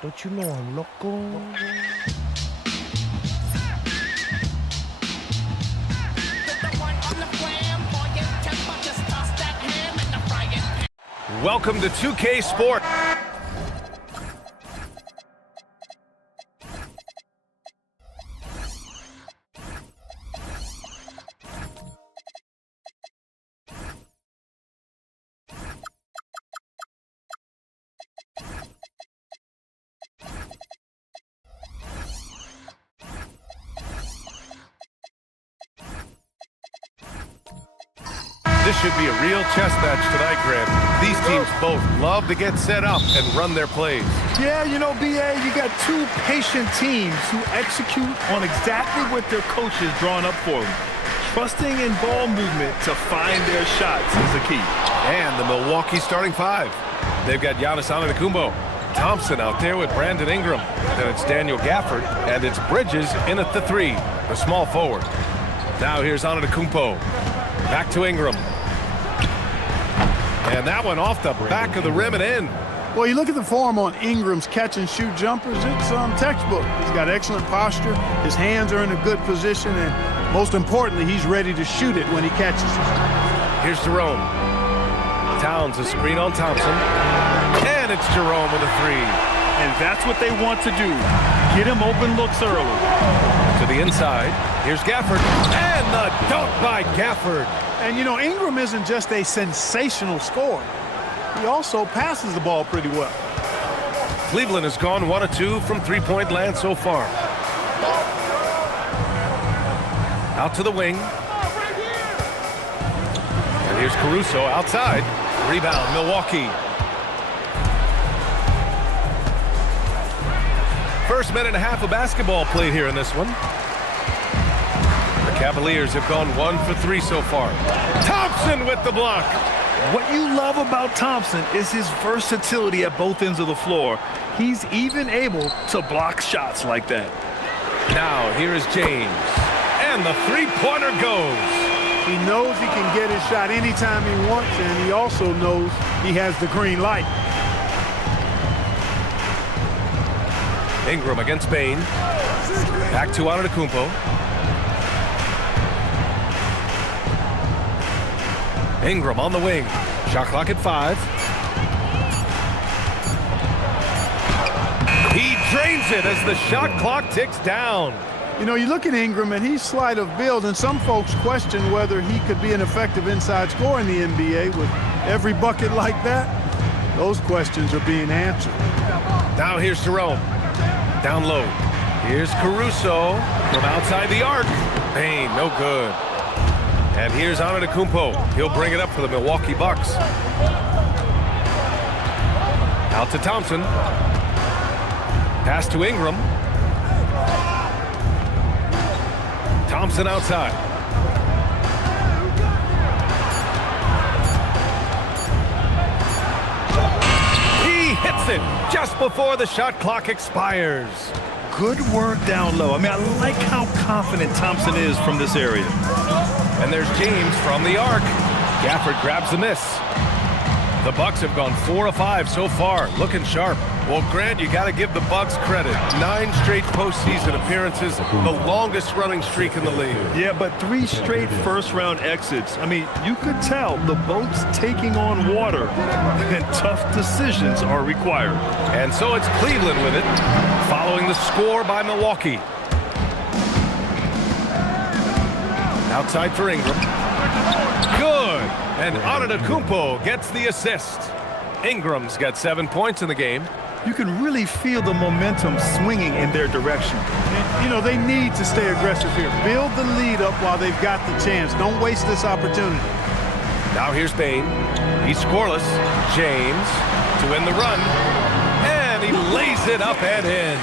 Don't you know I'm loco? Welcome to 2K Sport. This should be a real chess match tonight, Graham. These teams both love to get set up and run their plays. Yeah, you know, BA, you got two patient teams who execute on exactly what their coach has drawn up for them. Trusting in ball movement to find their shots is the key. And the Milwaukee starting five. They've got Giannis Antetokounmpo, Thompson out there with Brandon Ingram. Then it's Daniel Gafford, and it's Bridges in at the three, the small forward. Now here's Antetokounmpo. Back to Ingram. And that one off the back of the rim and in. Well, you look at the form on Ingram's catch-and-shoot jumpers, it's textbook. He's got excellent posture, his hands are in a good position, and most importantly, he's ready to shoot it when he catches it. Here's Jerome. Towns a screen on Thompson. And it's Jerome with a three. And that's what they want to do. Get him open looks early. To the inside. Here's Gafford. And the dunk by Gafford. And, you know, Ingram isn't just a sensational scorer. He also passes the ball pretty well. Cleveland has gone 1 of 2 from three-point land so far. Out to the wing. And here's Caruso outside. Rebound, Milwaukee. First minute and a half of basketball played here in this one. The Cavaliers have gone 1 for 3 so far. Thompson with the block. What you love about Thompson is his versatility at both ends of the floor. He's even able to block shots like that. Now here is James. And the three-pointer goes. He knows he can get his shot anytime he wants, and he also knows he has the green light. Ingram against Bain. Back to Antetokounmpo. Ingram on the wing. Shot clock at 5. He drains it as the shot clock ticks down. You know, you look at Ingram, and he's slight of build, and some folks question whether he could be an effective inside scorer in the NBA with every bucket like that. Those questions are being answered. Now here's Jerome. Down low. Here's Caruso from outside the arc. Bain, no good. And here's Antetokounmpo. He'll bring it up for the Milwaukee Bucks. Out to Thompson. Pass to Ingram. Thompson outside. He hits it just before the shot clock expires. Good work down low. I mean, I like how confident Thompson is from this area. And there's James from the arc. Gafford grabs the miss. The Bucks have gone 4 of 5 so far, looking sharp. Well, Grant, you got to give the Bucks credit. 9 straight postseason appearances, the longest running streak in the league. Yeah, but 3 straight first-round exits. I mean, you could tell the boat's taking on water, and tough decisions are required. And so it's Cleveland with it, following the score by Milwaukee. Outside for Ingram. Good. And Antetokounmpo gets the assist. Ingram's got 7 points in the game. You can really feel the momentum swinging in their direction. And, you know, they need to stay aggressive here. Build the lead up while they've got the chance. Don't waste this opportunity. Now here's Bain. He's scoreless. James to win the run. And he lays it up and in.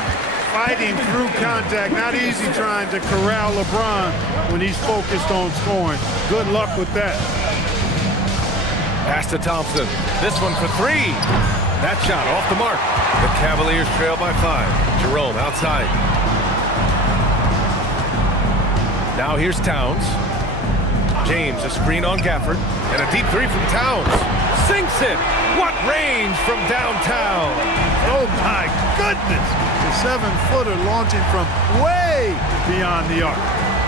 Fighting through contact. Not easy trying to corral LeBron when he's focused on scoring. Good luck with that. Pass to Thompson. This one for 3. That shot off the mark. The Cavaliers trail by 5. Jerome outside. Now here's Towns. James a screen on Gafford. And a deep 3 from Towns. Sinks it. What range from downtown. Oh, my goodness. The 7-footer launching from way beyond the arc.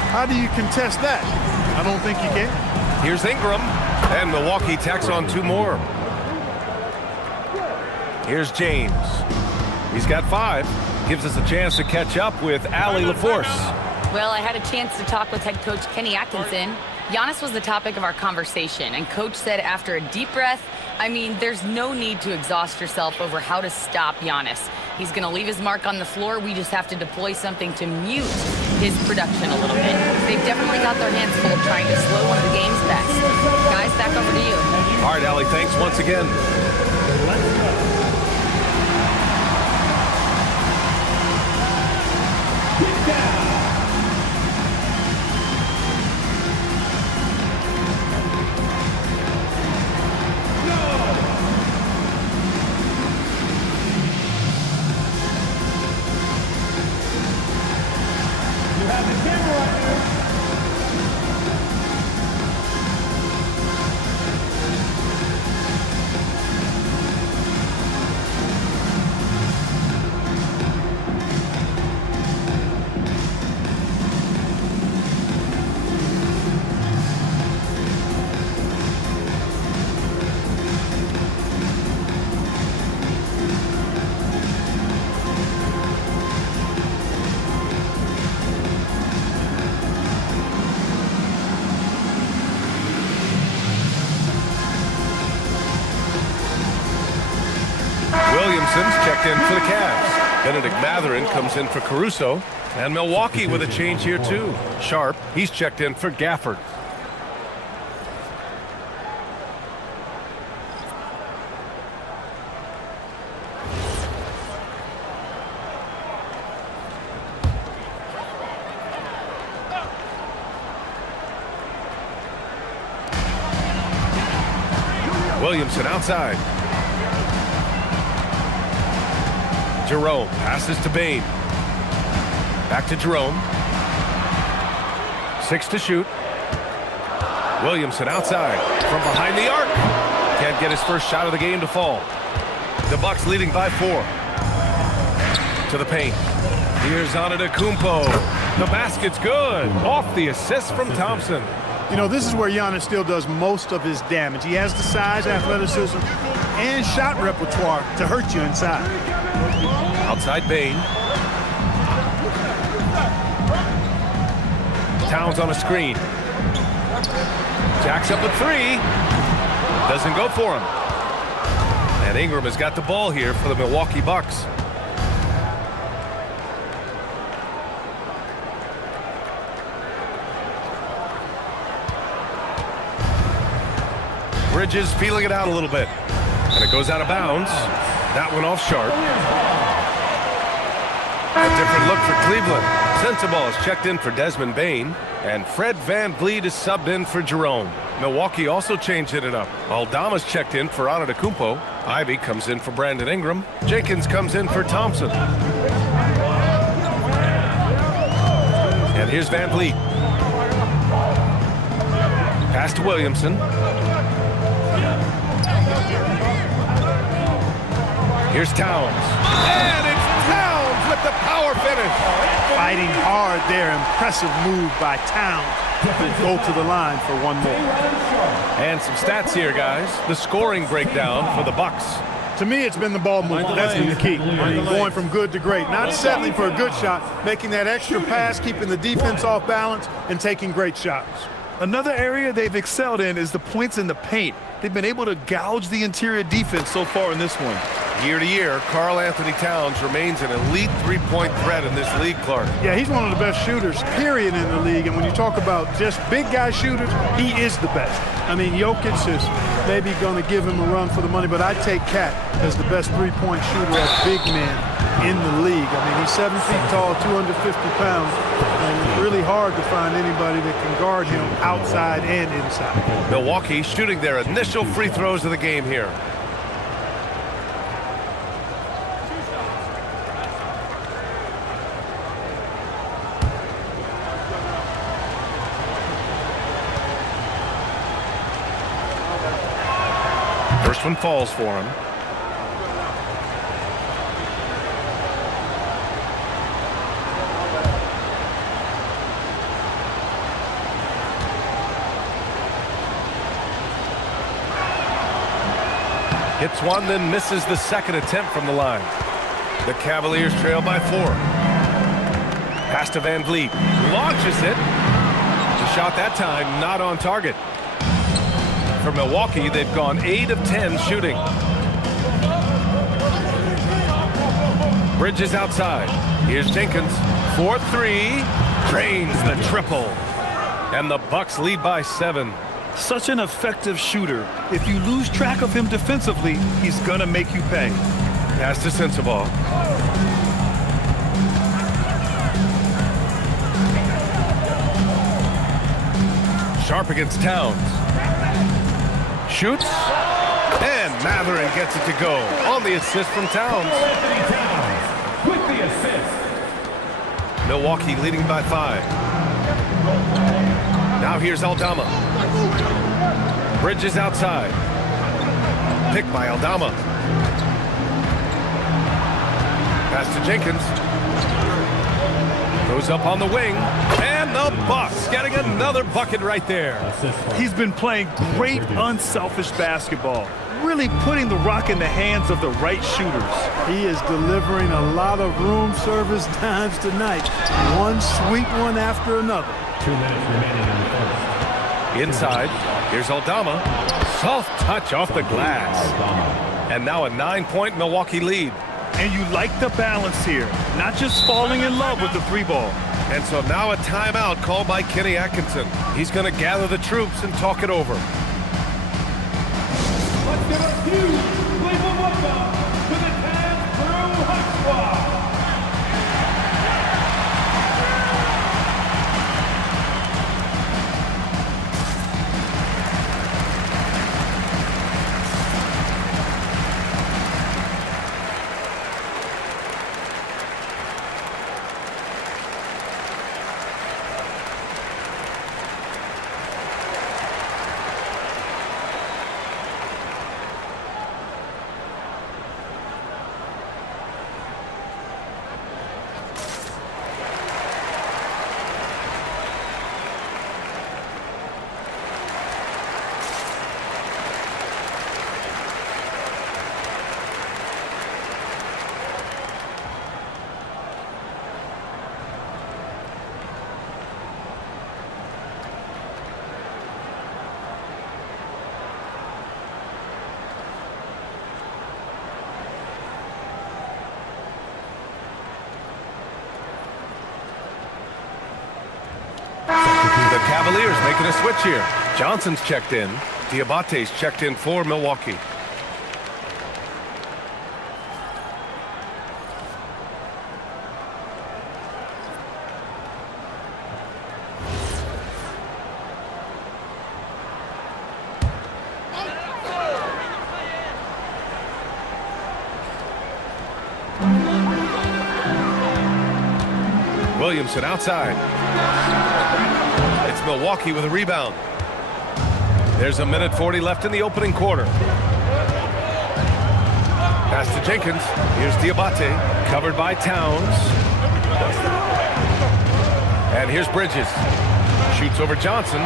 How do you contest that? I don't think you can. Here's Ingram. And Milwaukee tacks on 2 more. Here's James. He's got 5. Gives us a chance to catch up with Allie LaForce. Well, I had a chance to talk with head coach Kenny Atkinson. Giannis was the topic of our conversation, and coach said after a deep breath, I mean, there's no need to exhaust yourself over how to stop Giannis. He's going to leave his mark on the floor. We just have to deploy something to mute his production a little bit. They've definitely got their hands full trying to slow one of the game's best. Guys, back over to you. All right, Allie, thanks once again. Williamson's checked in for the Cavs. Benedict Mathurin comes in for Caruso. And Milwaukee with a change here too. Sharp, he's checked in for Gafford. Williamson outside. Jerome passes to Bain. Back to Jerome. 6 to shoot. Williamson outside from behind the arc. Can't get his first shot of the game to fall. The Bucks leading by 4. To the paint. Here's Antetokounmpo. The basket's good. Off the assist from Thompson. You know, this is where Giannis still does most of his damage. He has the size, athleticism, and shot repertoire to hurt you inside. Outside Bain. Towns on a screen. Jacks up a 3. Doesn't go for him. And Ingram has got the ball here for the Milwaukee Bucks. Bridges feeling it out a little bit. And it goes out of bounds. That one off Sharp. A different look for Cleveland. Sensabaugh is checked in for Desmond Bain. And Fred VanVleet is subbed in for Jerome. Milwaukee also changed it up. Aldama's checked in for Antetokounmpo. Ivy comes in for Brandon Ingram. Jenkins comes in for Thompson. And here's VanVleet. Pass to Williamson. Here's Towns. And it's Towns with the power finish. Fighting hard there. Impressive move by Towns. Go to the line for one more. And some stats here, guys. The scoring breakdown for the Bucks. To me, it's been the ball movement. That's been the key. I mean, going from good to great. Not settling for a good shot, making that extra pass, keeping the defense off balance, and taking great shots. Another area they've excelled in is the points in the paint. They've been able to gouge the interior defense so far in this one. Year to year, Karl Anthony Towns remains an elite three-point threat in this league, Clark. Yeah, he's one of the best shooters, period, in the league. And when you talk about just big guy shooters, he is the best. I mean, Jokic is maybe going to give him a run for the money, but I take Cat as the best three-point shooter as big man in the league. I mean, he's 7 feet tall, 250 pounds, and it's really hard to find anybody that can guard him outside and inside. Milwaukee shooting their initial free throws of the game here. First one falls for him. Hits one, then misses the second attempt from the line. The Cavaliers trail by 4. Pass to Van Vliet. Launches it. The shot that time not on target. For Milwaukee, they've gone 8 of 10 shooting. Bridges outside. Here's Jenkins. 4-3. Drains the triple. And the Bucks lead by 7. Such an effective shooter. If you lose track of him defensively, he's going to make you pay. Pass to Sensabaugh. Sharp against Towns. Shoots. And Matherin gets it to go on the assist from Towns. With the assist. Milwaukee leading by 5. Now here's Aldama. Bridges outside. Picked by Aldama. Pass to Jenkins. Goes up on the wing. And the Bucks getting another bucket right there. He's been playing great unselfish basketball. Really putting the rock in the hands of the right shooters. He is delivering a lot of room service times tonight. One sweet one after another. 2 minutes remaining in the first. Inside, here's Aldama. Soft touch off the glass. And now a 9-point Milwaukee lead. And you like the balance here. Not just falling in love with the 3-ball. And so now a timeout called by Kenny Atkinson. He's going to gather the troops and talk it over. Let's give a huge Cleveland welcome to the 10 Crew Hot Squad. The Cavaliers making a switch here. Johnson's checked in. Diabate's checked in for Milwaukee. Williamson outside. It's Milwaukee with a rebound. There's 1:40 left in the opening quarter. Pass to Jenkins. Here's Diabate, covered by Towns. And here's Bridges. Shoots over Johnson.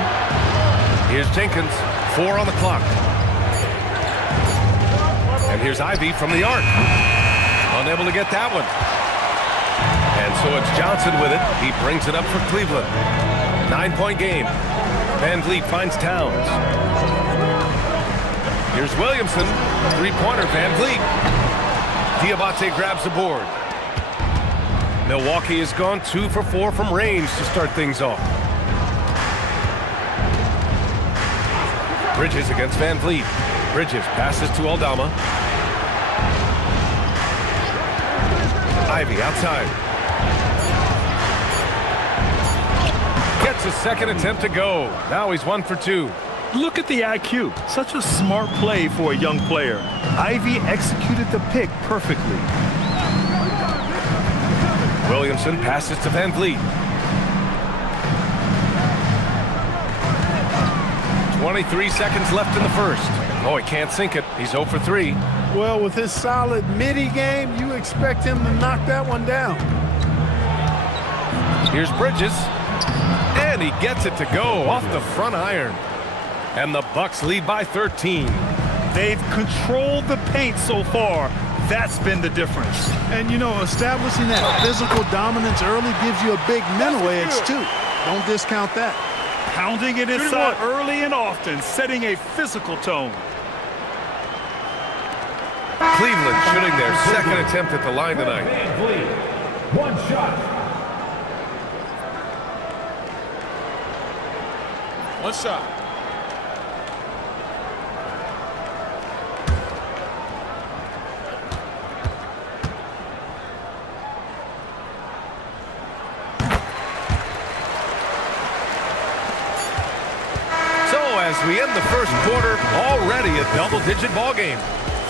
Here's Jenkins. 4 on the clock. And here's Ivy from the arc. Unable to get that one. And so it's Johnson with it. He brings it up for Cleveland. 9-point game. Van Vliet finds Towns. Here's Williamson. 3-pointer, Van Vliet. Diabate grabs the board. Milwaukee has gone 2 for 4 from range to start things off. Bridges against Van Vliet. Bridges passes to Aldama. Ivy outside. Gets a second attempt to go. Now he's 1 for 2. Look at the IQ. Such a smart play for a young player. Ivy executed the pick perfectly. Williamson passes to Van Vliet. 23 seconds left in the first. Oh, he can't sink it. He's 0 for 3. Well, with his solid midi game, you expect him to knock that one down. Here's Bridges. And he gets it to go off the front iron. And the Bucks lead by 13. They've controlled the paint so far. That's been the difference. And, you know, establishing that physical dominance early gives you a big mental edge, too. Don't discount that. Pounding it inside early and often, setting a physical tone. Cleveland shooting their second attempt at the line tonight. One shot. One shot. So as we end the first quarter, already a double-digit ball game.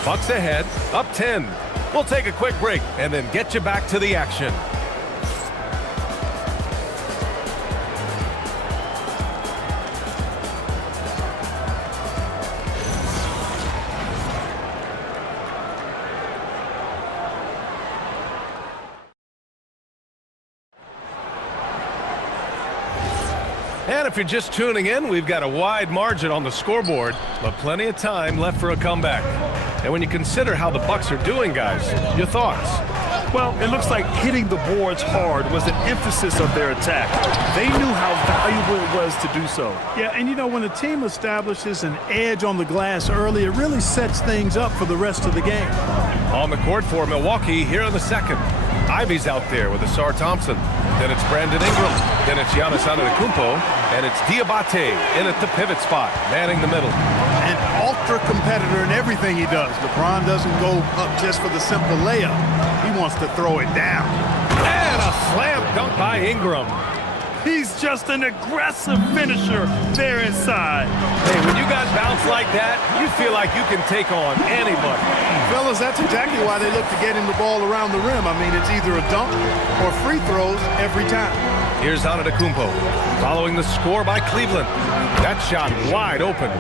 Bucks ahead, up 10. We'll take a quick break and then get you back to the action. And if you're just tuning in, we've got a wide margin on the scoreboard, but plenty of time left for a comeback. And when you consider how the Bucks are doing, guys, your thoughts? Well, it looks like hitting the boards hard was an emphasis of their attack. They knew how valuable it was to do so. Yeah, and you know, when a team establishes an edge on the glass early, it really sets things up for the rest of the game. On the court for Milwaukee here in the second. Ivy's out there with Asar Thompson. Then it's Brandon Ingram. Then it's Giannis Antetokounmpo. And it's Diabate in at the pivot spot, manning the middle. An ultra competitor in everything he does. LeBron doesn't go up just for the simple layup. He wants to throw it down. And a slam dunk by Ingram. He's just an aggressive finisher there inside. Hey, when you got bounce like that, you feel like you can take on anybody. Fellas, that's exactly why they look to get him the ball around the rim. I mean, it's either a dunk or free throws every time. Here's Antetokounmpo, following the score by Cleveland. That shot wide open.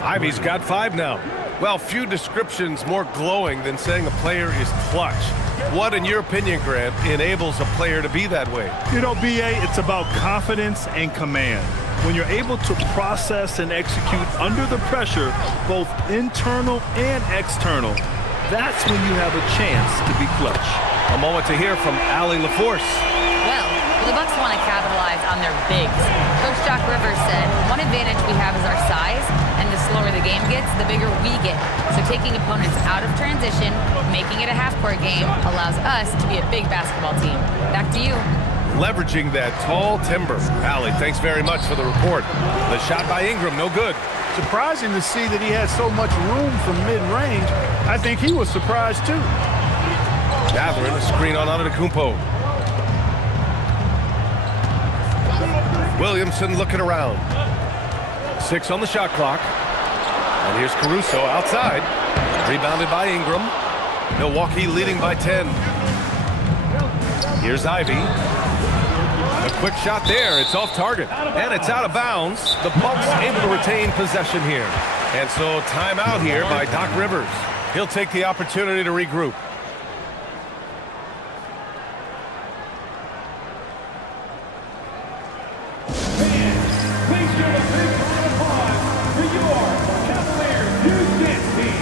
Ivy's got 5 now. Well, few descriptions more glowing than saying a player is clutch. What, in your opinion, Grant, enables a player to be that way? You know, B.A., it's about confidence and command. When you're able to process and execute under the pressure, both internal and external, that's when you have a chance to be clutch. A moment to hear from Allie LaForce. Well, the Bucks want to capitalize on their bigs. Coach Doc Rivers said, one advantage we have is our size, and the slower the game gets, the bigger we get. So taking opponents out of transition, making it a half-court game, allows us to be a big basketball team. Back to you. Leveraging that tall timber. Allie, thanks very much for the report. The shot by Ingram, no good. Surprising to see that he had so much room from mid-range. I think he was surprised, too. Gathering a screen on Antetokounmpo. Williamson looking around. 6 on the shot clock. And here's Caruso outside. Rebounded by Ingram. Milwaukee leading by 10. Here's Ivy. A quick shot there. It's off target. And it's out of bounds. The Bucks able to retain possession here. And so timeout here by Doc Rivers. He'll take the opportunity to regroup. Please give a big round of applause for your Cavaliers Youth Dance Team.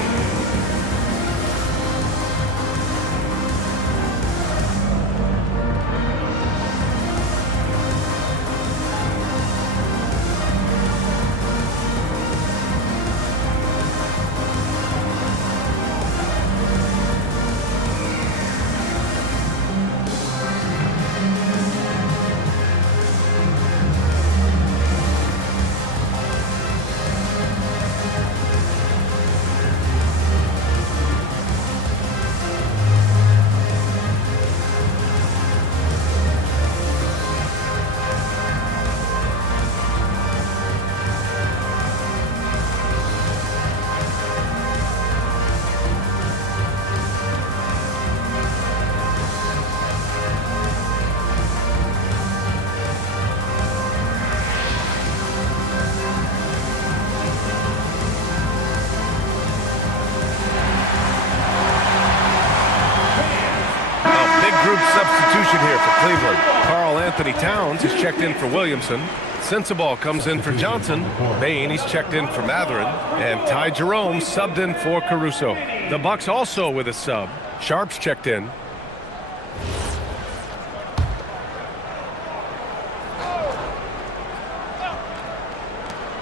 group substitution here for Cleveland. Karl Anthony Towns is checked in for Williamson. Sensabaugh comes in for Johnson. Bain, he's checked in for Matherin. And Ty Jerome subbed in for Caruso. The Bucks also with a sub. Sharp's checked in.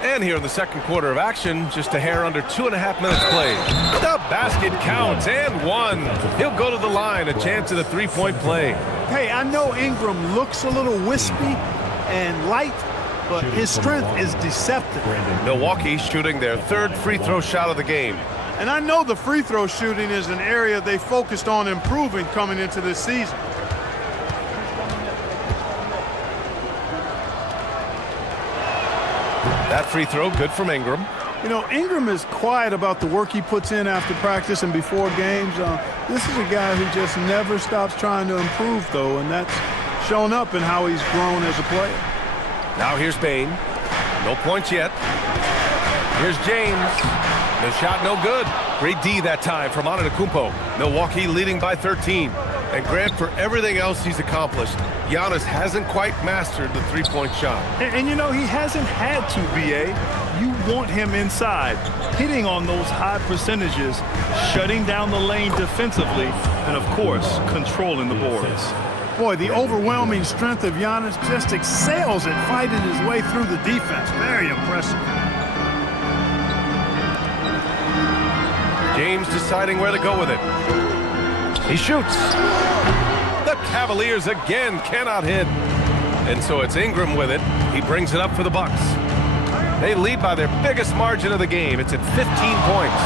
And here in the second quarter of action, just a hair under 2.5 minutes played. The basket counts and one. He'll go to the line, a chance at a three-point play. Hey, I know Ingram looks a little wispy and light, but his strength is deceptive. Milwaukee shooting their third free throw shot of the game. And I know the free throw shooting is an area they focused on improving coming into this season. That free throw good from Ingram. You know, Ingram is quiet about the work he puts in after practice and before games. This is a guy who just never stops trying to improve, though, and that's shown up in how he's grown as a player. Now here's Bain. No points yet. Here's James. The shot no good. Great D that time from Antetokounmpo. Milwaukee leading by 13. And Grant, for everything else he's accomplished, Giannis hasn't quite mastered the three-point shot. And you know, he hasn't had to, B.A. You want him inside, hitting on those high percentages, shutting down the lane defensively, and, of course, controlling the boards. Boy, the overwhelming strength of Giannis just excels at fighting his way through the defense. Very impressive. James deciding where to go with it. He shoots. The Cavaliers again cannot hit. And so it's Ingram with it. He brings it up for the Bucks. They lead by their biggest margin of the game. It's at 15 points.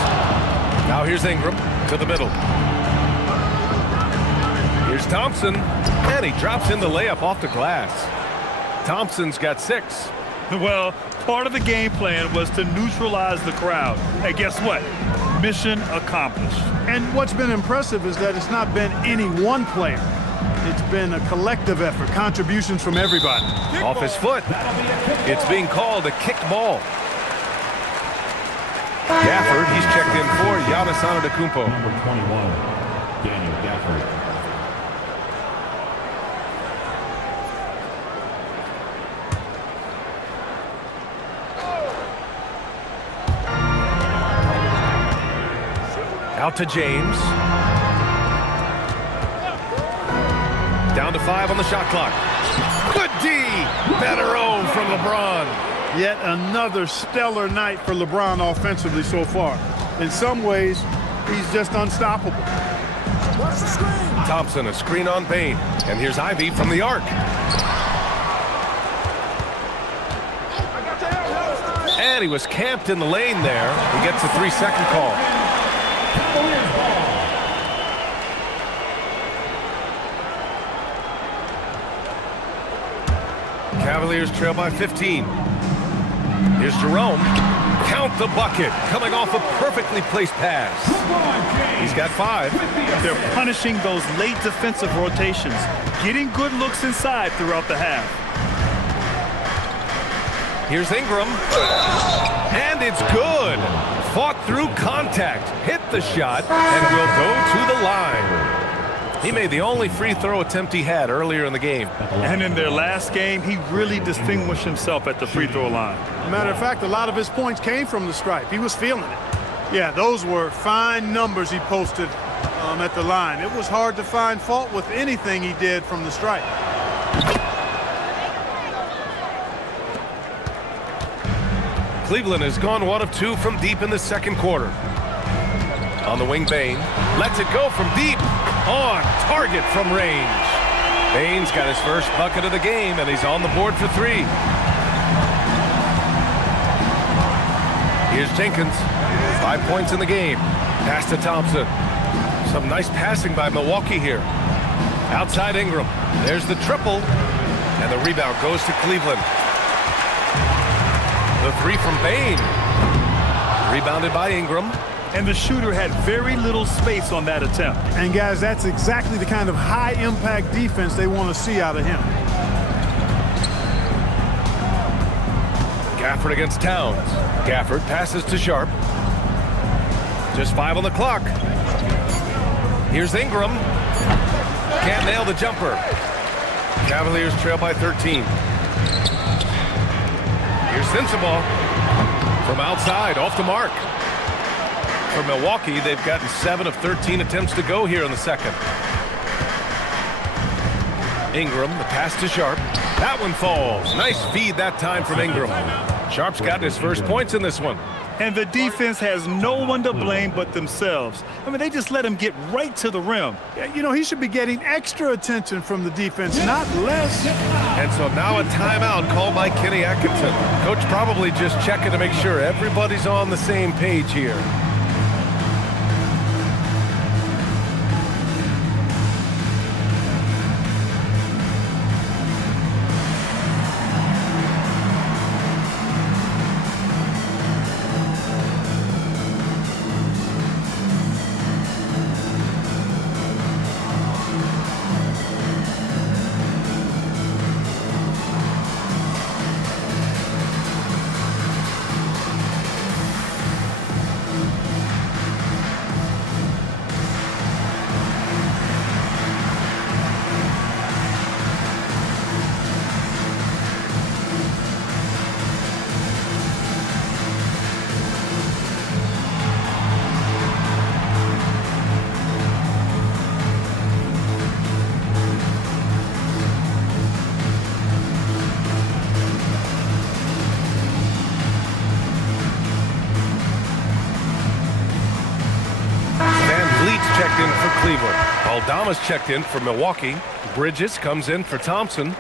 Now here's Ingram to the middle. Here's Thompson, and he drops in the layup off the glass. Thompson's got 6. Well, part of the game plan was to neutralize the crowd. Hey, guess what? Mission accomplished. And what's been impressive is that it's not been any one player. It's been a collective effort, contributions from everybody. Off his foot. It's being called a kicked ball. Gafford, he's checked in for Giannis Antetokounmpo. Number 21, Daniel Gafford. Out to James. Down to 5 on the shot clock. Good D. Better O from LeBron. Yet another stellar night for LeBron offensively so far. In some ways, he's just unstoppable. Thompson, a screen on Bain. And here's Ivy from the arc. And he was camped in the lane there. He gets a 3-second call. Cavaliers trail by 15. Here's Jerome. Count the bucket. Coming off a perfectly placed pass. He's got 5. They're punishing those late defensive rotations, getting good looks inside throughout the half. Here's Ingram. And it's good. Fought through contact. Hit the shot and will go to the line. He made the only free throw attempt he had earlier in the game. And in their last game, he really distinguished himself at the free throw line. Matter of fact, a lot of his points came from the stripe. He was feeling it. Yeah, those were fine numbers he posted at the line. It was hard to find fault with anything he did from the stripe. Cleveland has gone 1 of 2 from deep in the second quarter. On the wing, Bain lets it go from deep. On target from range. Bain's got his first bucket of the game, and he's on the board for 3. Here's Jenkins. 5 points in the game. Pass to Thompson. Some nice passing by Milwaukee here. Outside Ingram. There's the triple. And the rebound goes to Cleveland. The 3 from Bain. Rebounded by Ingram. And the shooter had very little space on that attempt. And guys, that's exactly the kind of high-impact defense they want to see out of him. Gafford against Towns. Gafford passes to Sharp. Just 5 on the clock. Here's Ingram. Can't nail the jumper. Cavaliers trail by 13. Here's Sensabaugh from outside, off the mark. For Milwaukee, they've gotten 7 of 13 attempts to go here in the second. Ingram, the pass to Sharp. That one falls. Nice feed that time from Ingram. Sharp's got his first points in this one. And the defense has no one to blame but themselves. I mean, they just let him get right to the rim. Yeah, you know, he should be getting extra attention from the defense, not less. And so now a timeout called by Kenny Atkinson. Coach probably just checking to make sure everybody's on the same page here. Checked in for Cleveland. Aldama's checked in for Milwaukee. Bridges comes in for Thompson.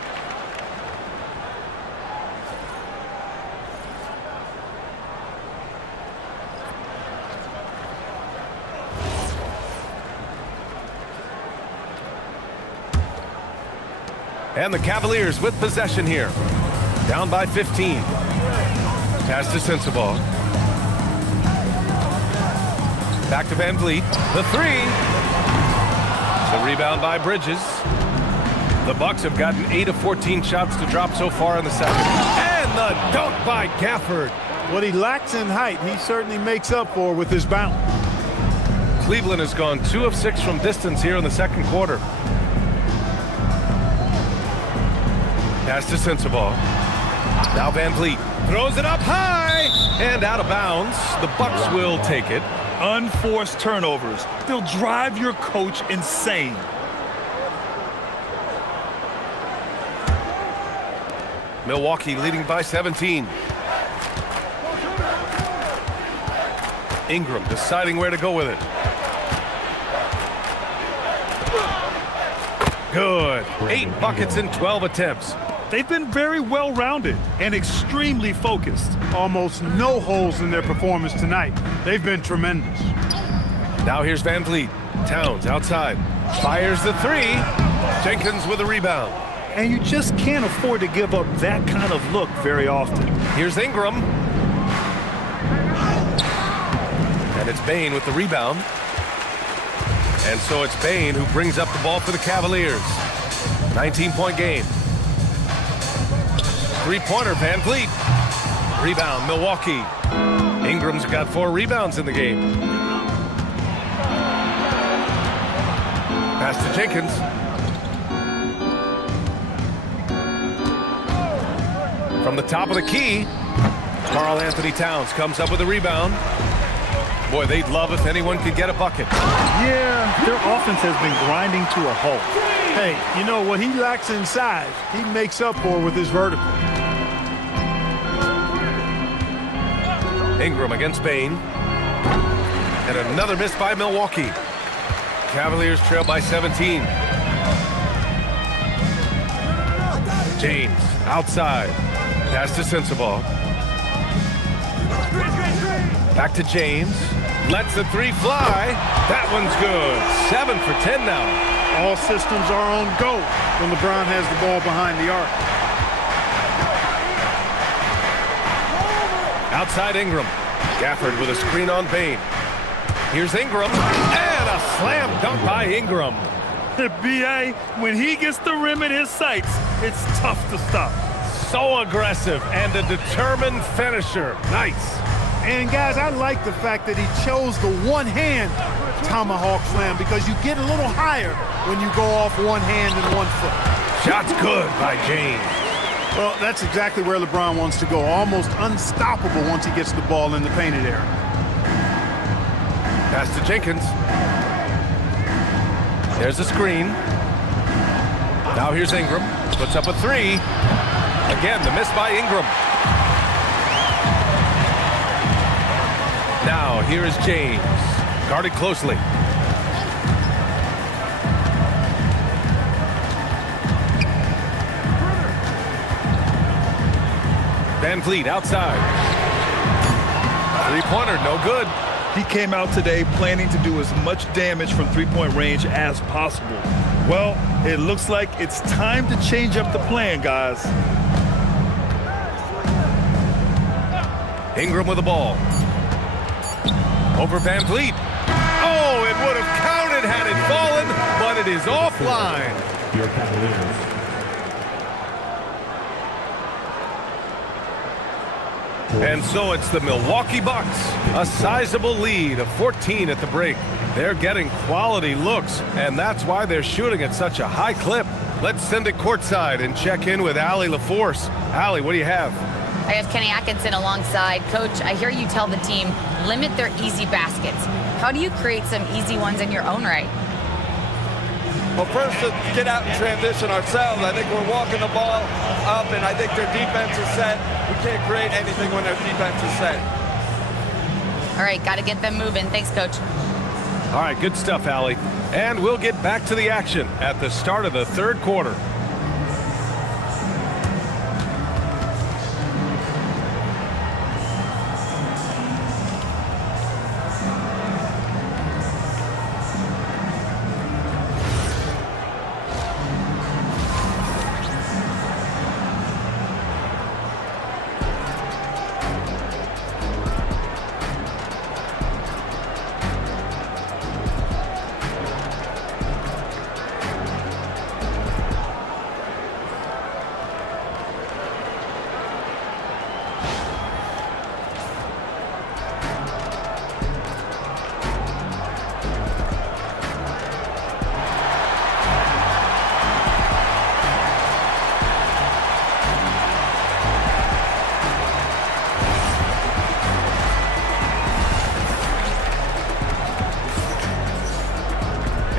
And the Cavaliers with possession here. Down by 15. Pass to Sensabaugh. Back to Van Vliet. The three. The rebound by Bridges. The Bucks have gotten 8 of 14 shots to drop so far in the second. And the dunk by Gafford. What he lacks in height, he certainly makes up for with his bounce. Cleveland has gone 2 of 6 from distance here in the second quarter. Pass to Sensabaugh. Now Van Vliet throws it up high and out of bounds. The Bucks will take it. Unforced turnovers. They'll drive your coach insane. Milwaukee leading by 17. Ingram deciding where to go with it. Good. 8 buckets in 12 attempts. They've been very well-rounded and extremely focused. Almost no holes in their performance tonight. They've been tremendous. Now here's Van Vliet. Towns outside. Fires the three. Jenkins with a rebound. And you just can't afford to give up that kind of look very often. Here's Ingram. And it's Bane with the rebound. And so it's Bane who brings up the ball for the Cavaliers. 19-point game. Three-pointer, Van Vliet. Rebound, Milwaukee. Ingram's got 4 rebounds in the game. Pass to Jenkins. From the top of the key, Karl Anthony Towns comes up with a rebound. Boy, they'd love if anyone could get a bucket. Yeah, their offense has been grinding to a halt. Hey, you know, what he lacks in size, he makes up for with his vertical. Ingram against Bane. And another miss by Milwaukee. Cavaliers trail by 17. James outside. Pass to Sensabaugh. Back to James. Lets the three fly. That one's good. 7 for 10 now. All systems are on go when LeBron has the ball behind the arc. Outside Ingram. Gafford with a screen on Bane. Here's Ingram. And a slam dunk by Ingram. B.A., when he gets the rim in his sights, it's tough to stop. So aggressive and a determined finisher. Nice. And guys, I like the fact that he chose the one-hand tomahawk slam because you get a little higher when you go off one hand and one foot. Shot's good by James. Well, that's exactly where LeBron wants to go. Almost unstoppable once he gets the ball in the painted area. Pass to Jenkins. There's a screen. Now here's Ingram. Puts up a three. Again, the miss by Ingram. Now here is James. Guarded closely. Van Vliet outside. Three-pointer, no good. He came out today planning to do as much damage from three-point range as possible. Well, it looks like it's time to change up the plan, guys. Ingram with the ball. Over Van Vliet. Oh, it would have counted had it fallen, but it is offline. Your Cavaliers. And so it's the Milwaukee Bucks, a sizable lead of 14 at the break. They're getting quality looks, and that's why they're shooting at such a high clip. Let's send it courtside and check in with Allie LaForce. Allie, what do you have? I have Kenny Atkinson alongside. Coach, I hear you tell the team, limit their easy baskets. How do you create some easy ones in your own right? Well, first, to get out and transition ourselves. I think we're walking the ball up, and I think their defense is set. We can't create anything when their defense is set. All right, got to get them moving. Thanks, Coach. All right, good stuff, Allie. And we'll get back to the action at the start of the third quarter.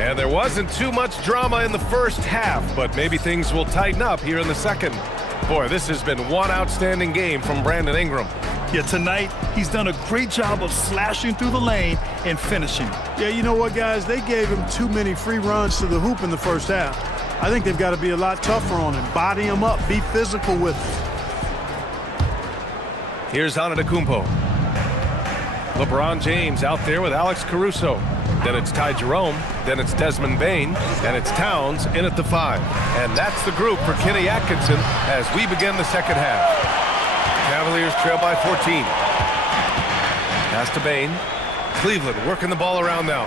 And there wasn't too much drama in the first half, but maybe things will tighten up here in the second. Boy, this has been one outstanding game from Brandon Ingram. Yeah, tonight, he's done a great job of slashing through the lane and finishing. Yeah, you know what, guys? They gave him too many free runs to the hoop in the first half. I think they've got to be a lot tougher on him. Body him up. Be physical with him. Here's Antetokounmpo. LeBron James out there with Alex Caruso. Then it's Ty Jerome. Then it's Desmond Bane. And it's Towns in at the 5. And that's the group for Kenny Atkinson as we begin the second half. Cavaliers trail by 14. Pass to Bane. Cleveland working the ball around now.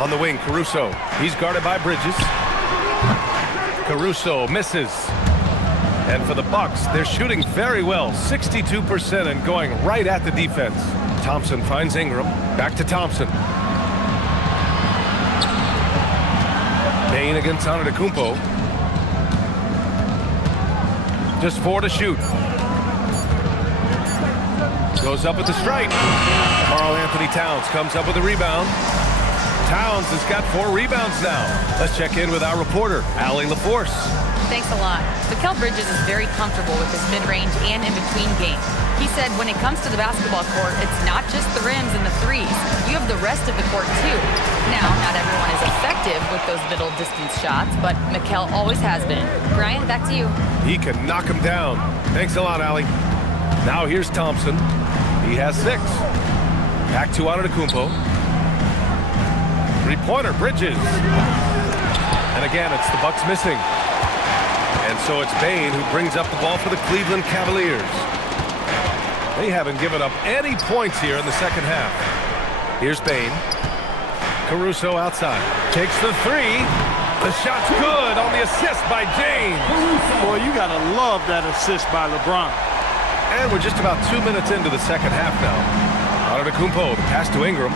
On the wing, Caruso. He's guarded by Bridges. Caruso misses. And for the Bucks, they're shooting very well, 62% and going right at the defense. Thompson finds Ingram. Back to Thompson. Bane against Antetokounmpo. Just 4 to shoot. Goes up with the strike. Karl Anthony Towns comes up with a rebound. Towns has got 4 rebounds now. Let's check in with our reporter, Allie LaForce. Thanks a lot. Mikal Bridges is very comfortable with his mid-range and in-between game. He said when it comes to the basketball court, it's not just the rims and the threes. You have the rest of the court, too. Now, not everyone is effective with those middle-distance shots, but Mikal always has been. Brian, back to you. He can knock him down. Thanks a lot, Allie. Now here's Thompson. He has 6. Back to Antetokounmpo. Three-pointer, Bridges. And again, it's the Bucks missing. And so it's Bane who brings up the ball for the Cleveland Cavaliers. They haven't given up any points here in the second half. Here's Bane. Caruso outside. Takes the 3. The shot's good on the assist by James. Boy, you got to love that assist by LeBron. And we're just about 2 minutes into the second half now. Antetokounmpo, the pass to Ingram.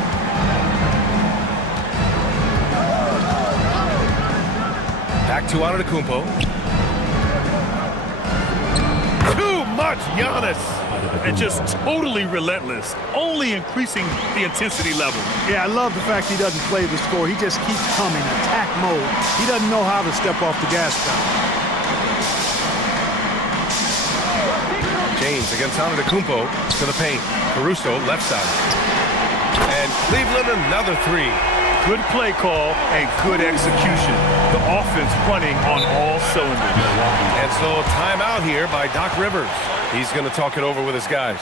Back to Antetokounmpo. Too much, Giannis. And just totally relentless, only increasing the intensity level. Yeah, I love the fact he doesn't play the score. He just keeps coming, attack mode. He doesn't know how to step off the gas pedal. James against Antetokounmpo to the paint. Caruso, left side. And Cleveland, another three. Good play call and good execution. The offense running on all cylinders. And so timeout here by Doc Rivers. He's going to talk it over with his guys.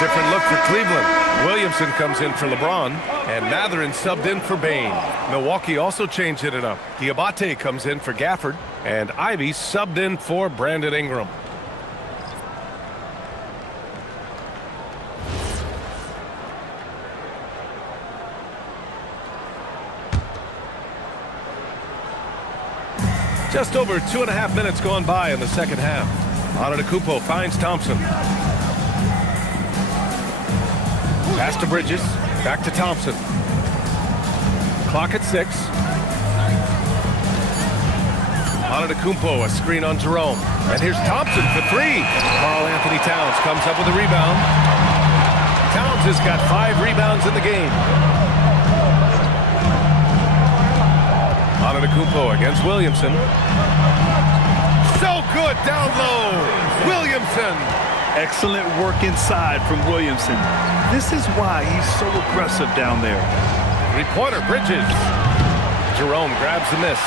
Different look for Cleveland. Williamson comes in for LeBron, and Mathurin subbed in for Bane. Milwaukee also changed it up. Diabate comes in for Gafford, and Ivy subbed in for Brandon Ingram. Just over 2.5 minutes gone by in the second half. Antetokounmpo finds Thompson. Pass to Bridges, back to Thompson. Clock at 6. Antetokounmpo, a screen on Jerome. And here's Thompson for 3. Karl-Anthony Towns comes up with a rebound. Towns has got 5 rebounds in the game. Antetokounmpo against Williamson. So good down low. Williamson. Excellent work inside from Williamson. This is why he's so aggressive down there. Three-pointer, Bridges. Jerome grabs the miss.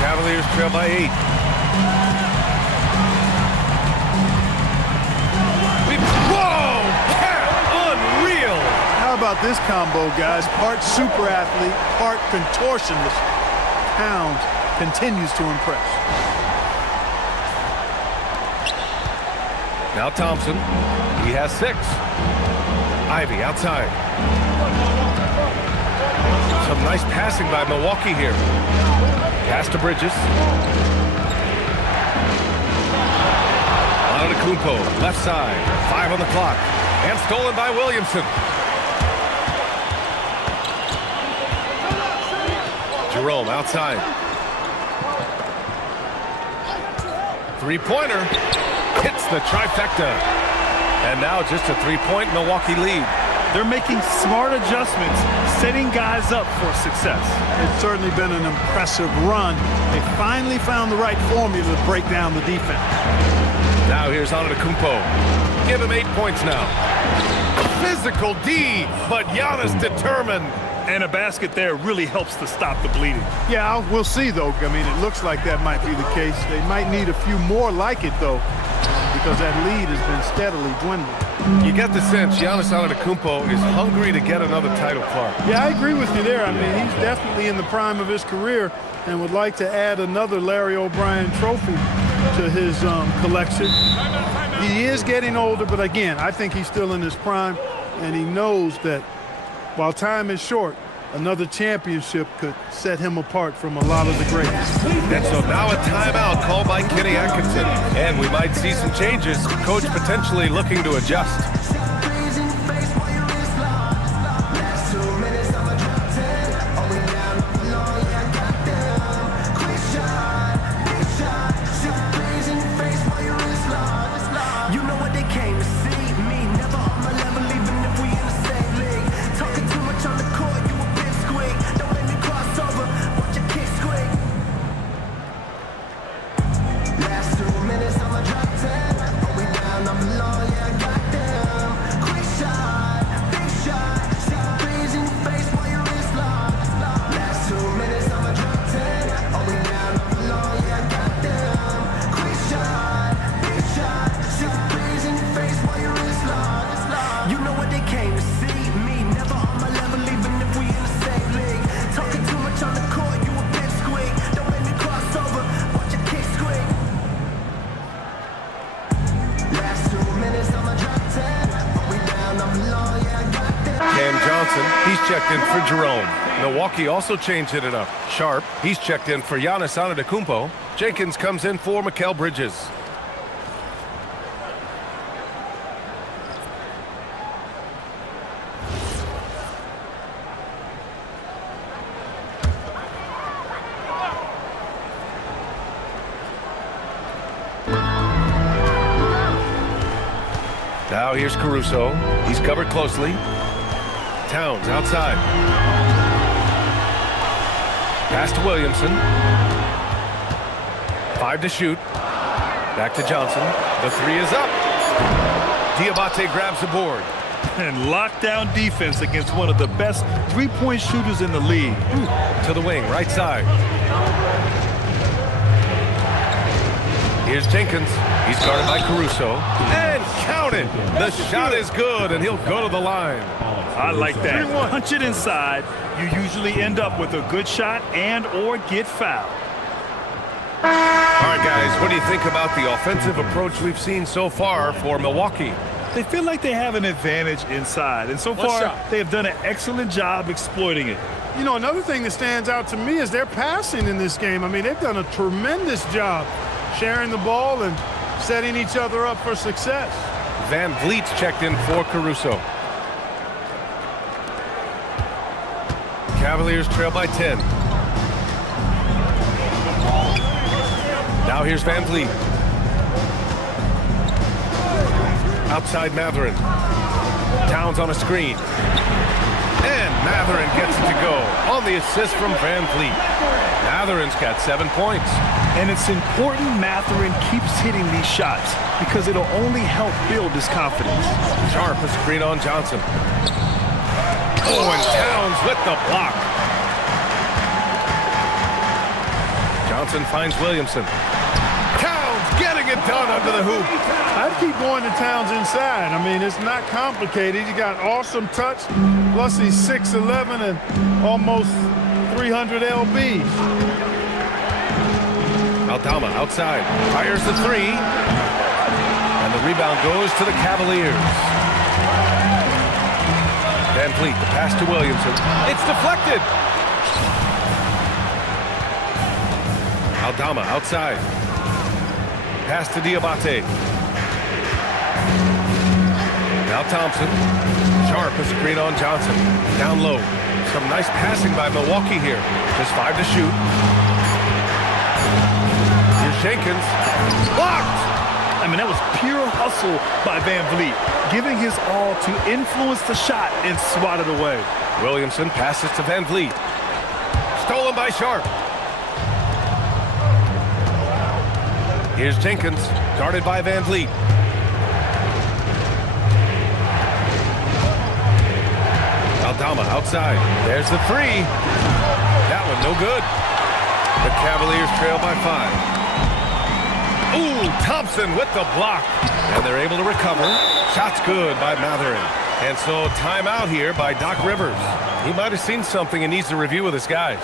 Cavaliers trail by 8. Whoa! Unreal! How about this combo, guys? Part super athlete, part contortionist. Towns continues to impress. Now Thompson, he has 6. Ivy outside. Some nice passing by Milwaukee here. Pass to Bridges. Antetokounmpo, left side. 5 on the clock. And stolen by Williamson. Jerome outside. Three-pointer. Hits the trifecta. And now just a 3-point Milwaukee lead. They're making smart adjustments, setting guys up for success. It's certainly been an impressive run. They finally found the right formula to break down the defense. Now here's Antetokounmpo. Give him 8 points now. Physical D, but Giannis determined. And a basket there really helps to stop the bleeding. Yeah, we'll see, though. I mean, it looks like that might be the case. They might need a few more like it, though, because that lead has been steadily dwindling. You get the sense Giannis Antetokounmpo is hungry to get another title, Clark. Yeah, I agree with you there. I mean, he's definitely in the prime of his career and would like to add another Larry O'Brien trophy to his collection. He is getting older, but again, I think he's still in his prime, and he knows that while time is short, another championship could set him apart from a lot of the greats. And so now a timeout called by Kenny Atkinson. And we might see some changes. Coach potentially looking to adjust. He's checked in for Jerome. Milwaukee also changed it up. Sharp, he's checked in for Giannis Antetokounmpo. Jenkins comes in for Mikal Bridges. Now here's Caruso. He's covered closely. Towns outside. Pass to Williamson. 5 to shoot. Back to Johnson. The 3 is up. Diabate grabs the board. And lockdown defense against one of the best three-point shooters in the league. To the wing, right side. Here's Jenkins. He's guarded by Caruso. And counted. The shot is good, and he'll go to the line. I like that. Punch it inside. You usually end up with a good shot and or get fouled. All right, guys, what do you think about the offensive approach we've seen so far for Milwaukee? They feel like they have an advantage inside, and so far they have done an excellent job exploiting it. You know, another thing that stands out to me is their passing in this game. I mean, they've done a tremendous job sharing the ball and setting each other up for success. Van Vliet's checked in for Caruso. Cavaliers trail by 10. Now here's Van Vliet. Outside Mathurin. Towns on a screen. And Mathurin gets it to go on the assist from Van Vliet. Mathurin's got 7 points. And it's important Mathurin keeps hitting these shots because it'll only help build his confidence. Sharp a screen on Johnson. Oh, and Towns with the block. Johnson finds Williamson. Towns getting it done under the hoop. I'd keep going to Towns inside. I mean, it's not complicated. He got awesome touch, plus he's 6'11" and almost 300 lbs. Aldama outside. Fires the 3. And the rebound goes to the Cavaliers. Van Vliet, the pass to Williamson. It's deflected. Aldama outside. Pass to Diabate. Now Thompson. Sharp a screen on Johnson. Down low. Some nice passing by Milwaukee here. Just 5 to shoot. Here's Jenkins. Blocked! I mean, that was pure hustle by Van Vliet, giving his all to influence the shot and swat it away. Williamson passes to Van Vliet. Stolen by Sharp. Here's Jenkins, guarded by Van Vliet. Aldama outside. There's the 3. That one no good. The Cavaliers trail by 5. Ooh, Thompson with the block. And they're able to recover. Shot's good by Mathurin. And so timeout here by Doc Rivers. He might have seen something and needs to review with his guys.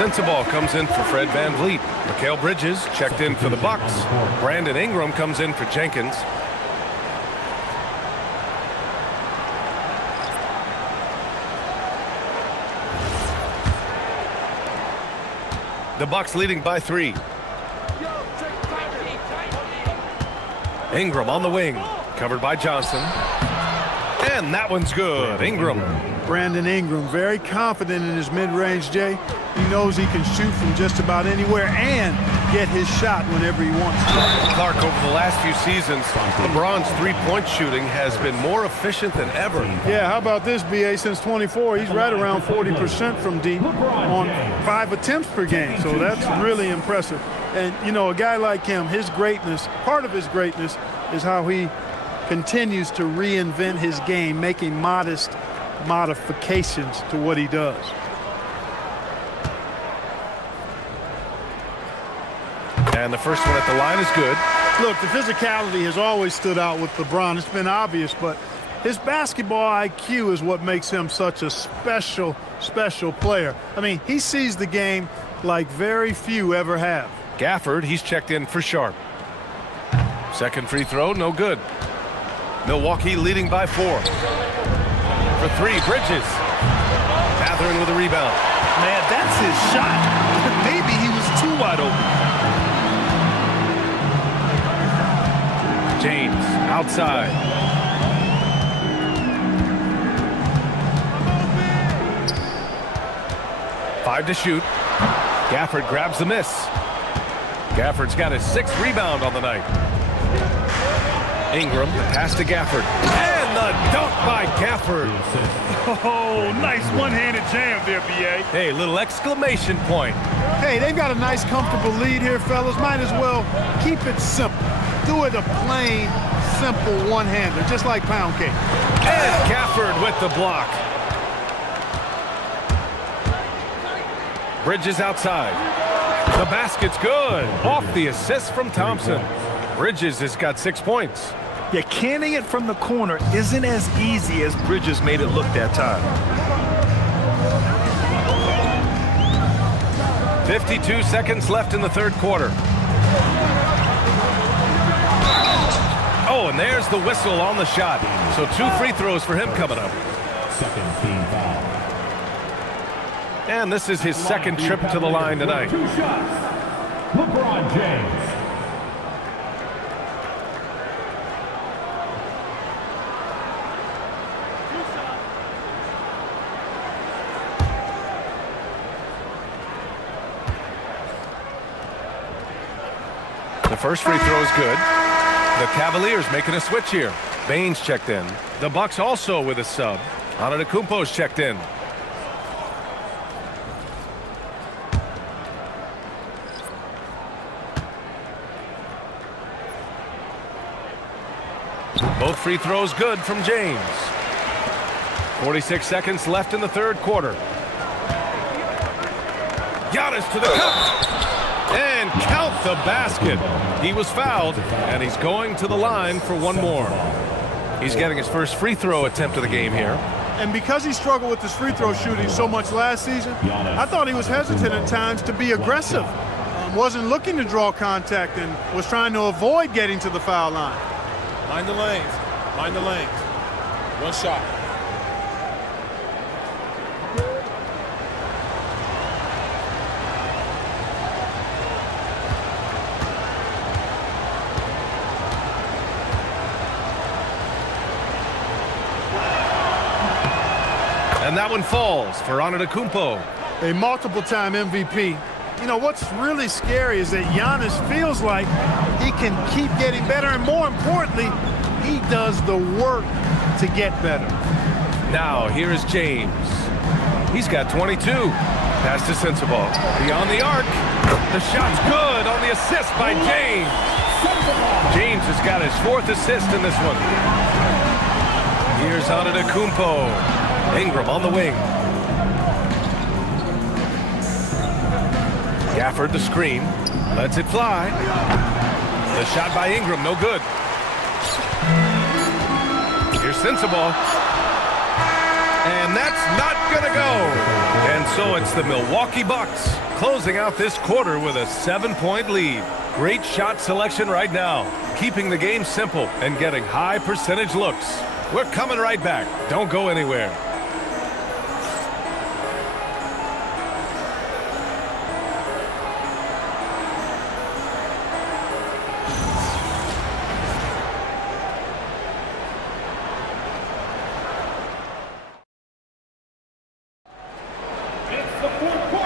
Sensabaugh comes in for Fred VanVleet. Mikal Bridges checked in for the Bucks. Brandon Ingram comes in for Jenkins. The Bucks leading by 3. Ingram on the wing, covered by Johnson. And that one's good. Ingram. Brandon Ingram, very confident in his mid-range, Jay. He knows he can shoot from just about anywhere and get his shot whenever he wants to. Clark, over the last few seasons, LeBron's three-point shooting has been more efficient than ever. Yeah, how about this, BA? Since 24, he's right around 40% from deep on 5 attempts per game. So that's really impressive. And, you know, a guy like him, his greatness, part of his greatness is how he continues to reinvent his game, making modest modifications to what he does. And the first one at the line is good. Look, the physicality has always stood out with LeBron. It's been obvious, but his basketball IQ is what makes him such a special player. I mean, he sees the game like very few ever have. Gafford, he's checked in for Sharp. Second free throw, no good. Milwaukee leading by 4. For 3, Bridges. Matherin with a rebound. Man, that's his shot. Maybe he was too wide open. James outside. Five to shoot. Gafford grabs the miss. Gafford's got his 6th rebound on the night. Ingram, the pass to Gafford. And the dunk by Gafford. Oh, nice one-handed jam there, B.A. Hey, little exclamation point. Hey, they've got a nice, comfortable lead here, fellas. Might as well keep it simple. Do it a plain, simple one-hander, just like pound cake. And Gafford with the block. Bridges outside. The basket's good. Off the assist from Thompson. Bridges has got 6 points. Yeah, canning it from the corner isn't as easy as Bridges made it look that time. 52 seconds left in the third quarter. Oh, and there's the whistle on the shot. So 2 free throws for him coming up. Second team foul. And this is his second trip to the line tonight. 2 shots. LeBron James. The first free throw is good. The Cavaliers making a switch here. Baines checked in. The Bucks also with a sub. Antetokounmpo's checked in. Both free throws good from James. 46 seconds left in the third quarter. Giannis to the cup. And count the basket. He was fouled, and he's going to the line for one more. He's getting his first free throw attempt of the game here. And because he struggled with his free throw shooting so much last season, I thought he was hesitant at times to be aggressive. Wasn't looking to draw contact and was trying to avoid getting to the foul line. Mind the lanes. Mind the lanes. One shot. And that one falls for Antetokounmpo. A multiple-time MVP. You know, what's really scary is that Giannis feels like he can keep getting better, and more importantly, he does the work to get better. Now, here is James. He's got 22. Pass to Sensabaugh. Beyond the arc. The shot's good on the assist by James. James has got his 4th assist in this one. Here's Antetokounmpo. Ingram on the wing. Gafford the screen. Lets it fly. The shot by Ingram, no good. Here's Sensabaugh. And that's not going to go. And so it's the Milwaukee Bucks closing out this quarter with a 7-point lead. Great shot selection right now, keeping the game simple and getting high percentage looks. We're coming right back. Don't go anywhere.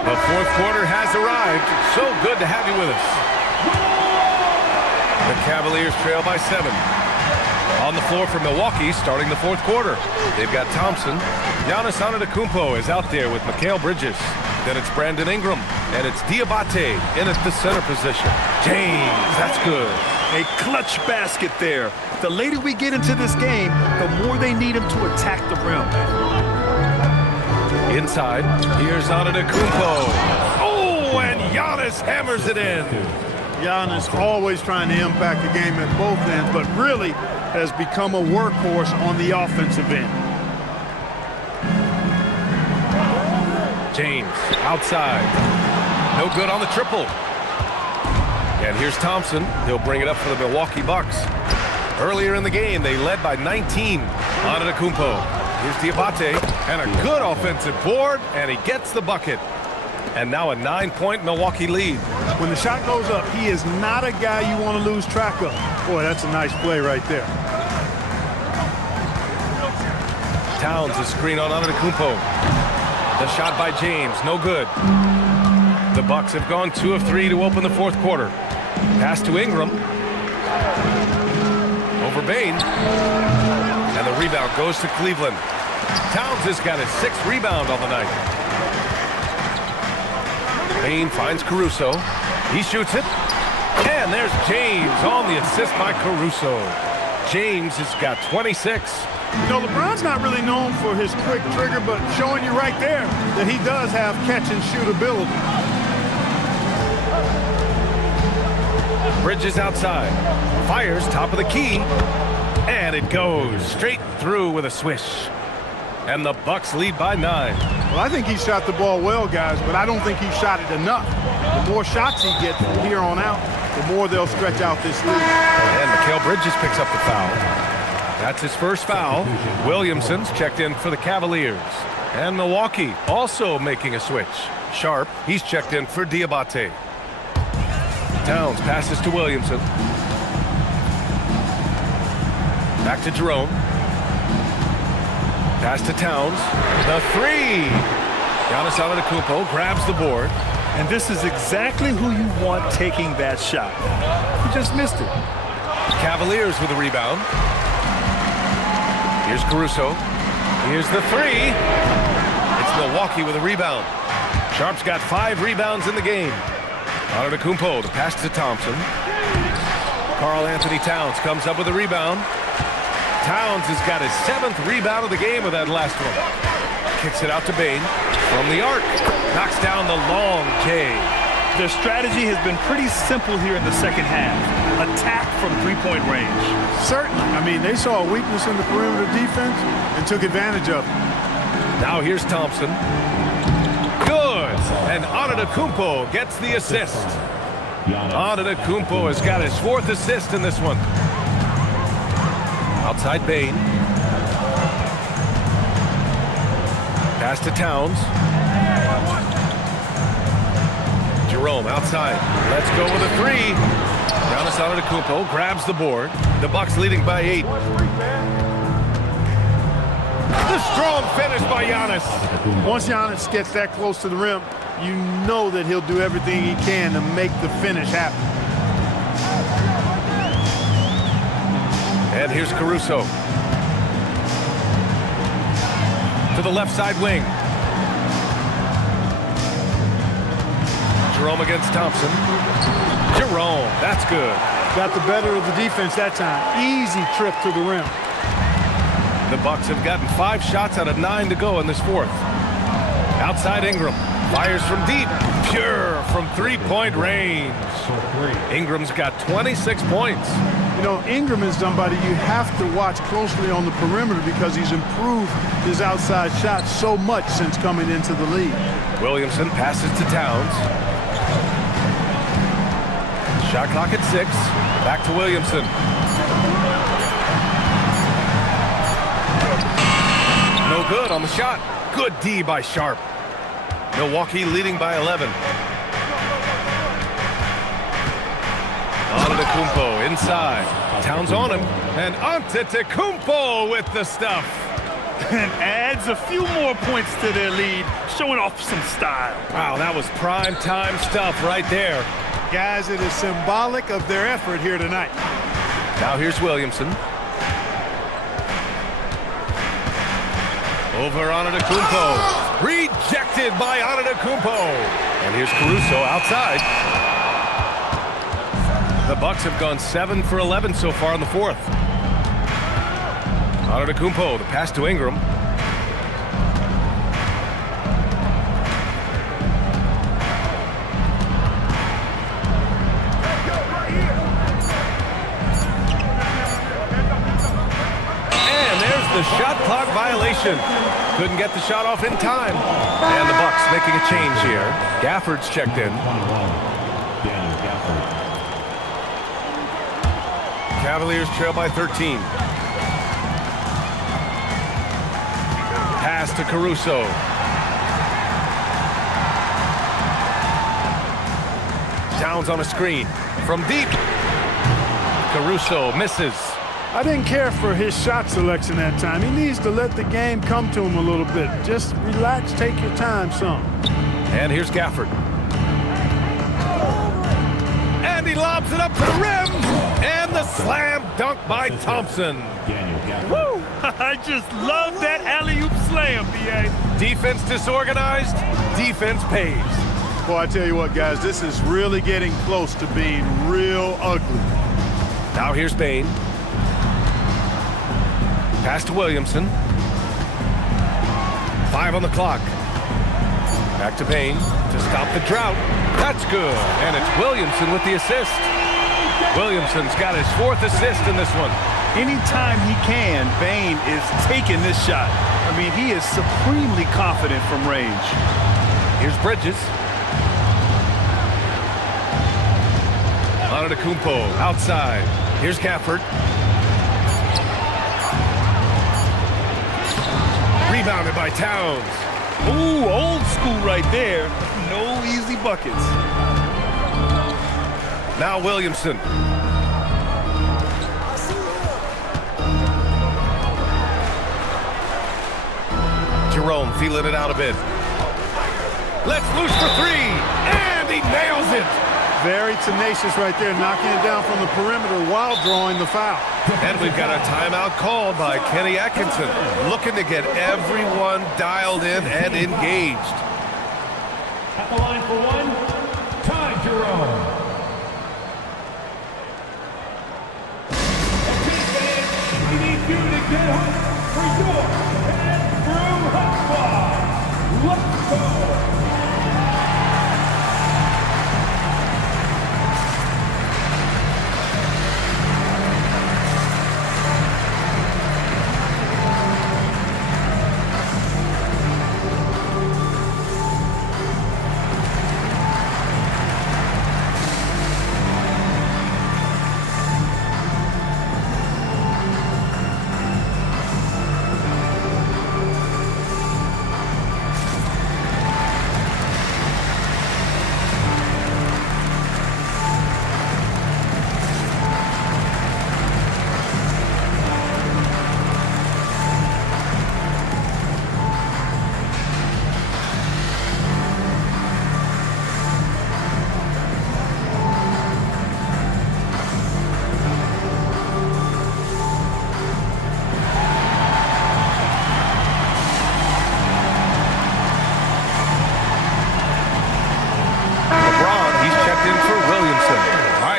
The fourth quarter has arrived. So good to have you with us. The Cavaliers trail by 7. On the floor for Milwaukee starting the fourth quarter. They've got Thompson. Giannis Antetokounmpo is out there with Mikal Bridges. Then it's Brandon Ingram. And it's Diabate in at the center position. James, that's good. A clutch basket there. The later we get into this game, the more they need him to attack the rim. Inside, here's Antetokounmpo. Oh, and Giannis hammers it in. Giannis always trying to impact the game at both ends, but really has become a workhorse on the offensive end. James, outside. No good on the triple. And here's Thompson. He'll bring it up for the Milwaukee Bucks. Earlier in the game, they led by 19. Antetokounmpo. Here's Diabate, and a good offensive board, and he gets the bucket. And now a 9-point Milwaukee lead. When the shot goes up, he is not a guy you want to lose track of. Boy, that's a nice play right there. Towns is screen on Antetokounmpo. The shot by James, no good. The Bucks have gone 2 of 3 to open the fourth quarter. Pass to Ingram. Over Bain. And the rebound goes to Cleveland. Towns has got his 6th rebound on the night. Bain finds Caruso. He shoots it. And there's James on the assist by Caruso. James has got 26. You know, LeBron's not really known for his quick trigger, but showing you right there that he does have catch and shoot ability. Bridges outside. Fires top of the key. And it goes straight through with a swish. And the Bucks lead by 9. Well, I think he shot the ball well, guys, but I don't think he shot it enough. The more shots he gets from here on out, the more they'll stretch out this lead. And Mikal Bridges picks up the foul. That's his first foul. Williamson's checked in for the Cavaliers. And Milwaukee also making a switch. Sharp, he's checked in for Diabate. Towns passes to Williamson. Back to Jerome. Pass to Towns. The 3. Giannis Antetokounmpo grabs the board. And this is exactly who you want taking that shot. He just missed it. Cavaliers with a rebound. Here's Caruso. Here's the 3. It's Milwaukee with a rebound. Sharp's got 5 rebounds in the game. Antetokounmpo, the pass to Thompson. Karl Anthony Towns comes up with a rebound. Towns has got his 7th rebound of the game with that last one. Kicks it out to Bain from the arc. Knocks down the long J. Their strategy has been pretty simple here in the second half. Attack from 3-point range. Certainly. I mean, they saw a weakness in the perimeter defense and took advantage of it. Now here's Thompson. Good. And Antetokounmpo gets the assist. Antetokounmpo has got his 4th assist in this one. Outside Bain. Pass to Towns. Jerome outside. Let's go with a 3. Giannis Antetokounmpo grabs the board. The Bucks leading by 8. The strong finish by Giannis. Once Giannis gets that close to the rim, you know that he'll do everything he can to make the finish happen. And here's Caruso. To the left side wing. Jerome against Thompson. Jerome, that's good. Got the better of the defense that time. Easy trip to the rim. The Bucks have gotten 5 shots out of 9 to go in this fourth. Outside Ingram. Fires from deep. Pure from 3-point range. Ingram's got 26 points. You know, Ingram is somebody you have to watch closely on the perimeter because he's improved his outside shot so much since coming into the league. Williamson passes to Towns. Shot clock at 6. Back to Williamson. No good on the shot. Good D by Sharp. Milwaukee leading by 11. Antetokounmpo inside. Towns on him. And Antetokounmpo with the stuff. And adds a few more points to their lead, showing off some style. Wow, that was prime time stuff right there. Guys, it is symbolic of their effort here tonight. Now here's Williamson. Over Antetokounmpo. Rejected by Antetokounmpo. And here's Caruso outside. The Bucks have gone 7 for 11 so far in the fourth. Antetokounmpo, the pass to Ingram. And there's the shot clock violation. Couldn't get the shot off in time. And the Bucks making a change here. Gafford's checked in. Cavaliers trail by 13. Pass to Caruso. Towns on a screen. From deep. Caruso misses. I didn't care for his shot selection that time. He needs to let the game come to him a little bit. Just relax, take your time some. And here's Gafford. And he lobs it up to the rim. And the slam dunk by Thompson. Woo! I just love that alley-oop slam, B.A. Defense disorganized, defense pays. Boy, I tell you what, guys, this is really getting close to being real ugly. Now here's Bane. Pass to Williamson. 5 on the clock. Back to Bane to stop the drought. That's good. And it's Williamson with the assist. Williamson's got his 4th assist in this one. Anytime he can, Bane is taking this shot. I mean, he is supremely confident from range. Here's Bridges. Antetokounmpo outside. Here's Gafford. Rebounded by Towns. Ooh, old school right there. No easy buckets. Now Williamson. Jerome feeling it out a bit. Let's loose for 3. And he nails it. Very tenacious right there, knocking it down from the perimeter while drawing the foul. And we've got a timeout called by Kenny Atkinson, looking to get everyone dialed in and engaged. At the line for one, Ty Jerome. We need you to get home for your bedroom hotspot. Let's go.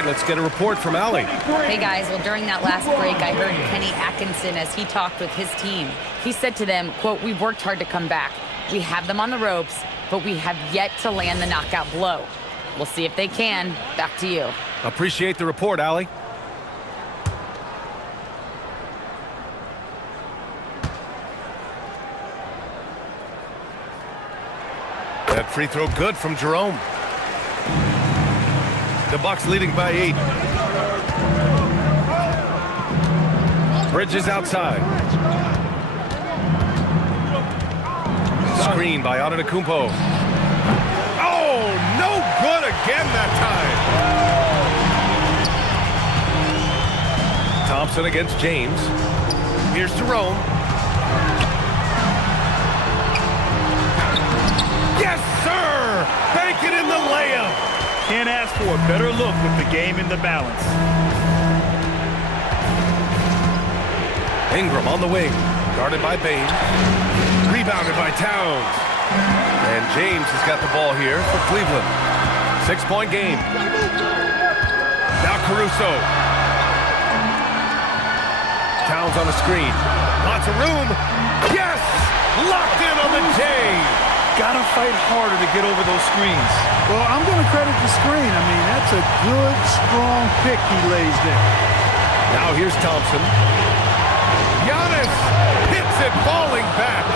Let's get a report from Allie. Hey guys, well during that last break I heard Kenny Atkinson as he talked with his team. He said to them, quote, "We've worked hard to come back. We have them on the ropes, but we have yet to land the knockout blow. We'll see if they can." Back to you. Appreciate the report, Allie. That free throw good from Jerome. The Bucks leading by 8. Bridges outside. Screen by Antetokounmpo. Oh, no good again that time. Thompson against James. Here's Jerome. Yes, sir! Bank it in the layup. Can't ask for a better look with the game in the balance. Ingram on the wing, guarded by Bain. Rebounded by Towns. And James has got the ball here for Cleveland. 6-point game. Now Caruso. Towns on the screen. Lots of room. Yes! Locked in on the J. Gotta fight harder to get over those screens. Well, I'm going to credit the screen. I mean, that's a good, strong pick he lays there. Now here's Thompson. Giannis hits it, falling back.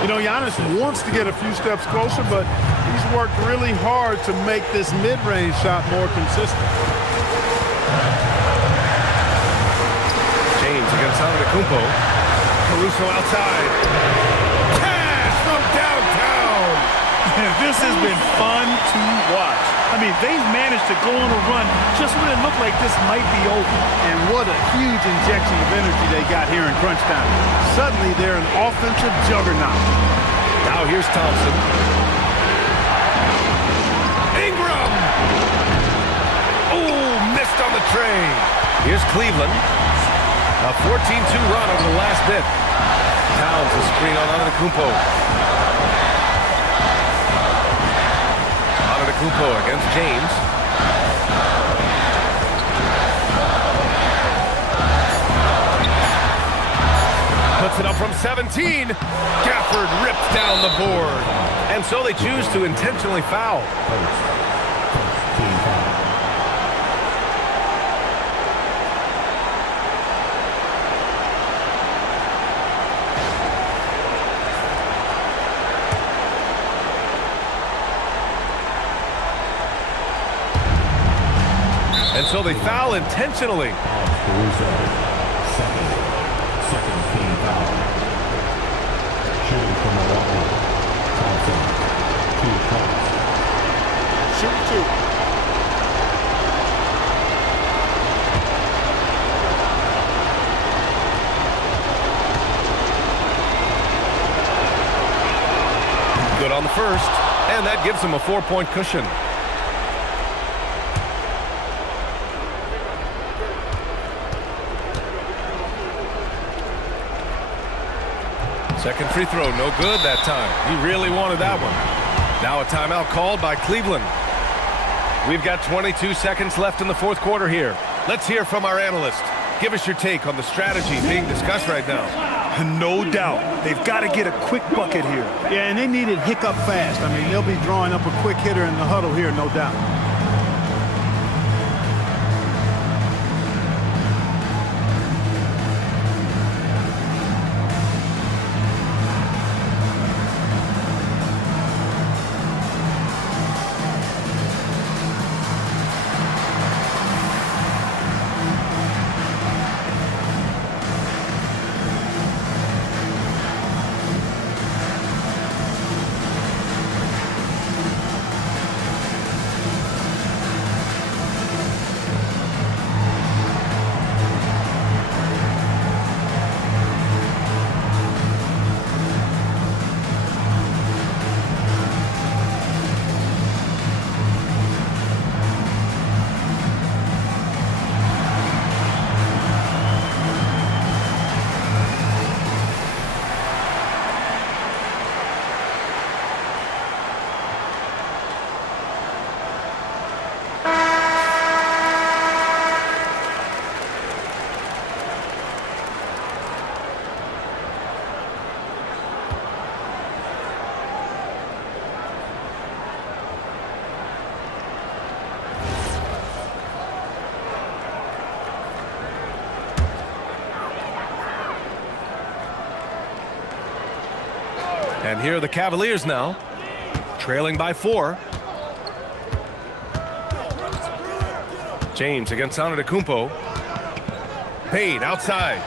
You know, Giannis wants to get a few steps closer, but he's worked really hard to make this mid-range shot more consistent. James against Antetokounmpo. Caruso outside. Pass from downtown. This has been fun to watch. I mean, they've managed to go on a run just when it looked like this might be over. And what a huge injection of energy they got here in crunch time. Suddenly, they're an offensive juggernaut. Now here's Thompson. Ingram! Oh, missed on the tray. Here's Cleveland. A 14-2 run over the last bit. Towns a screen on Antetokounmpo. Antetokounmpo against James. Puts it up from 17. Gafford rips down the board. And so they choose to intentionally foul. And so they foul intentionally. Second team foul. Shooting from Milwaukee. Thompson. 2 points. Shoot 2. Good on the first, and that gives them a 4-point cushion. Second free throw, no good that time. He really wanted that one. Now a timeout called by Cleveland. We've got 22 seconds left in the fourth quarter here. Let's hear from our analyst. Give us your take on the strategy being discussed right now. No doubt. They've got to get a quick bucket here. Yeah, and they need it hiccup fast. I mean, they'll be drawing up a quick hitter in the huddle here, no doubt. And here are the Cavaliers now. trailing by 4. James against Antetokounmpo. Payne outside.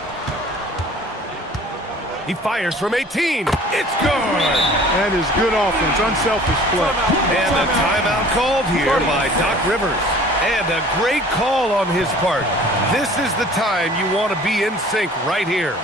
He fires from 18. It's good. That is good offense, unselfish play. And a timeout called here by Doc Rivers. And a great call on his part. This is the time you want to be in sync right here.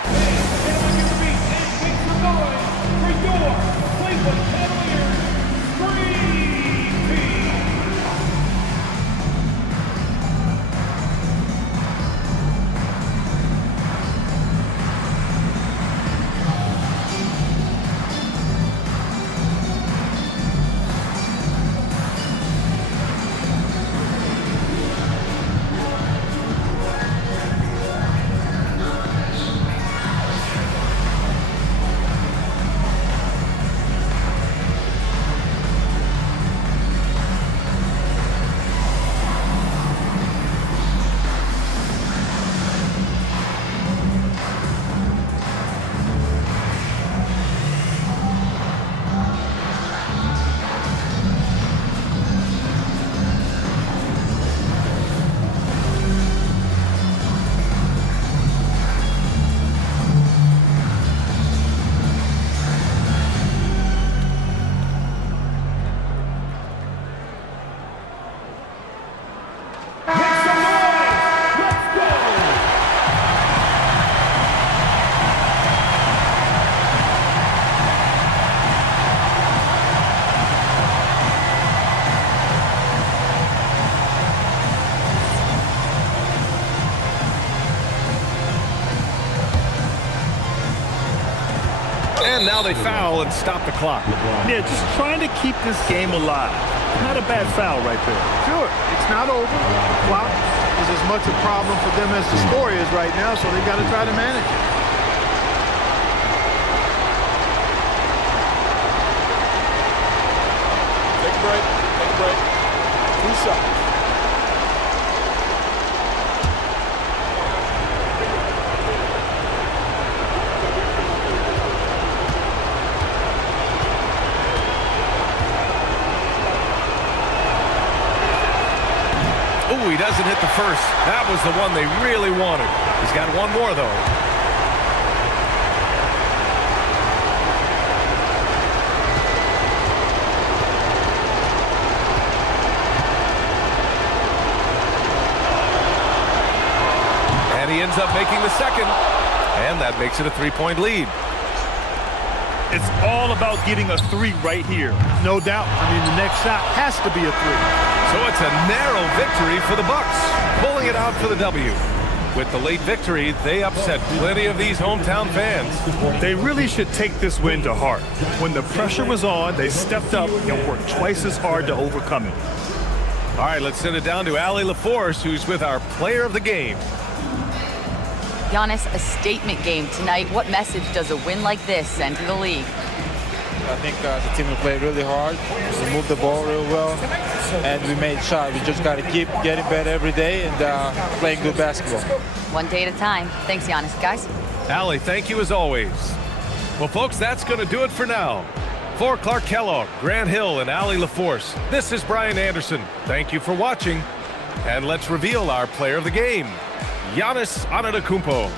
And now they foul and stop the clock. Yeah, just trying to keep this game alive. Not a bad foul right there. Sure, it's not over. The clock is as much a problem for them as the score is right now, so they've got to try to manage it. Take a break. Take a break. 2 shots. Ooh, he doesn't hit the first. That was the one they really wanted. He's got one more, though. And he ends up making the second. And that makes it a 3-point lead. It's all about getting a 3 right here. No doubt. I mean, the next shot has to be a 3. So it's a narrow victory for the Bucks, pulling it out for the W. With the late victory, they upset plenty of these hometown fans. They really should take this win to heart. When the pressure was on, they stepped up and worked twice as hard to overcome it. All right, let's send it down to Allie LaForce, who's with our player of the game. Giannis, a statement game tonight. What message does a win like this send to the league? I think the team will play really hard. We moved the ball real well, and we made shots. We just got to keep getting better every day and playing good basketball. One day at a time. Thanks, Giannis. Guys? Allie, thank you as always. Well, folks, that's going to do it for now. For Clark Kellogg, Grant Hill, and Allie LaForce, this is Brian Anderson. Thank you for watching. And let's reveal our player of the game, Giannis Antetokounmpo.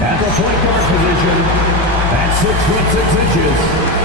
At the point guard position, at 6'6"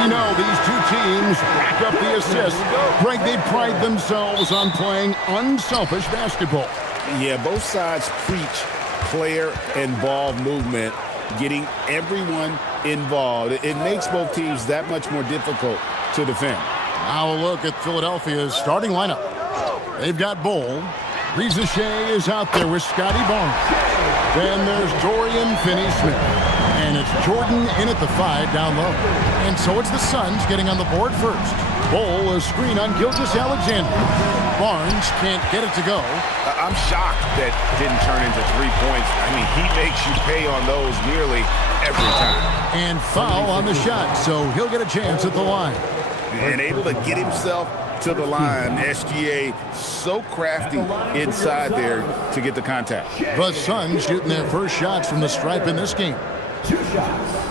You know, these two teams rack up the assists. Greg, they pride themselves on playing unselfish basketball. Yeah, both sides preach player and ball movement, getting everyone involved. It makes both teams that much more difficult to defend. Now a look at Philadelphia's starting lineup. They've got Bull. Rizachet is out there with Scotty Barnes. Then there's Dorian Finney-Smith. And it's Jordan in at the 5 down low. And so it's the Suns getting on the board first. Bull, a screen on Gilgeous-Alexander. Barnes can't get it to go. I'm shocked that didn't turn into 3 points. I mean, he makes you pay on those nearly every time. And foul on the shot, so he'll get a chance at the line. And able to get himself to the line. SGA so crafty inside there to get the contact. The Suns shooting their first shots from the stripe in this game. 2 shots.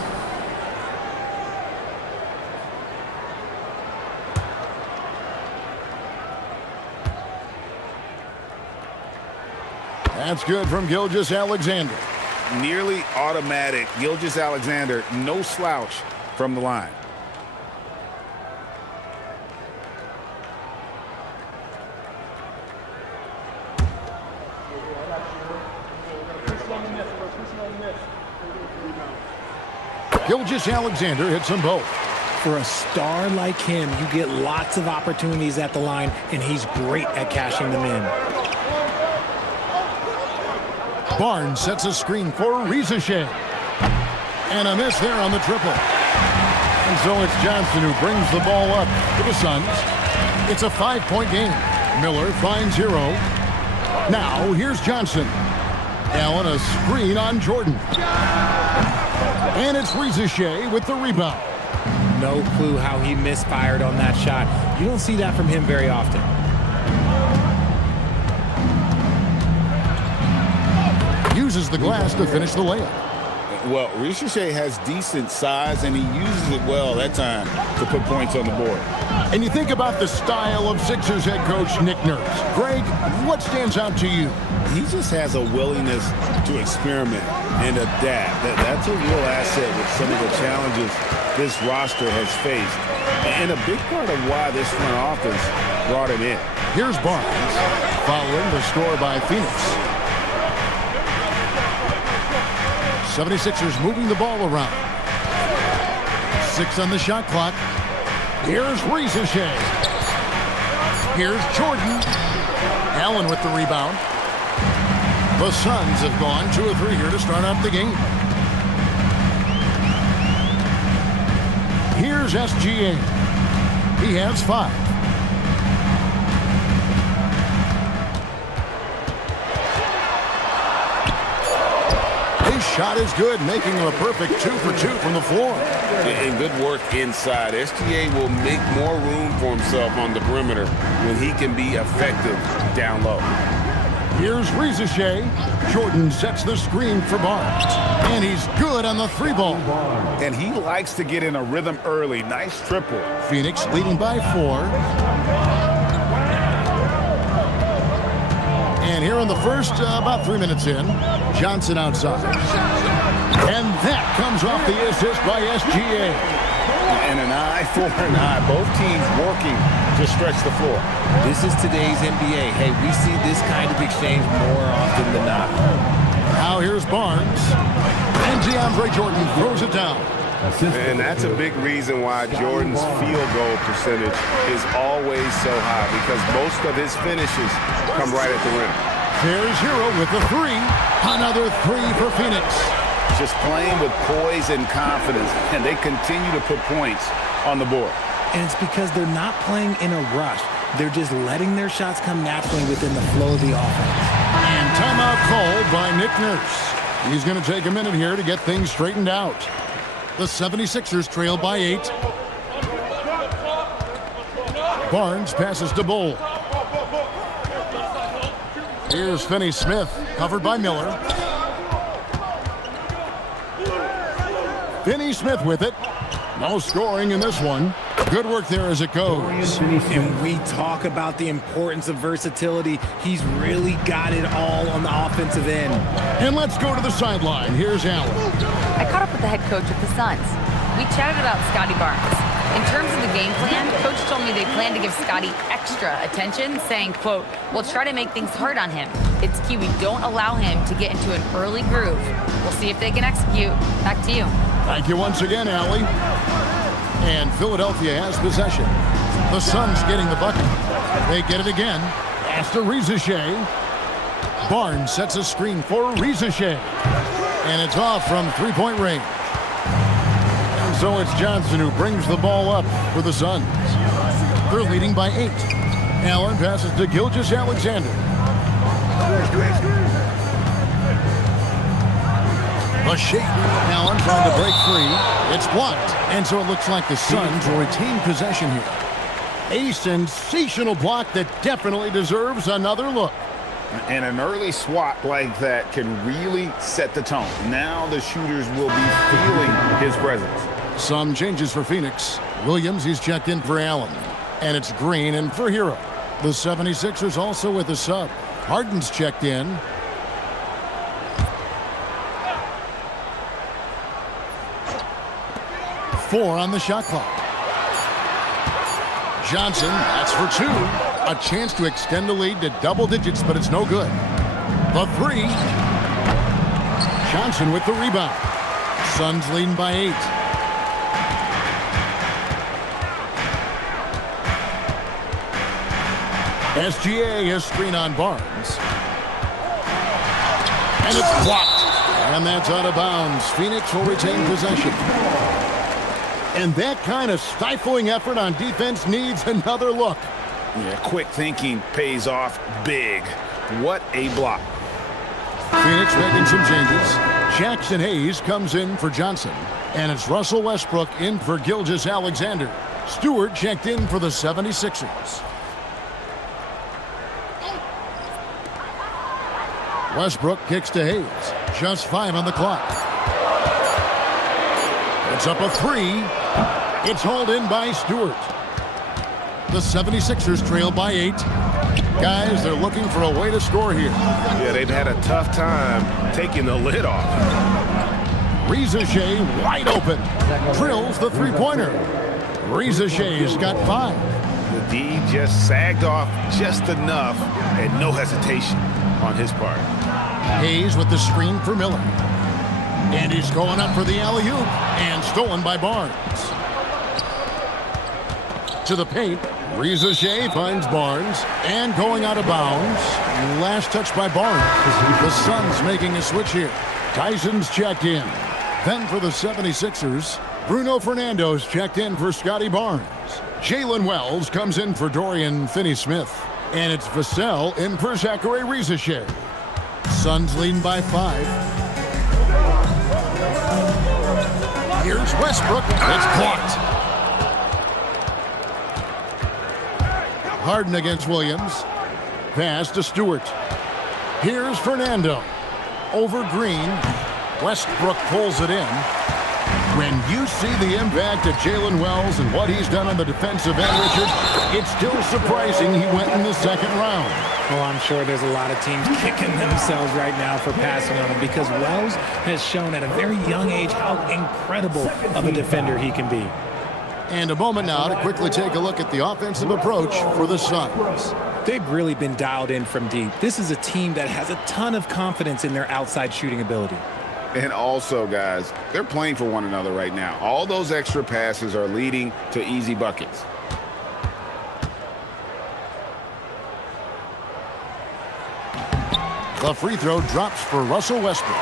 That's good from Gilgeous-Alexander. Nearly automatic. Gilgeous-Alexander, no slouch from the line. Gilgeous-Alexander hits them both. For a star like him, you get lots of opportunities at the line, and he's great at cashing them in. Barnes sets a screen for Rizachet. And a miss there on the triple. And so it's Johnson who brings the ball up to the Suns. It's a 5-point game. Miller finds Hero. Now here's Johnson. Allen a screen on Jordan. And it's Rizachet with the rebound. No clue how he misfired on that shot. You don't see that from him very often. Uses the glass to finish the layup. Well, Rizachet has decent size, and he uses it well that time to put points on the board. And you think about the style of Sixers head coach Nick Nurse. Greg, what stands out to you? He just has a willingness to experiment and adapt. That's a real asset with some of the challenges this roster has faced. And a big part of why this front office brought him in. Here's Barnes following the score by Phoenix. 76ers moving the ball around. 6 on the shot clock. Here's Rizachet. Here's Jordan. Allen with the rebound. The Suns have gone 2 of 3 here to start out the game. Here's SGA. He has 5. His shot is good, making him a perfect 2 for 2 from the floor. And good work inside. SGA will make more room for himself on the perimeter when he can be effective down low. Here's Rizachet. Jordan sets the screen for Barnes. And he's good on the 3-ball. And he likes to get in a rhythm early. Nice triple. Phoenix leading by 4. And here in the first, about 3 minutes in, Johnson outside. And that comes off the assist by SGA. And an eye for an eye. Both teams working to stretch the floor. This is today's NBA. Hey, we see this kind of exchange more often than not. Now here's Barnes. And DeAndre Jordan throws it down. And that's a big reason why Jordan's field goal percentage is always so high, because most of his finishes come right at the rim. There's Hero with the 3. Another 3 for Phoenix. Just playing with poise and confidence, and they continue to put points on the board. And it's because they're not playing in a rush. They're just letting their shots come naturally within the flow of the offense. And timeout called by Nick Nurse. He's going to take a minute here to get things straightened out. The 76ers trail by 8. Barnes passes to Bull. Here's Finney-Smith, covered by Miller. Finney-Smith with it. No scoring in this one. Good work there as it goes. And we talk about the importance of versatility. He's really got it all on the offensive end. And let's go to the sideline. Here's Allen. I caught up with the head coach of the Suns. We chatted about Scotty Barnes. In terms of the game plan, Coach told me they plan to give Scotty extra attention, saying, quote, "We'll try to make things hard on him. It's key we don't allow him to get into an early groove. We'll see if they can execute." Back to you. Thank you once again, Allie. And Philadelphia has possession. The Suns getting the bucket. They get it again. Pass to Rizachet. Barnes sets a screen for Rizachet. And it's off from three-point range. And so it's Johnson who brings the ball up for the Suns. They're leading by 8. Allen passes to Gilgeous-Alexander. A shake. Allen trying to break free. It's blocked. And so it looks like the Suns will retain possession here. A sensational block that definitely deserves another look. And an early swat like that can really set the tone. Now the shooters will be feeling his presence. Some changes for Phoenix. Williams, he's checked in for Allen. And it's Green in for Hero. The 76ers also with a sub. Harden's checked in. Four on the shot clock. Johnson, that's for 2. A chance to extend the lead to double digits, but it's no good. The 3. Johnson with the rebound. Suns leading by 8. SGA has screen on Barnes. And it's blocked. And that's out of bounds. Phoenix will retain possession. And that kind of stifling effort on defense needs another look. Yeah, quick thinking pays off big. What a block. Phoenix making some changes. Jackson Hayes comes in for Johnson. And it's Russell Westbrook in for Gilgeous-Alexander. Stewart checked in for the 76ers. Westbrook kicks to Hayes. Just 5 on the clock. It's up a 3. It's hauled in by Stewart. The 76ers trail by 8. Guys, they're looking for a way to score here. Yeah, they've had a tough time taking the lid off. Rizachet wide open. Drills the three-pointer. Rizachet's got 5. The D just sagged off just enough and no hesitation on his part. Hayes with the screen for Miller. And he's going up for the alley-oop. And stolen by Barnes. To the paint. Rizachet finds Barnes. And going out of bounds. Last touch by Barnes. The Suns making a switch here. Tyson's checked in. Then for the 76ers, Bruno Fernando's checked in for Scotty Barnes. Jalen Wells comes in for Dorian Finney-Smith. And it's Vassell in for Zachary Rizachet. Suns leading by 5. Here's Westbrook. It's blocked. Harden against Williams. Pass to Stewart. Here's Fernando. Over Green. Westbrook pulls it in. When you see the impact of Jalen Wells and what he's done on the defensive end, Richard, it's still surprising he went in the second round. Well, I'm sure there's a lot of teams kicking themselves right now for passing on him because Wells has shown at a very young age how incredible of a defender he can be. And a moment now to quickly take a look at the offensive approach for the Suns. They've really been dialed in from deep. This is a team that has a ton of confidence in their outside shooting ability. And also, guys, they're playing for one another right now. All those extra passes are leading to easy buckets. The free throw drops for Russell Westbrook.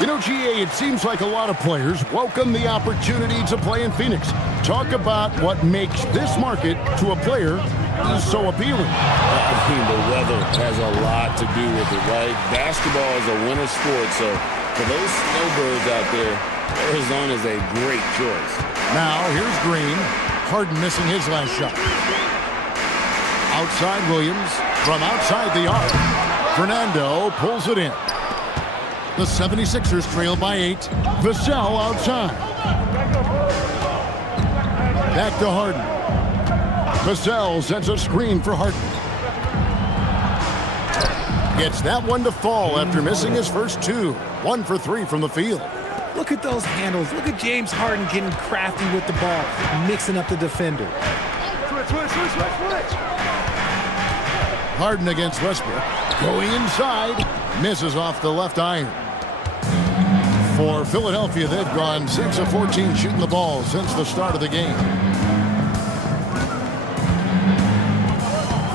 You know, GA, it seems like a lot of players welcome the opportunity to play in Phoenix. Talk about what makes this market to a player so appealing. I mean, the weather has a lot to do with it, right? Basketball is a winter sport, so for those snowbirds out there, Arizona is a great choice. Now, here's Green. Harden missing his last shot. Outside Williams. From outside the arc. Fernando pulls it in. The 76ers trail by 8. Vassell outside. Back to Harden. Vassell sets a screen for Harden. Gets that one to fall after missing his first 2. 1 for 3 from the field. Look at those handles. Look at James Harden getting crafty with the ball, mixing up the defender. Harden against Westbrook. Going inside. Misses off the left iron. For Philadelphia, they've gone 6 of 14 shooting the ball since the start of the game.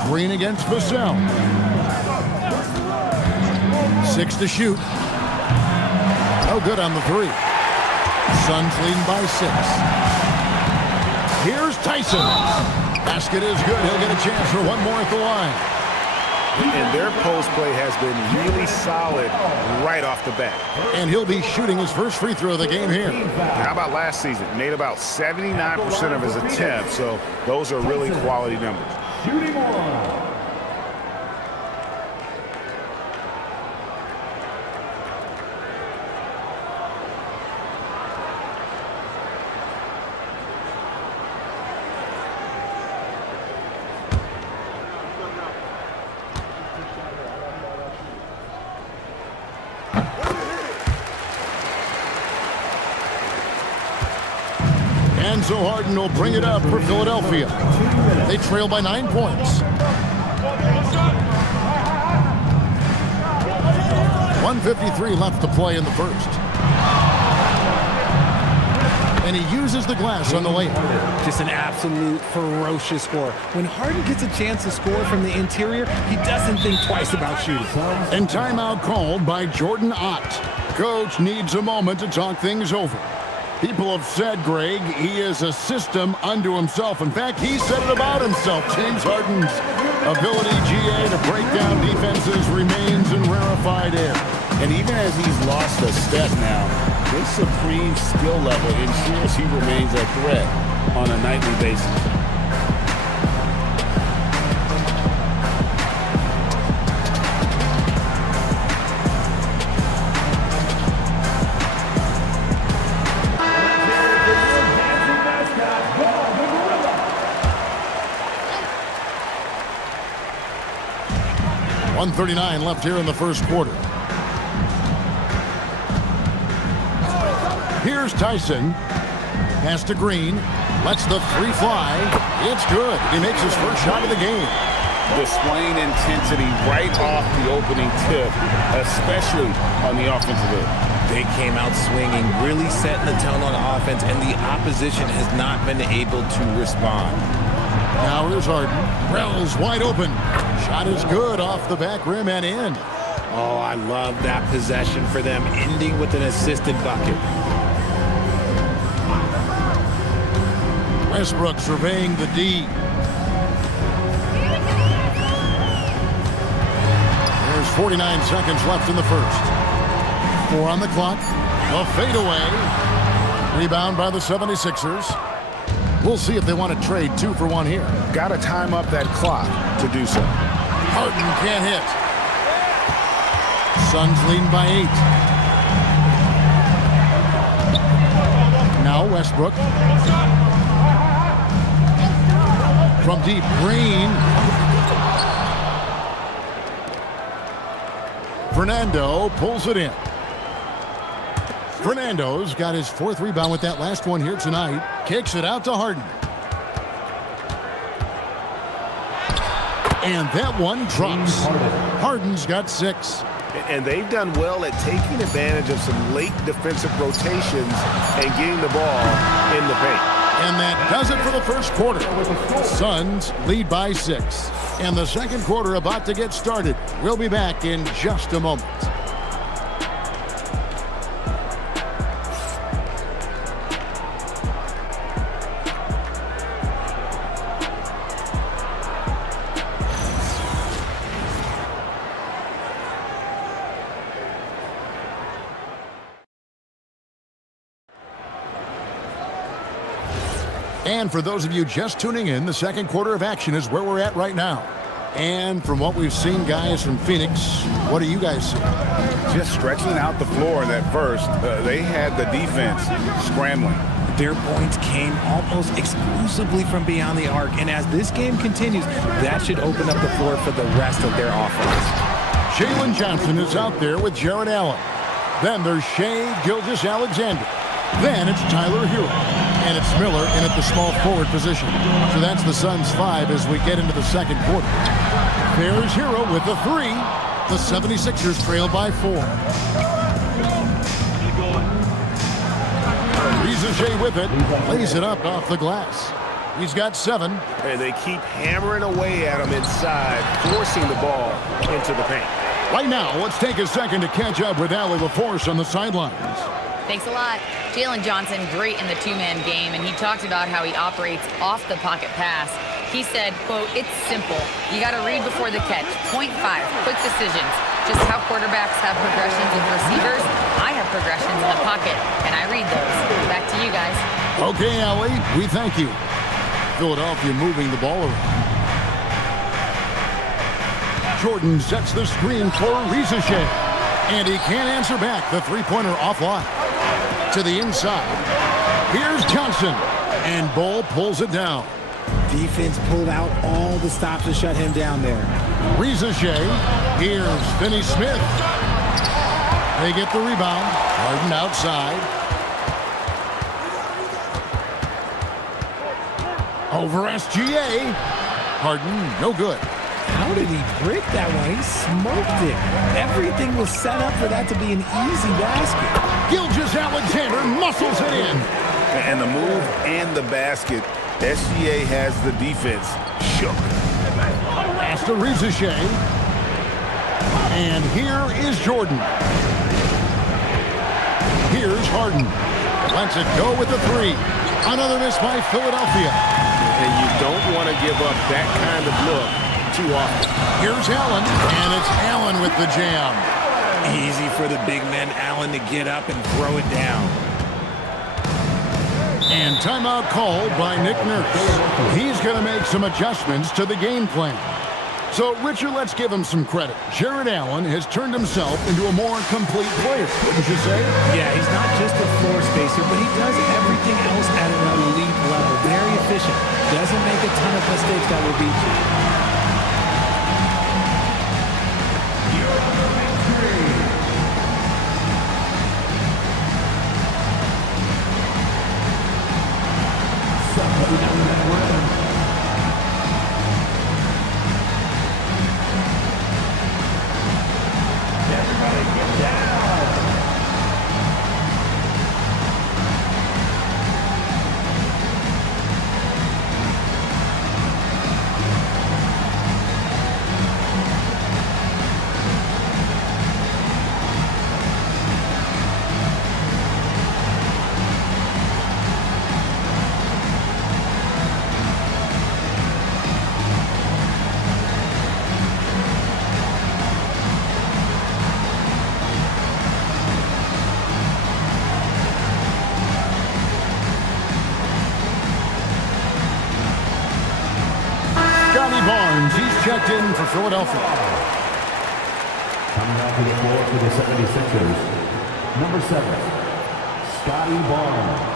Green against Vassell. 6 to shoot. No good on the 3. Suns leading by 6. Here's Tyson. Basket is good. He'll get a chance for one more at the line. And their post play has been really solid right off the bat. And he'll be shooting his first free throw of the game here. How about last season? Made about 79% of his attempts, so those are really quality numbers. Shooting one. So Harden will bring it up for Philadelphia. They trail by 9 points. 1:53 left to play in the first. And he uses the glass on the layup. Just an absolute ferocious score. When Harden gets a chance to score from the interior, he doesn't think twice about shooting. And timeout called by Jordan Ott. Coach needs a moment to talk things over. People have said, Greg, he is a system unto himself. In fact, he said it about himself. James Harden's ability, GA, to break down defenses remains in rarefied air. And even as he's lost a step now, his supreme skill level ensures he remains a threat on a nightly basis. .139 left here in the first quarter. Here's Tyson. Pass to Green. Lets the 3 fly. It's good. He makes his first shot of the game. Displaying intensity right off the opening tip, especially on the offensive end. They came out swinging, really setting the tone on offense, and the opposition has not been able to respond. Now here's Harden. Rel's wide open. Shot is good off the back rim and in. Oh, I love that possession for them, ending with an assisted bucket. Westbrook surveying the D. There's 49 seconds left in the first. 4 on the clock. A fadeaway. Rebound by the 76ers. We'll see if they want to trade 2 for 1 here. Got to time up that clock to do so. Harden can't hit. Suns leading by 8. Now Westbrook. From deep, Green. Fernando pulls it in. Fernando's got his 4th rebound with that last one here tonight. Kicks it out to Harden. And that one drops. Harden's got 6. And they've done well at taking advantage of some late defensive rotations and getting the ball in the paint. And that does it for the first quarter. Suns lead by 6. And the second quarter about to get started. We'll be back in just a moment. And for those of you just tuning in, the second quarter of action is where we're at right now. And from what we've seen, guys, from Phoenix, what do you guys see? Just stretching out the floor in that first. They had the defense scrambling. Their points came almost exclusively from beyond the arc. And as this game continues, that should open up the floor for the rest of their offense. Jalen Johnson is out there with Jared Allen. Then there's Shai Gilgeous-Alexander. Then it's Tyler Hero. And it's Miller in at the small forward position. So that's the Suns 5 as we get into the second quarter. There's Hero with the 3. The 76ers trail by 4. Riza with it. Lays it up off the glass. He's got 7. And they keep hammering away at him inside, forcing the ball into the paint. Right now, let's take a second to catch up with Allie LaForce on the sidelines. Thanks a lot. Jalen Johnson, great in the two-man game, and he talked about how he operates off the pocket pass. He said, quote, "It's simple. You got to read before the catch. Point 5, quick decisions. Just how quarterbacks have progressions with receivers, I have progressions in the pocket, and I read those." Back to you guys. Okay, Allie, we thank you. Philadelphia moving the ball around. Jordan sets the screen for Riza, and he can't answer back. The three-pointer offline. To the inside. Here's Johnson, and Bull pulls it down. Defense pulled out all the stops to shut him down there. Riza. Here's Finney Smith. They get the rebound. Harden outside. Over SGA. Harden, no good. How did he break that one? He smoked it. Everything was set up for that to be an easy basket. Gilgeous-Alexander muscles it in. And the move and the basket, SGA has the defense shook. Pass to Riza. And here is Jordan. Here's Harden. Lets it go with the 3. Another miss by Philadelphia. And you don't want to give up that kind of look too often. Here's Allen, and it's Allen with the jam. Easy for the big man Allen to get up and throw it down. And timeout called by Nick Nurse. He's going to make some adjustments to the game plan. So, Richard, let's give him some credit. Jared Allen has turned himself into a more complete player, wouldn't you say? Yeah, he's not just a floor spacer, but he does everything else at an elite level. Very efficient. Doesn't make a ton of mistakes that will beat you. Barnes, he's checked in for Philadelphia. Coming out to the floor for the 76ers, number 7, Scotty Barnes.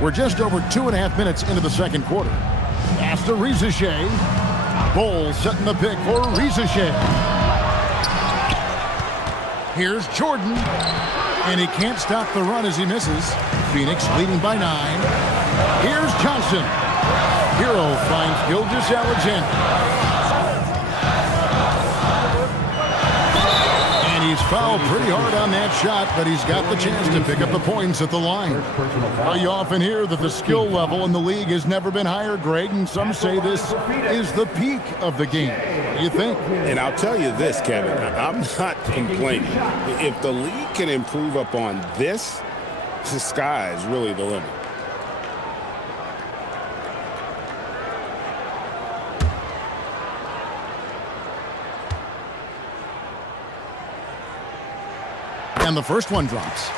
We're just over 2.5 minutes into the second quarter. Pass to Rizachet. Bol setting the pick for Rizachet. Here's Jordan. And he can't stop the run as he misses. Phoenix leading by 9. Here's Johnson. Hero finds Gilgeous-Alexander. He's fouled pretty hard on that shot, but he's got the chance to pick up the points at the line. Well, you often hear that the skill level in the league has never been higher, Greg, and some say this is the peak of the game. What do you think? And I'll tell you this, Kevin, I'm not complaining. If the league can improve upon this, the sky is really the limit. And the first one drops.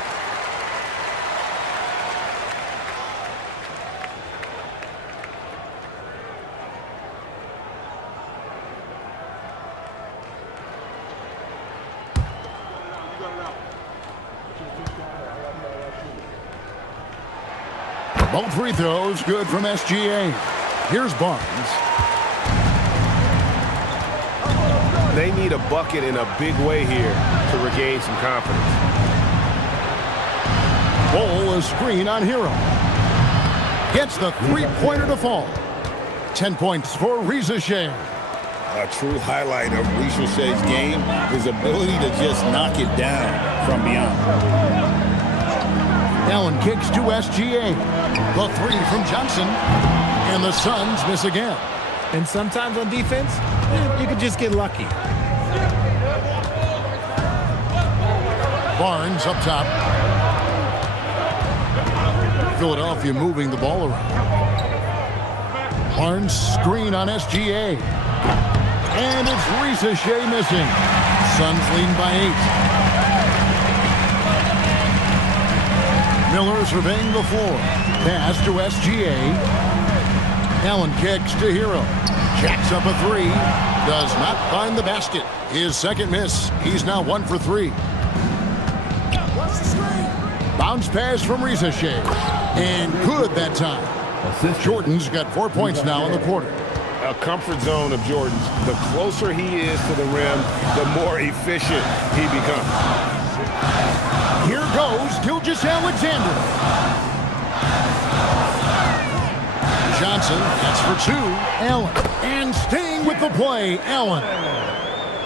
Both free throws good from SGA. Here's Barnes. They need a bucket in a big way here to regain some confidence. Bol a screen on Hero. Gets the three-pointer to fall. 10 points for Rizachet. A true highlight of Richechet's game, his ability to just knock it down from beyond. Allen kicks to SGA. The three from Johnson. And the Suns miss again. And sometimes on defense, you could just get lucky. Barnes up top. Philadelphia moving the ball around. Barnes screen on SGA. And it's Rizachet missing. Suns leading by 8. Miller surveying the floor. Pass to SGA. Allen kicks to Hero. Jacks up a three. Does not find the basket. His second miss. He's now 1 for 3. Bounce pass from Rizachet. And good that time. Jordan's got 4 points now in the quarter. A comfort zone of Jordan's. The closer he is to the rim, the more efficient he becomes. Here goes Gilgeous-Alexander. Johnson, that's for 2. Allen. And staying with the play, Allen.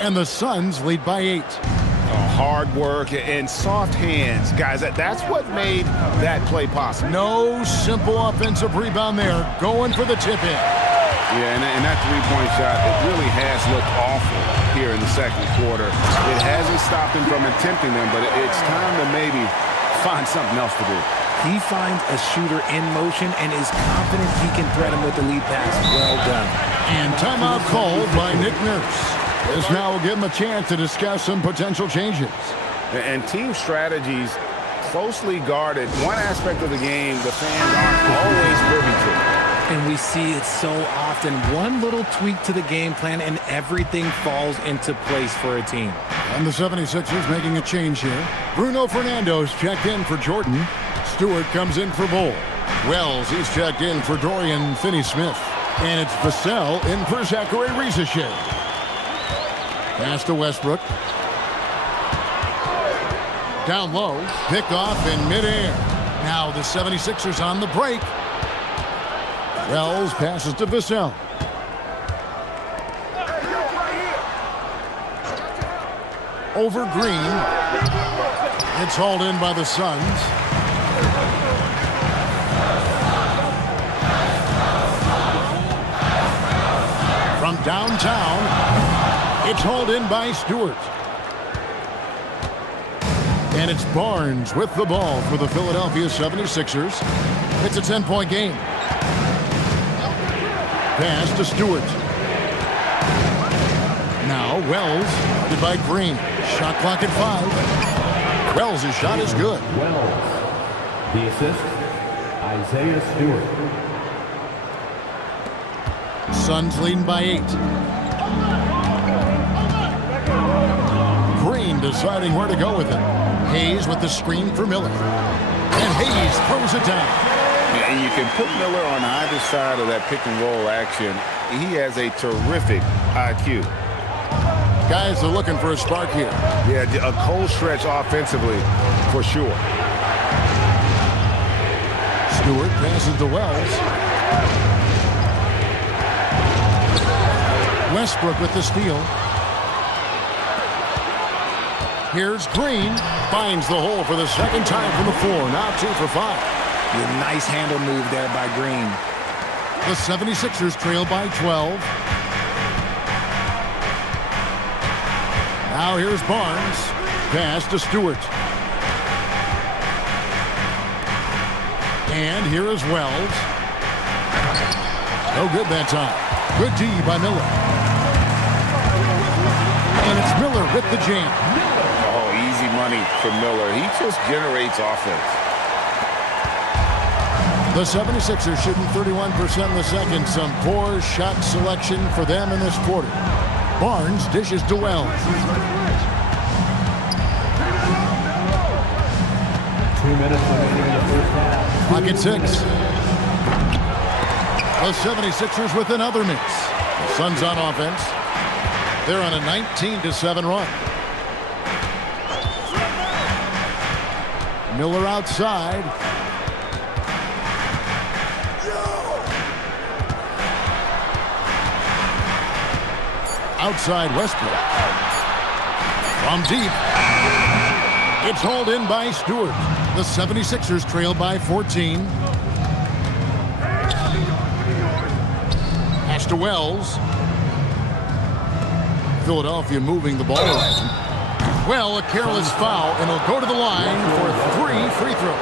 And the Suns lead by 8. Hard work and soft hands. Guys, that's what made that play possible. No simple offensive rebound there. Going for the tip-in. Yeah, and that three-point shot, it really has looked awful here in the second quarter. It hasn't stopped him from attempting them, but it's time to maybe find something else to do. He finds a shooter in motion and is confident he can threat him with the lead pass. Well done. And timeout called by Nick Nurse. This now will give him a chance to discuss some potential changes. And team strategies closely guarded. One aspect of the game the fans aren't always privy to. And we see it so often. One little tweak to the game plan and everything falls into place for a team. And the 76ers making a change here. Bruno Fernando's checked in for Jordan. Stewart comes in for Bol. Wells, he's checked in for Dorian Finney-Smith. And it's Vassell in for Zachary Rizachet. Pass to Westbrook. Down low. Pick off in midair. Now the 76ers on the break. Wells passes to Vassell. Over Green. It's hauled in by the Suns. From downtown, it's hauled in by Stewart. And it's Barnes with the ball for the Philadelphia 76ers. It's a 10-point game. Pass to Stewart. Now Wells Intercepted by Green. Shot clock at 5. Wells' shot is good. Wells. The assist, Isaiah Stewart. Suns leading by 8. Green deciding where to go with it. Hayes with the screen for Miller. And Hayes throws it down. And you can put Miller on either side of that pick and roll action. He has a terrific IQ. Guys are looking for a spark here. Yeah, a cold stretch offensively for sure. Stewart passes to Wells. Westbrook with the steal. Here's Green. Finds the hole for the second time from the floor. Now 2 for 5. A nice handle move there by Green. The 76ers trail by 12. Now here's Barnes. Pass to Stewart. And here is Wells. No good that time. Good D by Miller. And it's Miller with the jam. Oh, easy money for Miller. He just generates offense. The 76ers shooting 31% in the second. Some poor shot selection for them in this quarter. Barnes dishes to Wells. 2 minutes remaining in the first half. Clock at 6. The 76ers with another miss. The Suns on offense. They're on a 19-7 run. Miller outside. Outside Westbrook. From deep. It's hauled in by Stewart. The 76ers trail by 14. Pass to Wells. Philadelphia moving the ball around. Well, a careless foul, and he'll go to the line for 3 free throws.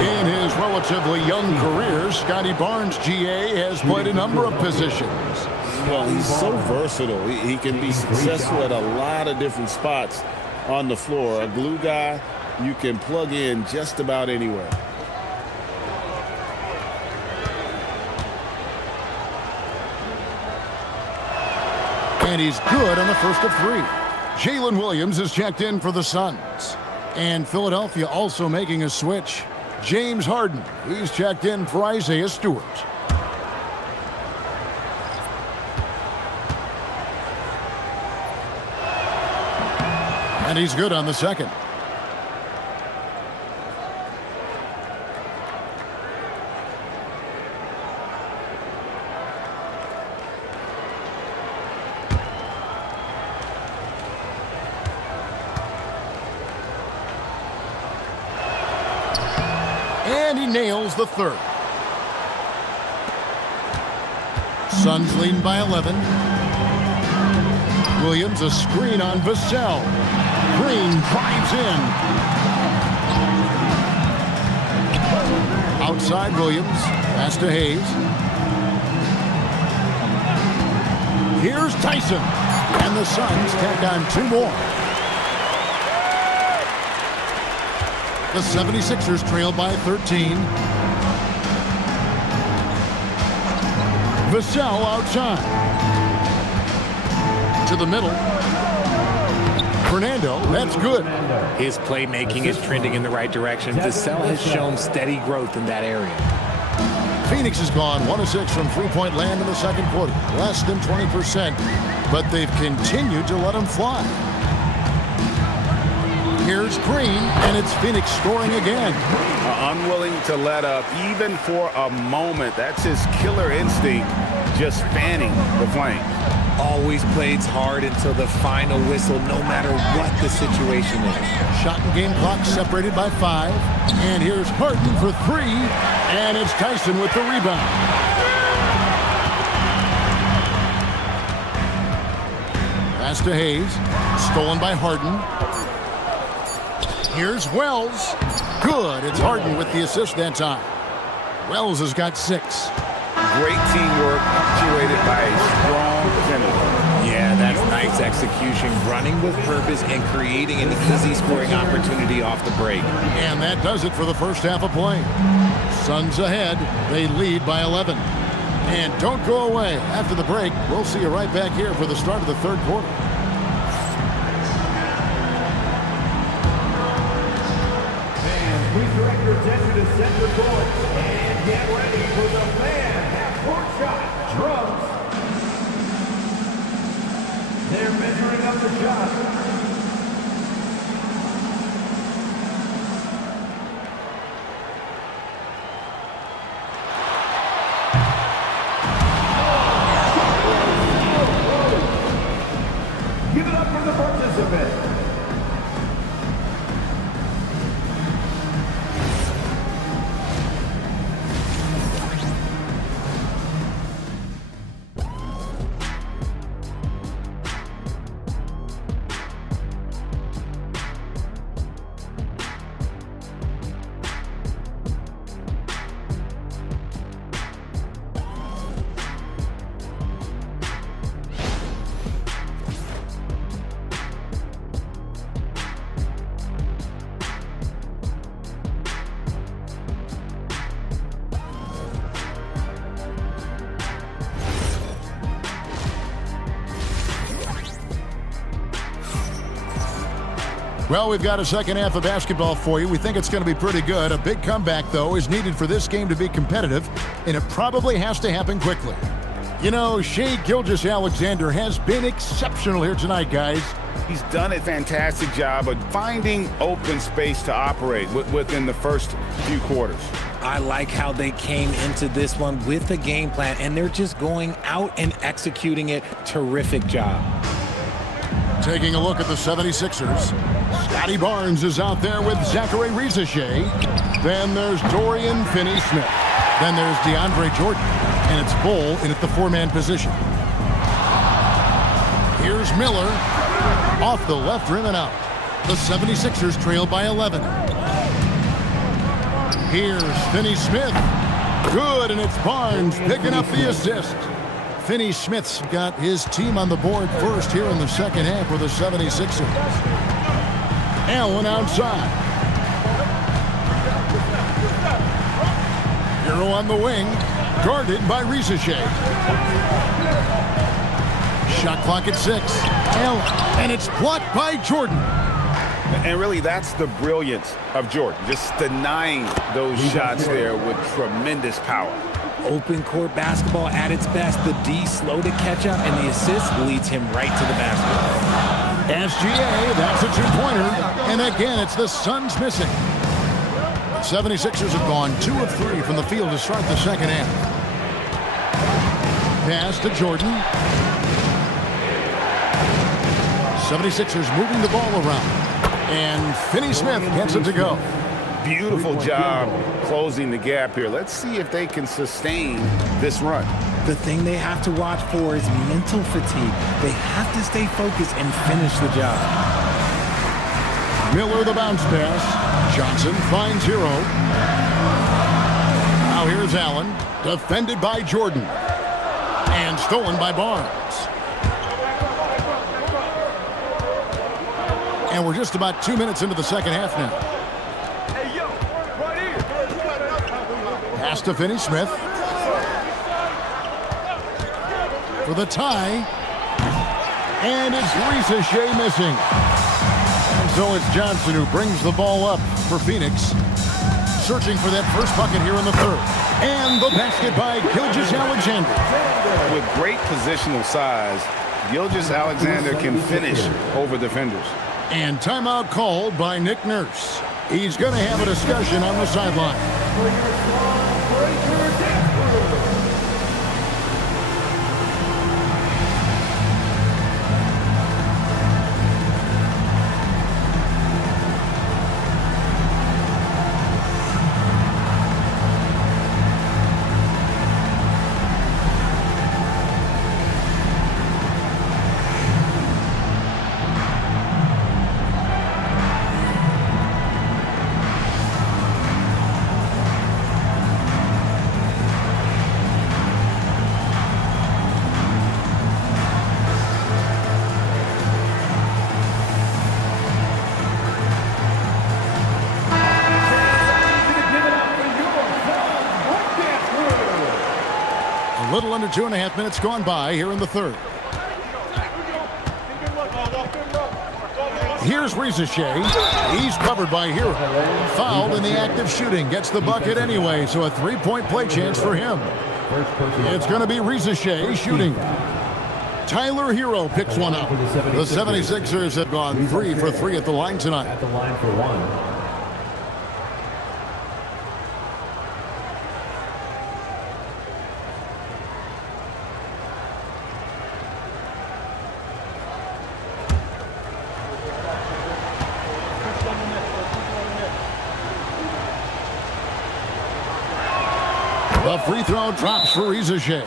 In his relatively young career, Scotty Barnes, GA, has played a number of positions. Well, he's so versatile. He can be successful at a lot of different spots on the floor. A glue guy you can plug in just about anywhere. And he's good on the first of 3. Jalen Williams is checked in for the Suns. And Philadelphia also making a switch. James Harden, he's checked in for Isaiah Stewart. And he's good on the second. And he nails the third. Suns leading by 11. Williams a screen on Vassell. Green drives in. Outside Williams. Pass to Hayes. Here's Tyson. And the Suns tack on 2 more. The 76ers trail by 13. Vassell outside. To the middle. Fernando, that's good. His playmaking is trending in the right direction. Vassell has shown steady growth in that area. Phoenix has gone 1 of 6 from three-point land in the second quarter. Less than 20%, but they've continued to let them fly. Here's Green, and it's Phoenix scoring again. Unwilling to let up, even for a moment. That's his killer instinct, just fanning the flame. Always plays hard until the final whistle, no matter what the situation is. Shot and game clock separated by 5. And here's Harden for 3. And it's Tyson with the rebound. Pass to Hayes. Stolen by Harden. Here's Wells. Good. It's Harden with the assist that time. Wells has got 6. Great teamwork, punctuated by a strong finish. Yeah, that's nice nice execution, running with purpose and creating an easy scoring opportunity off the break. And that does it for the first half of play. Suns ahead. They lead by 11. And don't go away. After the break, we'll see you right back here for the start of the third quarter. Fans, please direct your attention to center court and get ready for the fan half-court shot. Drums. They're measuring up the shot. Give it up for the participant. Well, we've got a second half of basketball for you. We think it's going to be pretty good. A big comeback, though, is needed for this game to be competitive, and it probably has to happen quickly. You know, Shai Gilgeous-Alexander has been exceptional here tonight, guys. He's done a fantastic job of finding open space to operate within the first few quarters. I like how they came into this one with a game plan, and they're just going out and executing it. Terrific job. Taking a look at the 76ers. Scotty Barnes is out there with Zachary Rizachet. Then there's Dorian Finney-Smith. Then there's DeAndre Jordan. And it's Bull in at the four-man position. Here's Miller. Off the left rim and out. The 76ers trail by 11. Here's Finney-Smith. Good, and it's Barnes picking up the assist. Finney-Smith's got his team on the board first here in the second half with the 76ers. Allen outside. Hero on the wing, guarded by Rizachet. Shot clock at 6. Allen, and it's blocked by Jordan. And really, that's the brilliance of Jordan, just denying those shots there with tremendous power. Open court basketball at its best. The D slow to catch up, and the assist leads him right to the basket. SGA, that's a two-pointer. And again, it's the Suns missing. The 76ers have gone 2 of 3 from the field to start the second half. Pass to Jordan. 76ers moving the ball around. And Finney-Smith gets it to go. Beautiful job closing the gap here. Let's see if they can sustain this run. The thing they have to watch for is mental fatigue. They have to stay focused and finish the job. Miller the bounce pass. Johnson finds Hero. Now here's Allen, defended by Jordan. And stolen by Barnes. And we're just about 2 minutes into the second half now. Pass to Finney-Smith. For the tie. And it's Rizachet missing. And so it's Johnson who brings the ball up for Phoenix. Searching for that first bucket here in the third. And the basket by Gilgeous-Alexander. With great positional size, Gilgeous-Alexander can finish over defenders. And timeout called by Nick Nurse. He's going to have a discussion on the sideline. little under 2.5 minutes gone by here in the third. Here's Rizachet. He's covered by Hero. Fouled in the act of shooting. Gets the bucket anyway, so a three-point play chance for him. It's going to be Rizachet shooting. Tyler Hero picks one up. The 76ers have gone 3 for 3 at the line tonight. At the line for one. The free throw drops for Rizachet.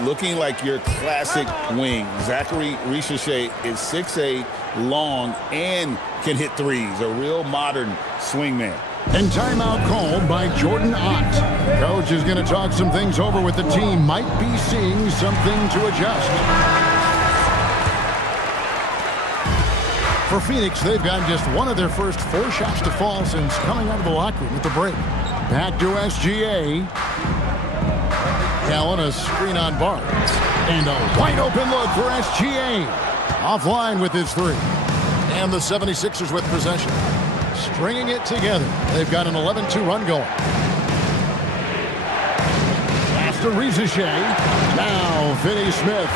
Looking like your classic wing. Zachary Rizachet is 6'8", long, and can hit threes. A real modern swingman. And timeout called by Jordan Ott. Coach is going to talk some things over with the team. Might be seeing something to adjust. For Phoenix, they've gotten just one of their first 4 shots to fall since coming out of the locker room at the break. Back to SGA. Allen, a screen on Barnes. And a wide open look for SGA. Offline with his 3. And the 76ers with possession. Stringing it together. They've got an 11-2 run going. Pass to Rizachet. Now Finney Smith.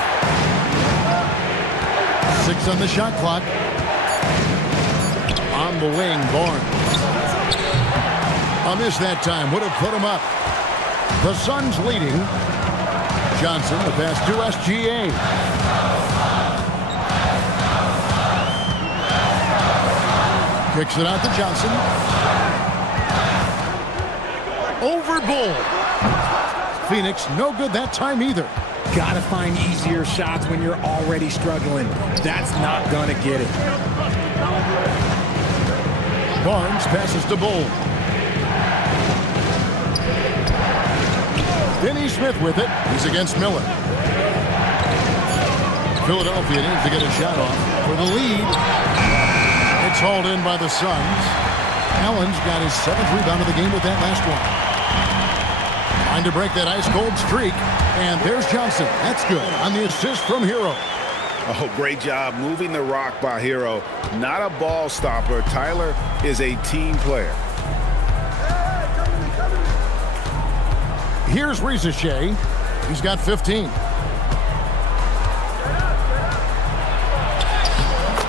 6 on the shot clock. On the wing, Barnes. A miss that time. Would have put him up. The Suns leading. Johnson, the pass to SGA. Kicks it out to Johnson. Over Bull. Phoenix, no good that time either. Gotta find easier shots when you're already struggling. That's not gonna get it. Barnes passes to Bull. Finney Smith with it. He's against Miller. Philadelphia needs to get a shot off for the lead. It's hauled in by the Suns. Allen's got his 7th rebound of the game with that last one. Trying to break that ice-cold streak. And there's Johnson. That's good on the assist from Hero. Oh, great job moving the rock by Hero. Not a ball stopper. Tyler is a team player. Here's Rizachet. He's got 15.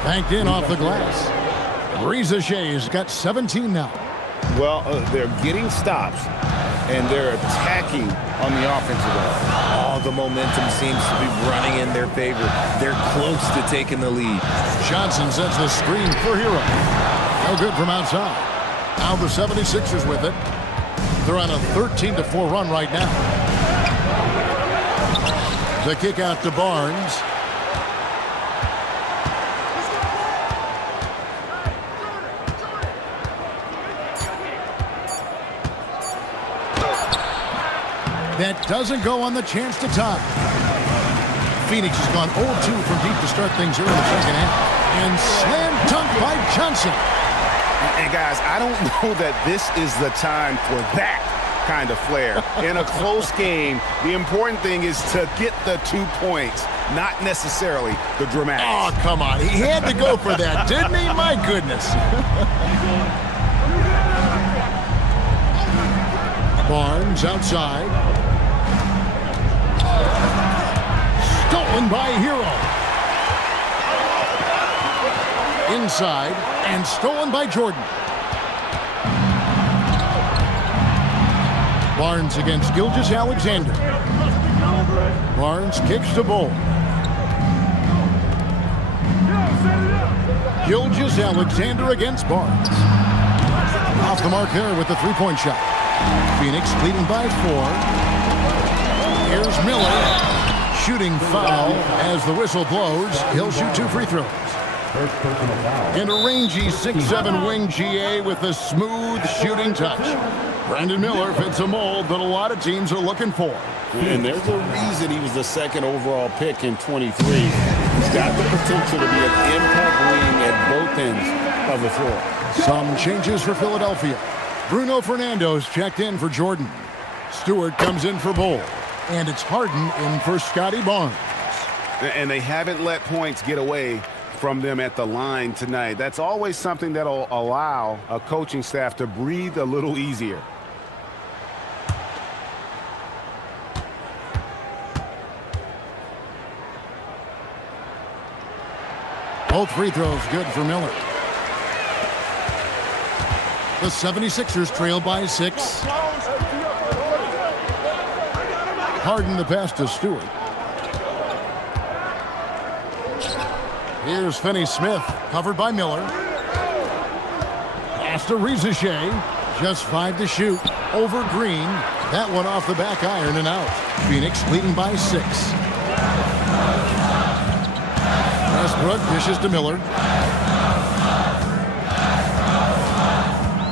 Banked in off the glass. Rizachet's got 17 now. Well, they're getting stops, and they're attacking on the offensive end. All the momentum seems to be running in their favor. They're close to taking the lead. Johnson sets the screen for Hero. No good from outside. Now the 76ers with it. They're on a 13-4 run right now. The kick out to Barnes. That doesn't go on the chance to tie. Phoenix has gone 0-2 from deep to start things here in the second half. And slam dunk by Johnson. And guys, I don't know that this is the time for that kind of flair. In a close game, the important thing is to get the 2 points, not necessarily the dramatics. Oh, come on. He had to go for that, didn't he? My goodness. Barnes outside. Stolen by Hero. Inside and stolen by Jordan. Barnes against Gilgeous-Alexander. Barnes kicks to Bull. Gilgeous-Alexander against Barnes. Off the mark there with the three-point shot. Phoenix leading by 4. Here's Miller. Shooting foul as the whistle blows. He'll shoot 2 free throws. And a rangy 6'7" wing GA with a smooth shooting touch. Brandon Miller fits a mold that a lot of teams are looking for. And there's a reason he was the 2nd overall pick in 23. He's got the potential to be an impact wing at both ends of the floor. Some changes for Philadelphia. Bruno Fernando's checked in for Jordan. Stewart comes in for Bull. And it's Harden in for Scotty Barnes. And they haven't let points get away from them at the line tonight. That's always something that'll allow a coaching staff to breathe a little easier. Both free throws good for Miller. The 76ers trail by 6. Harden the pass to Stewart. Here's Finney-Smith, covered by Miller. Pass to Rizachet. Just 5 to shoot. Over Green. That one off the back iron and out. Phoenix leading by 6. Westbrook dishes to Miller.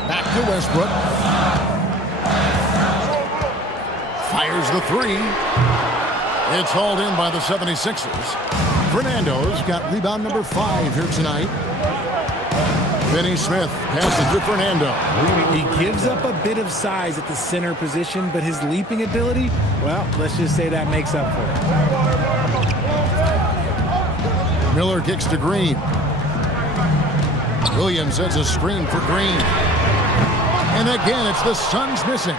Back to Westbrook. Fires the 3. It's hauled in by the 76ers. Fernando's got rebound number 5 here tonight. Finney-Smith passes to Fernando. He gives up a bit of size at the center position, but his leaping ability, well, let's just say that makes up for it. Miller kicks to Green. Williams sets a screen for Green. And again, it's the Suns missing.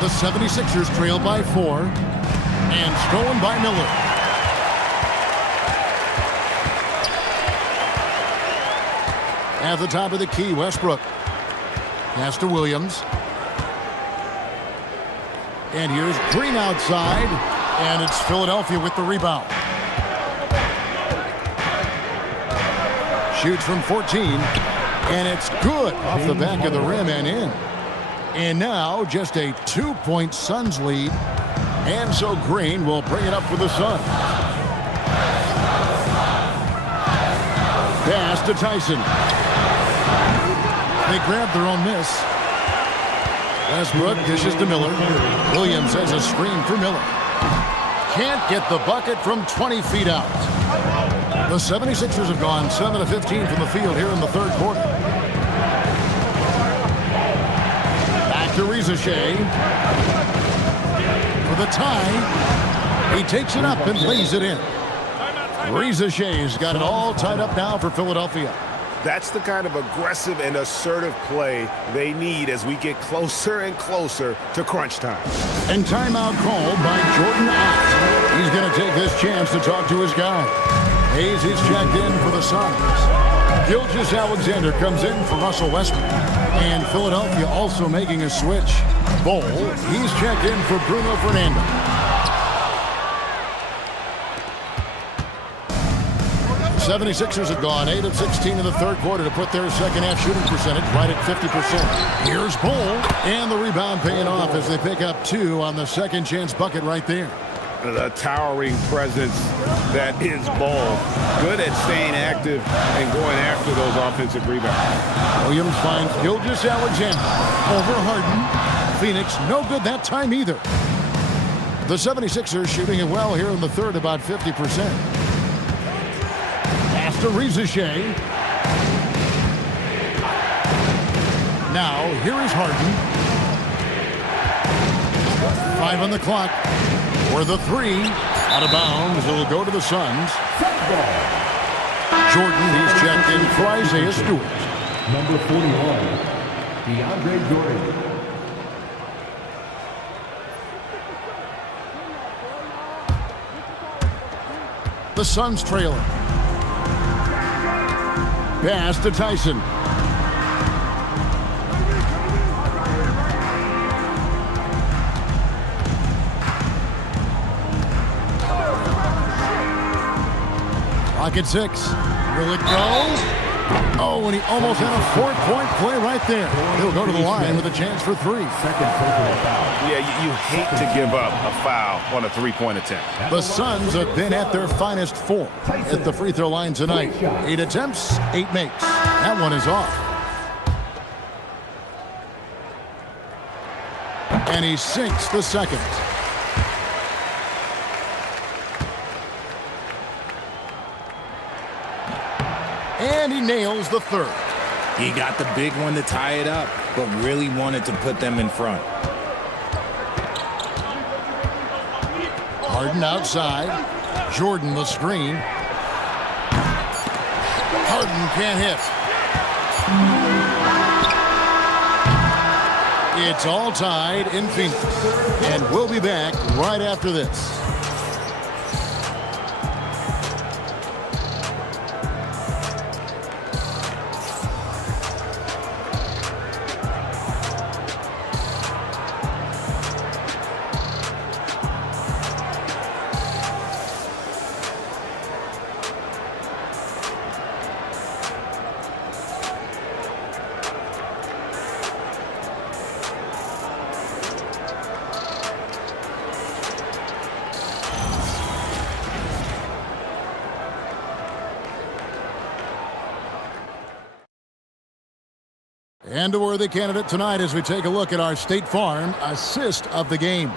The 76ers trail by 4. And stolen by Miller. At the top of the key, Westbrook. Pass to Williams. And here's Green outside. And it's Philadelphia with the rebound. Shoots from 14. And it's good off the back of the rim and in. And now just a 2-point Suns lead. And so Green will bring it up for the Suns. Pass to Tyson. They grab their own miss. Westbrook dishes to Miller. Williams has a screen for Miller. Can't get the bucket from 20 feet out. The 76ers have gone 7 of 15 from the field here in the third quarter. Back to Rizachet. For the tie. He takes it up and lays it in. Rizachet's got it all tied up now for Philadelphia. That's the kind of aggressive and assertive play they need as we get closer and closer to crunch time. And timeout called by Jordan Ott. He's going to take this chance to talk to his guy. Hayes is checked in for the Suns. Gilgeous-Alexander comes in for Russell Westbrook. And Philadelphia also making a switch. Bol, he's checked in for Bruno Fernando. The 76ers have gone 8 of 16 in the third quarter to put their second half shooting percentage right at 50%. Here's Bol, and the rebound paying off as they pick up 2 on the second chance bucket right there. The towering presence that is Bol. Good at staying active and going after those offensive rebounds. Williams finds Gilgeous-Alexander over Harden. Phoenix no good that time either. The 76ers shooting it well here in the third, about 50%. Pass to Rizachet. Now here is Harden. 5 on the clock. For the 3, out of bounds, it'll go to the Suns. Jordan, he's checked in for Isaiah Stewart. Number 41, DeAndre Jordan. The Suns trailing. Pass to Tyson. Clock at 6. Will it go? Oh, and he almost had a 4-point play right there. He'll go to the line with a chance for 3. Yeah, you hate to give up a foul on a 3-point attempt. The Suns have been at their finest 4 at the free throw line tonight. 8 attempts, 8 makes. That one is off. And he sinks the second. And he nails the third. He got the big one to tie it up, but really wanted to put them in front. Harden outside. Jordan the screen. Harden can't hit. It's all tied in Phoenix. And we'll be back right after this. And a worthy candidate tonight as we take a look at our State Farm assist of the game.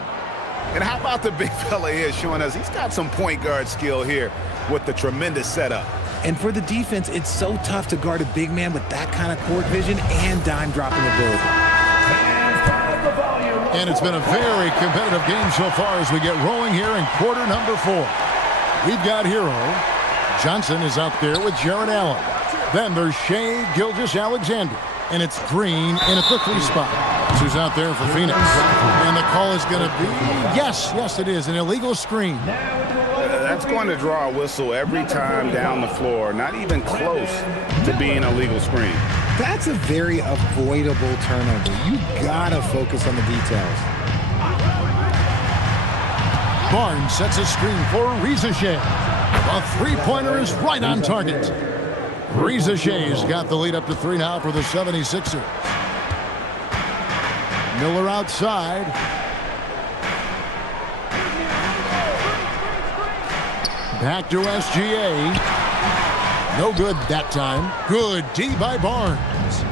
And how about the big fella here showing us he's got some point guard skill here with the tremendous setup. And for the defense, it's so tough to guard a big man with that kind of court vision and dime dropping ability. And it's been a very competitive game so far as we get rolling here in quarter number 4. We've got Hero. Johnson is out there with Jaron Allen. Then there's Shea Gilgeous-Alexander. And it's Green in a quick release spot. That's who's out there for Phoenix. And the call is going to be, yes, it is, an illegal screen. That's going to draw a whistle every time down the floor. Not even close to being a legal screen. That's a very avoidable turnover. You got to focus on the details. Barnes sets a screen for Reza Shea. A three-pointer is right on target. Reza Shea's got the lead up to 3 now for the 76ers. Miller outside. Back to SGA. No good that time. Good D by Barnes.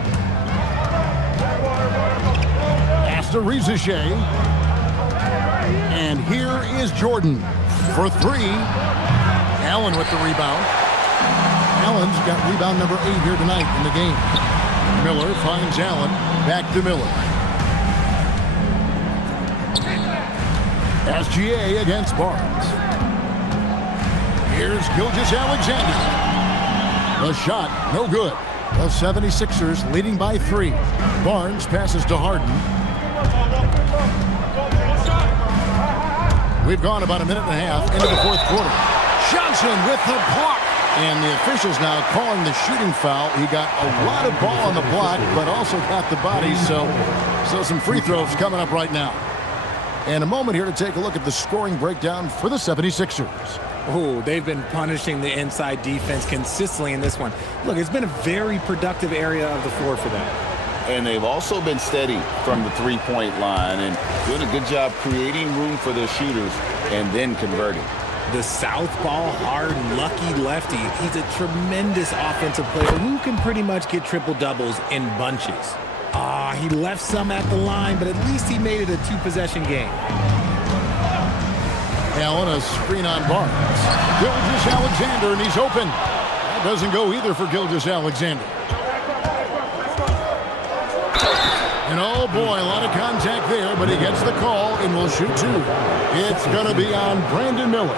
Pass to Reza Shea. And here is Jordan for 3. Allen with the rebound. Allen's got rebound number 8 here tonight in the game. Miller finds Allen. Back to Miller. SGA against Barnes. Here's Gilgeous-Alexander. The shot, no good. The 76ers leading by 3. Barnes passes to Harden. We've gone about a minute and a half into the 4th quarter. Johnson with the block. And the officials now calling the shooting foul. He got a lot of ball on the block, but also got the body. So some free throws coming up right now. And a moment here to take a look at the scoring breakdown for the 76ers. Oh, they've been punishing the inside defense consistently in this one. Look, it's been a very productive area of the floor for them. And they've also been steady from the three-point line and doing a good job creating room for their shooters and then converting. The southpaw, hard, lucky lefty. He's a tremendous offensive player who can pretty much get triple-doubles in bunches. He left some at the line, but at least he made it a 2-possession game. Allen, a screen on Barnes. Gilgeous-Alexander, and he's open. That doesn't go either for Gilgeous-Alexander. And oh boy, a lot of contact there, but he gets the call and will shoot 2. It's going to be on Brandon Miller.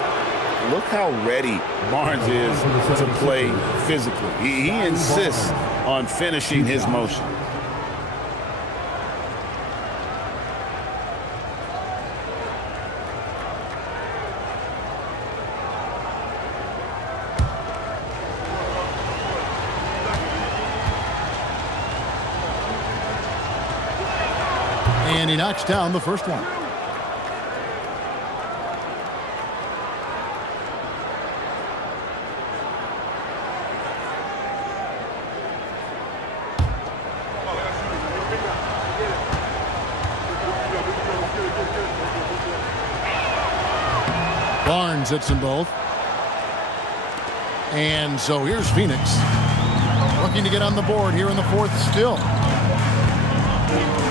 Look how ready Barnes is to play physically. He insists on finishing his motion. And he knocks down the first one. Barnes hits them both. And so here's Phoenix. Looking to get on the board here in the 4th still.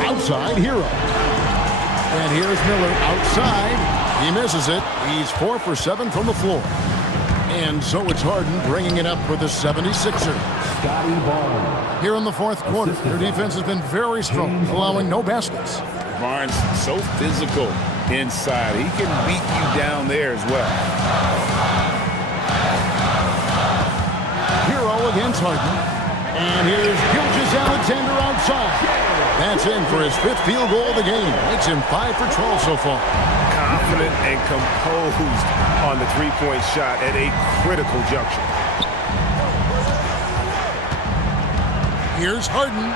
Outside, Hero. And here's Miller outside. He misses it. He's 4 for 7 from the floor. And so it's Harden bringing it up for the 76ers. Here in the 4th quarter, their defense has been very strong, allowing no baskets. Barnes so physical inside. He can beat you down there as well. Hero against Harden. And here's Gilgeous-Alexander outside. That's in for his 5th field goal of the game. Makes him 5 for 12 so far. Confident and composed on the three-point shot at a critical juncture. Here's Harden.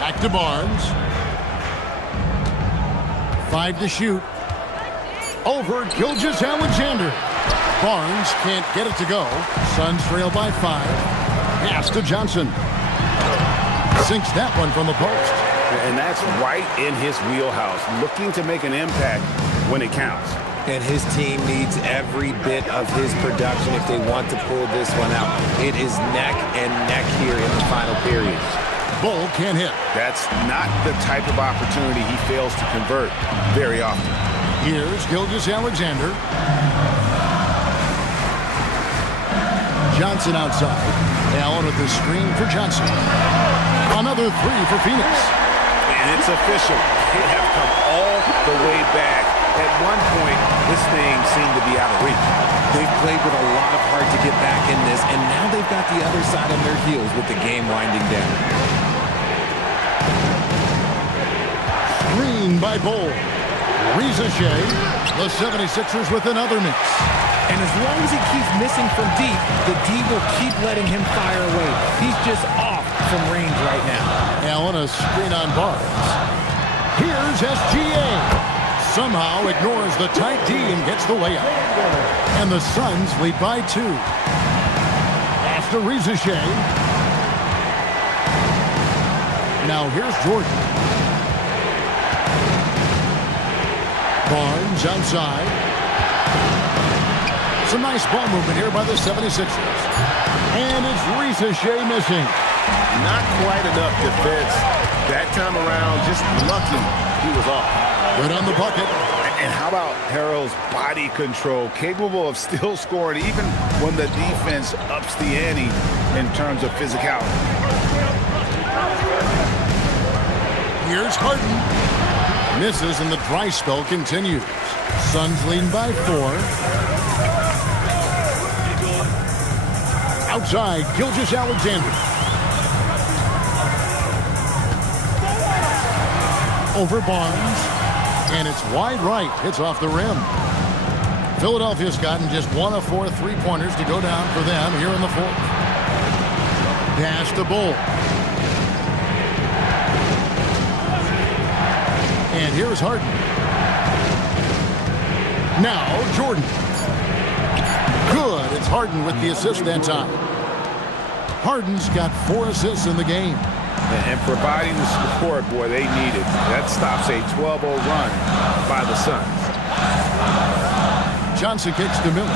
Back to Barnes. 5 to shoot. Over Gilgeous-Alexander. Barnes can't get it to go. Suns trail by 5. Pass to Johnson. Sinks that one from the post. And that's right in his wheelhouse, looking to make an impact when it counts. And his team needs every bit of his production if they want to pull this one out. It is neck and neck here in the final period. Bull can't hit. That's not the type of opportunity he fails to convert very often. Here's Gilgeous-Alexander. Johnson outside. Allen with the screen for Johnson. Another 3 for Phoenix. And it's official. They have come all the way back. At one point, this thing seemed to be out of reach. They've played with a lot of heart to get back in this, and now they've got the other side on their heels with the game winding down. Screen by Bull. Rizachet. The 76ers with another miss. And as long as he keeps missing from deep, the D will keep letting him fire away. He's just off from range right now. Allen a screen on Barnes. Here's SGA. Somehow ignores the tight D and gets the layup. And the Suns lead by 2. After Rizachet. Now here's Jordan. Barnes outside. Some nice ball movement here by the 76ers. And it's Rizachet missing. Not quite enough defense that time around. Just lucky he was off. Good on the bucket. And how about Harrell's body control? Capable of still scoring even when the defense ups the ante in terms of physicality. Here's Harden. Misses and the dry spell continues. Suns leading by 4. Outside, Gilgeous-Alexander. Over Barnes. And it's wide right. Hits off the rim. Philadelphia's gotten just 1 of 4 3-pointers to go down for them here in the 4th. Pass to Bull. And here's Harden. Now Jordan. Good. It's Harden with the assist that time. Harden's got 4 assists in the game. And providing the support, boy, they needed. That stops a 12-0 run by the Suns. Johnson kicks to Miller.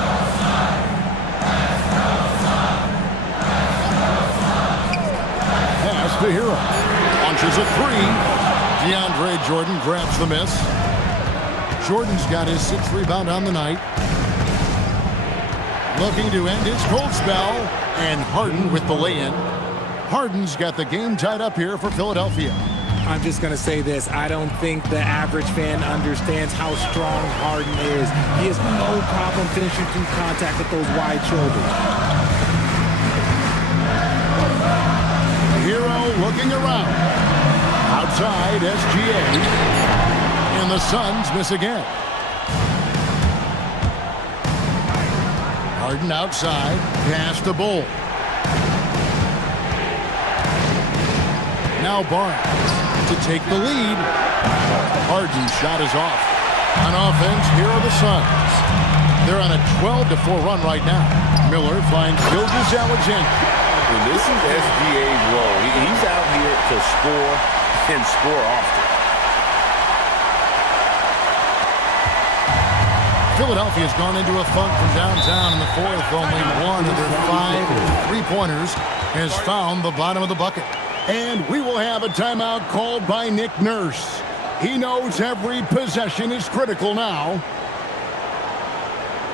Pass to Hero. Launches a 3. DeAndre Jordan grabs the miss. Jordan's got his 6th rebound on the night. Looking to end his cold spell. And Harden with the lay-in. Harden's got the game tied up here for Philadelphia. I'm just going to say this. I don't think the average fan understands how strong Harden is. He has no problem finishing through contact with those wide shoulders. Hero looking around. Outside, SGA. And the Suns miss again. Harden outside. Pass to Bull. Now Barnes to take the lead. Harden's shot is off. On offense, here are the Suns. They're on a 12-4 run right now. Miller finds Gilgeous-Alexander. And this is SGA's role. He's out here to score and score often. Philadelphia's gone into a funk from downtown in the 4th. Only 1 of their 5 3-pointers has found the bottom of the bucket. And we will have a timeout called by Nick Nurse. He knows every possession is critical now.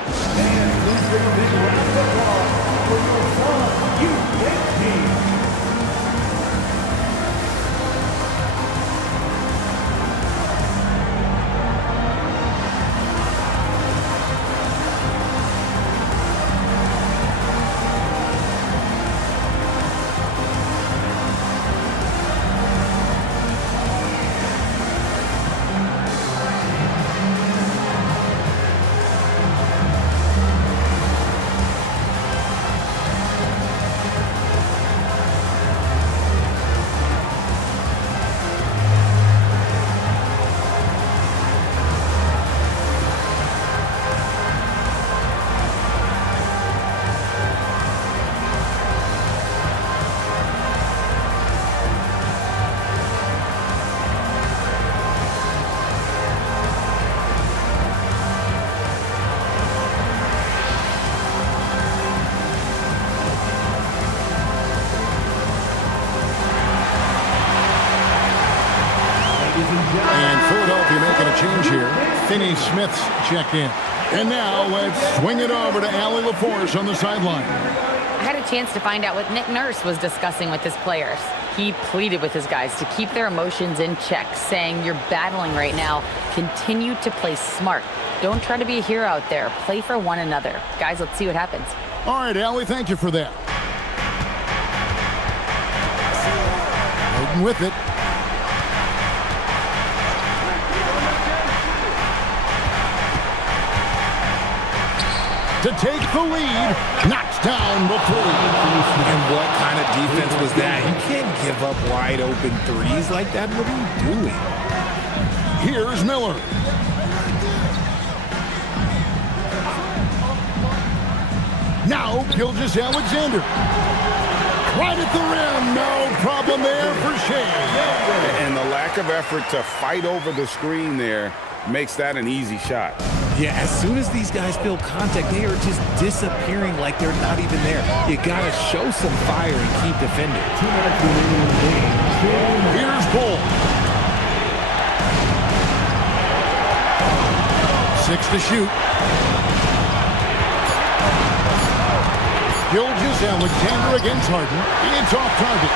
And this is the round of applause for your Suns U.S. team. change here. Finney Smith's checked in. And now let's swing it over to Allie LaForce on the sideline. I had a chance to find out what Nick Nurse was discussing with his players. He pleaded with his guys to keep their emotions in check, saying, "You're battling right now. Continue to play smart. Don't try to be a hero out there. Play for one another." Guys, let's see what happens. All right, Allie, thank you for that. Holding with it. To take the lead, knocks down the three. And what kind of defense was that? You can't give up wide open threes like that. What are you doing? Here's Miller. Now, Gilgeous-Alexander. Right at the rim. No problem there for Shea. And the lack of effort to fight over the screen there makes that an easy shot. Yeah, as soon as these guys feel contact, they are just disappearing like they're not even there. You got to show some fire and keep defending. Here's Bull. 6 to shoot. Gilgeous-Alexander against Harden. It's off target.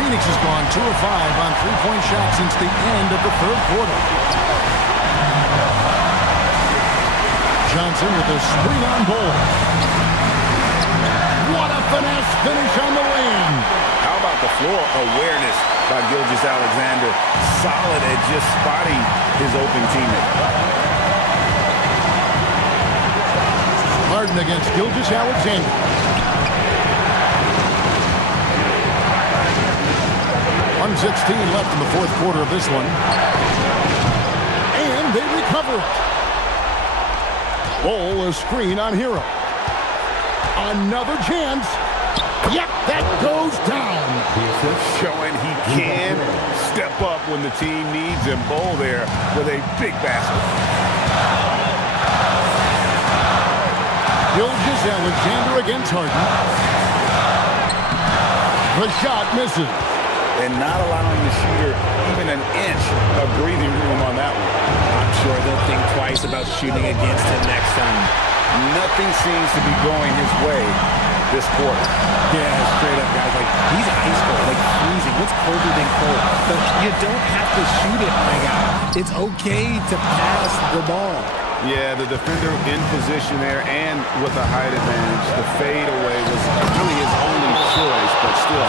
Phoenix has gone 2 of 5 on three-point shots since the end of the third quarter. Johnson with a screen on Bull. What a finesse finish on the wing. How about the floor awareness by Gilgeous-Alexander? Solid at just spotting his open teammate. Harden against Gilgeous-Alexander. .116 left in the fourth quarter of this one. And they recover it. Bull, a screen on Hero. Another chance. Yep, that goes down. Showing he can step up when the team needs him. Bull there with a big basket. Gilgeous-Alexander against Harden. The shot misses. And not allowing the shooter even an inch of breathing room on that one. I'm sure they'll think twice about shooting against him next time. Nothing seems to be going his way this quarter. Yeah, straight up, guys. Like, he's ice cold, like freezing. What's colder than cold? But you don't have to shoot it, my guy. It's okay to pass the ball. Yeah, the defender in position there and with a height advantage. The fade away was really his only choice, but still a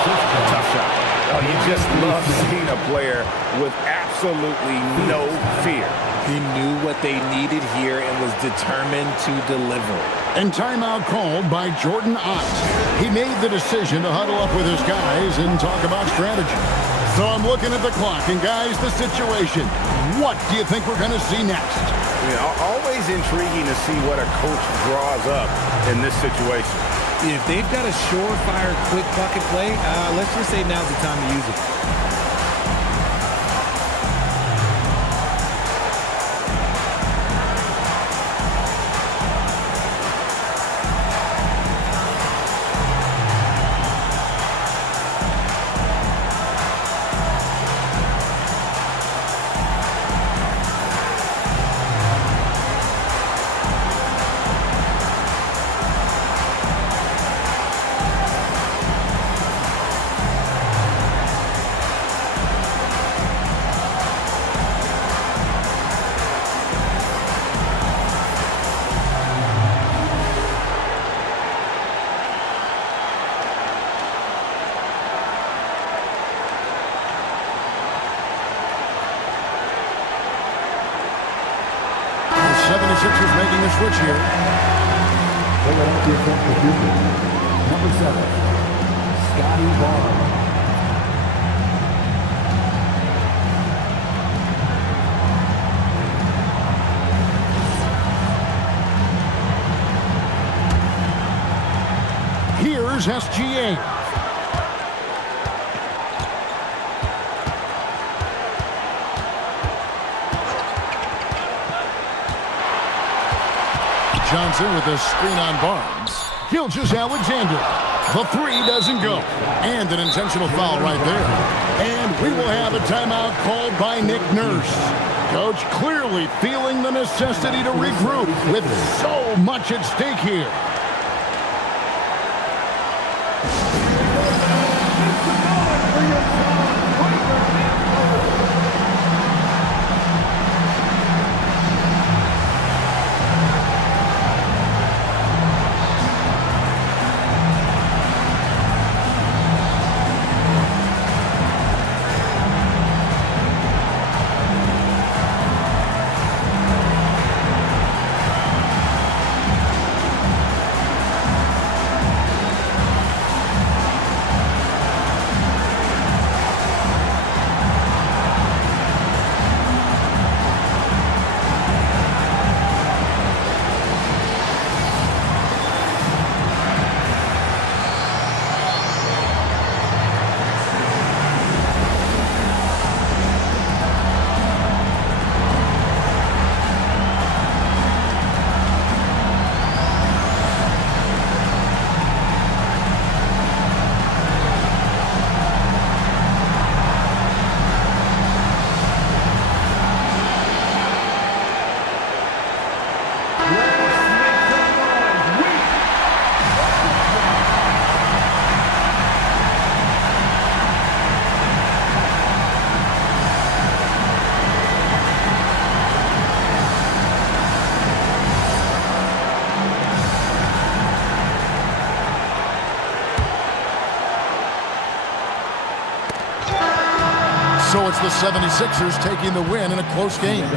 tough shot. Oh, you just love seeing a player with absolutely no fear. He knew what they needed here and was determined to deliver. And timeout called by Jordan Ott. He made the decision to huddle up with his guys and talk about strategy. So I'm looking at the clock, and guys, the situation. What do you think we're going to see next? Always intriguing to see what a coach draws up in this situation. If they've got a surefire quick bucket play, let's just say now's the time to use it. Sixers making the switch here. Philadelphia substitution. Number 7, Scotty Barnes. Here's SGA. Johnson with a screen on Barnes. Gilgeous-Alexander. The three doesn't go. And an intentional foul right there. And we will have a timeout called by Nick Nurse. Coach clearly feeling the necessity to regroup with so much at stake here. So it's the 76ers taking the win in a close game.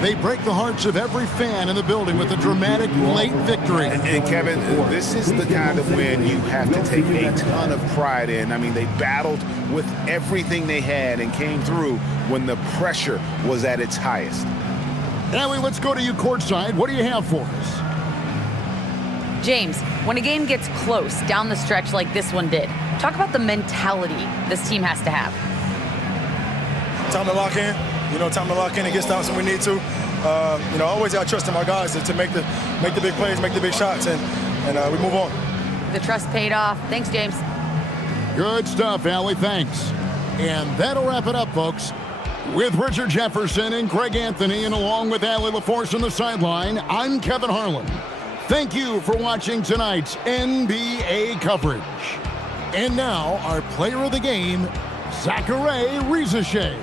They break the hearts of every fan in the building with a dramatic late victory. And Kevin, this is the kind of win you have to take a ton of pride in. I mean, they battled with everything they had and came through when the pressure was at its highest. Allie, let's go to you courtside. What do you have for us? James, when a game gets close down the stretch like this one did, talk about the mentality this team has to have. Time to lock in. Time to lock in and get stops when we need to. Always got to trust in our guys to make the big plays, make the big shots, and we move on. The trust paid off. Thanks, James. Good stuff, Allie. Thanks. And that'll wrap it up, folks. With Richard Jefferson and Greg Anthony, and along with Allie LaForce on the sideline, I'm Kevin Harlan. Thank you for watching tonight's NBA coverage. And now, our player of the game, Zachary Rizachet.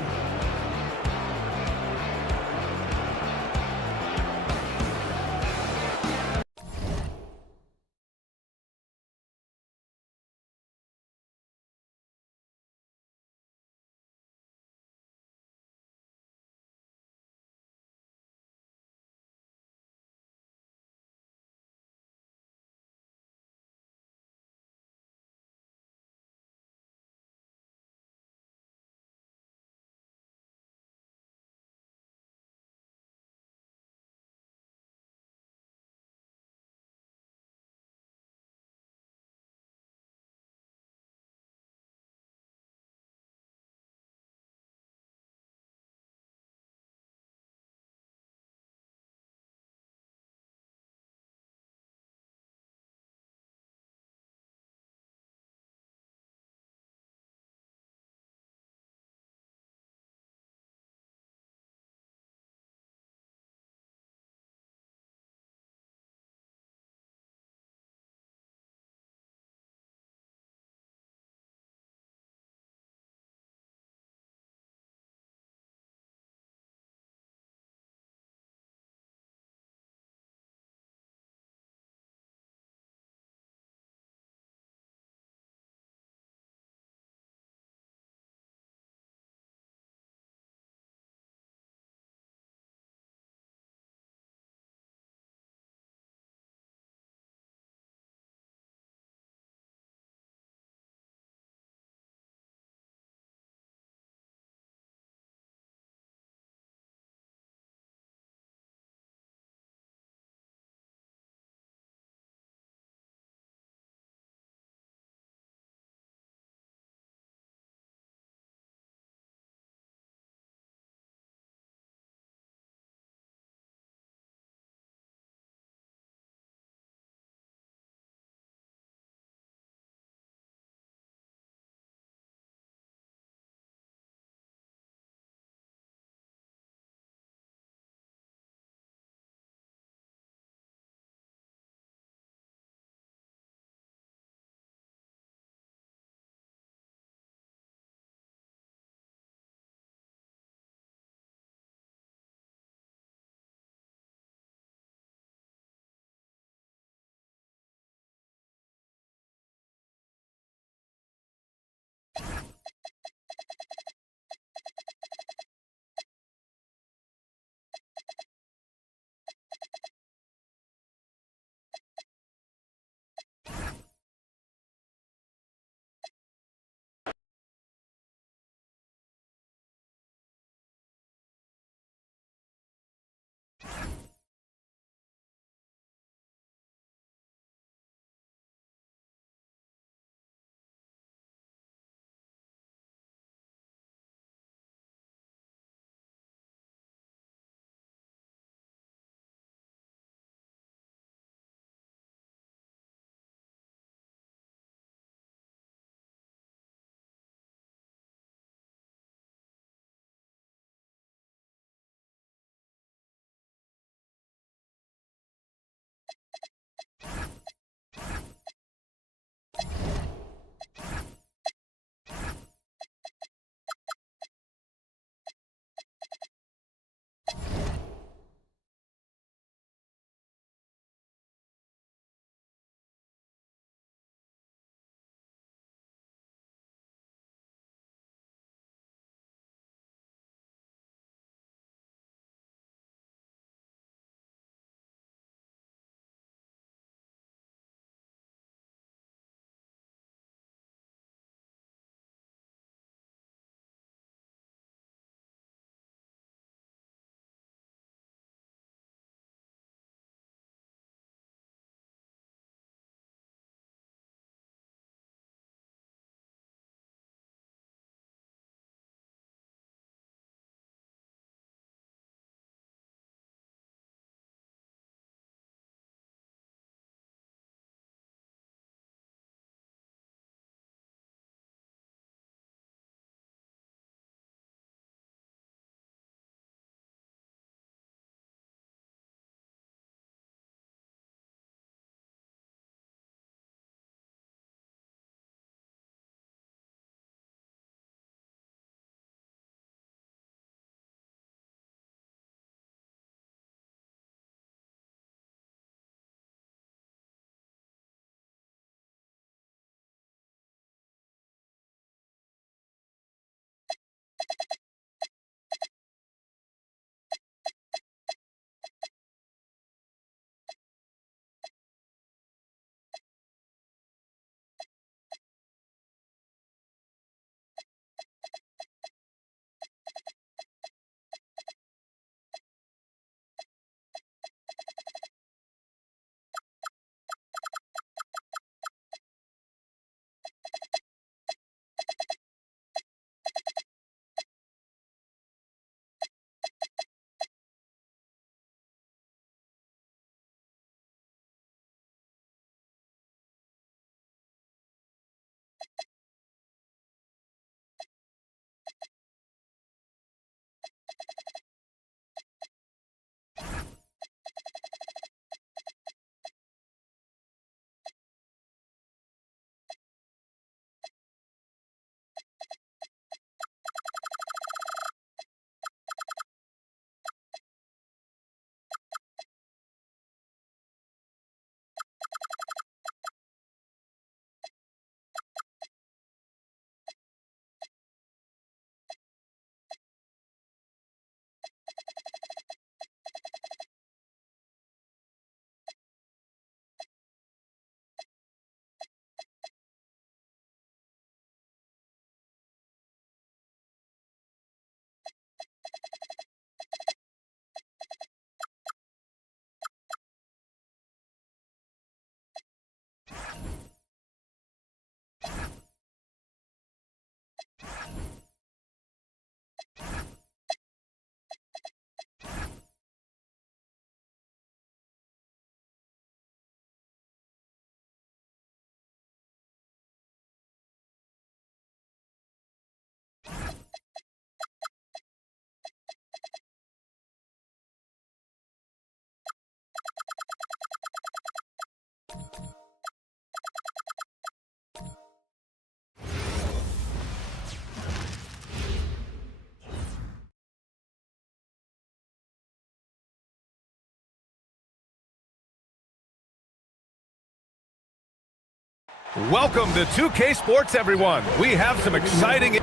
Welcome to 2K Sports, everyone. We have some exciting...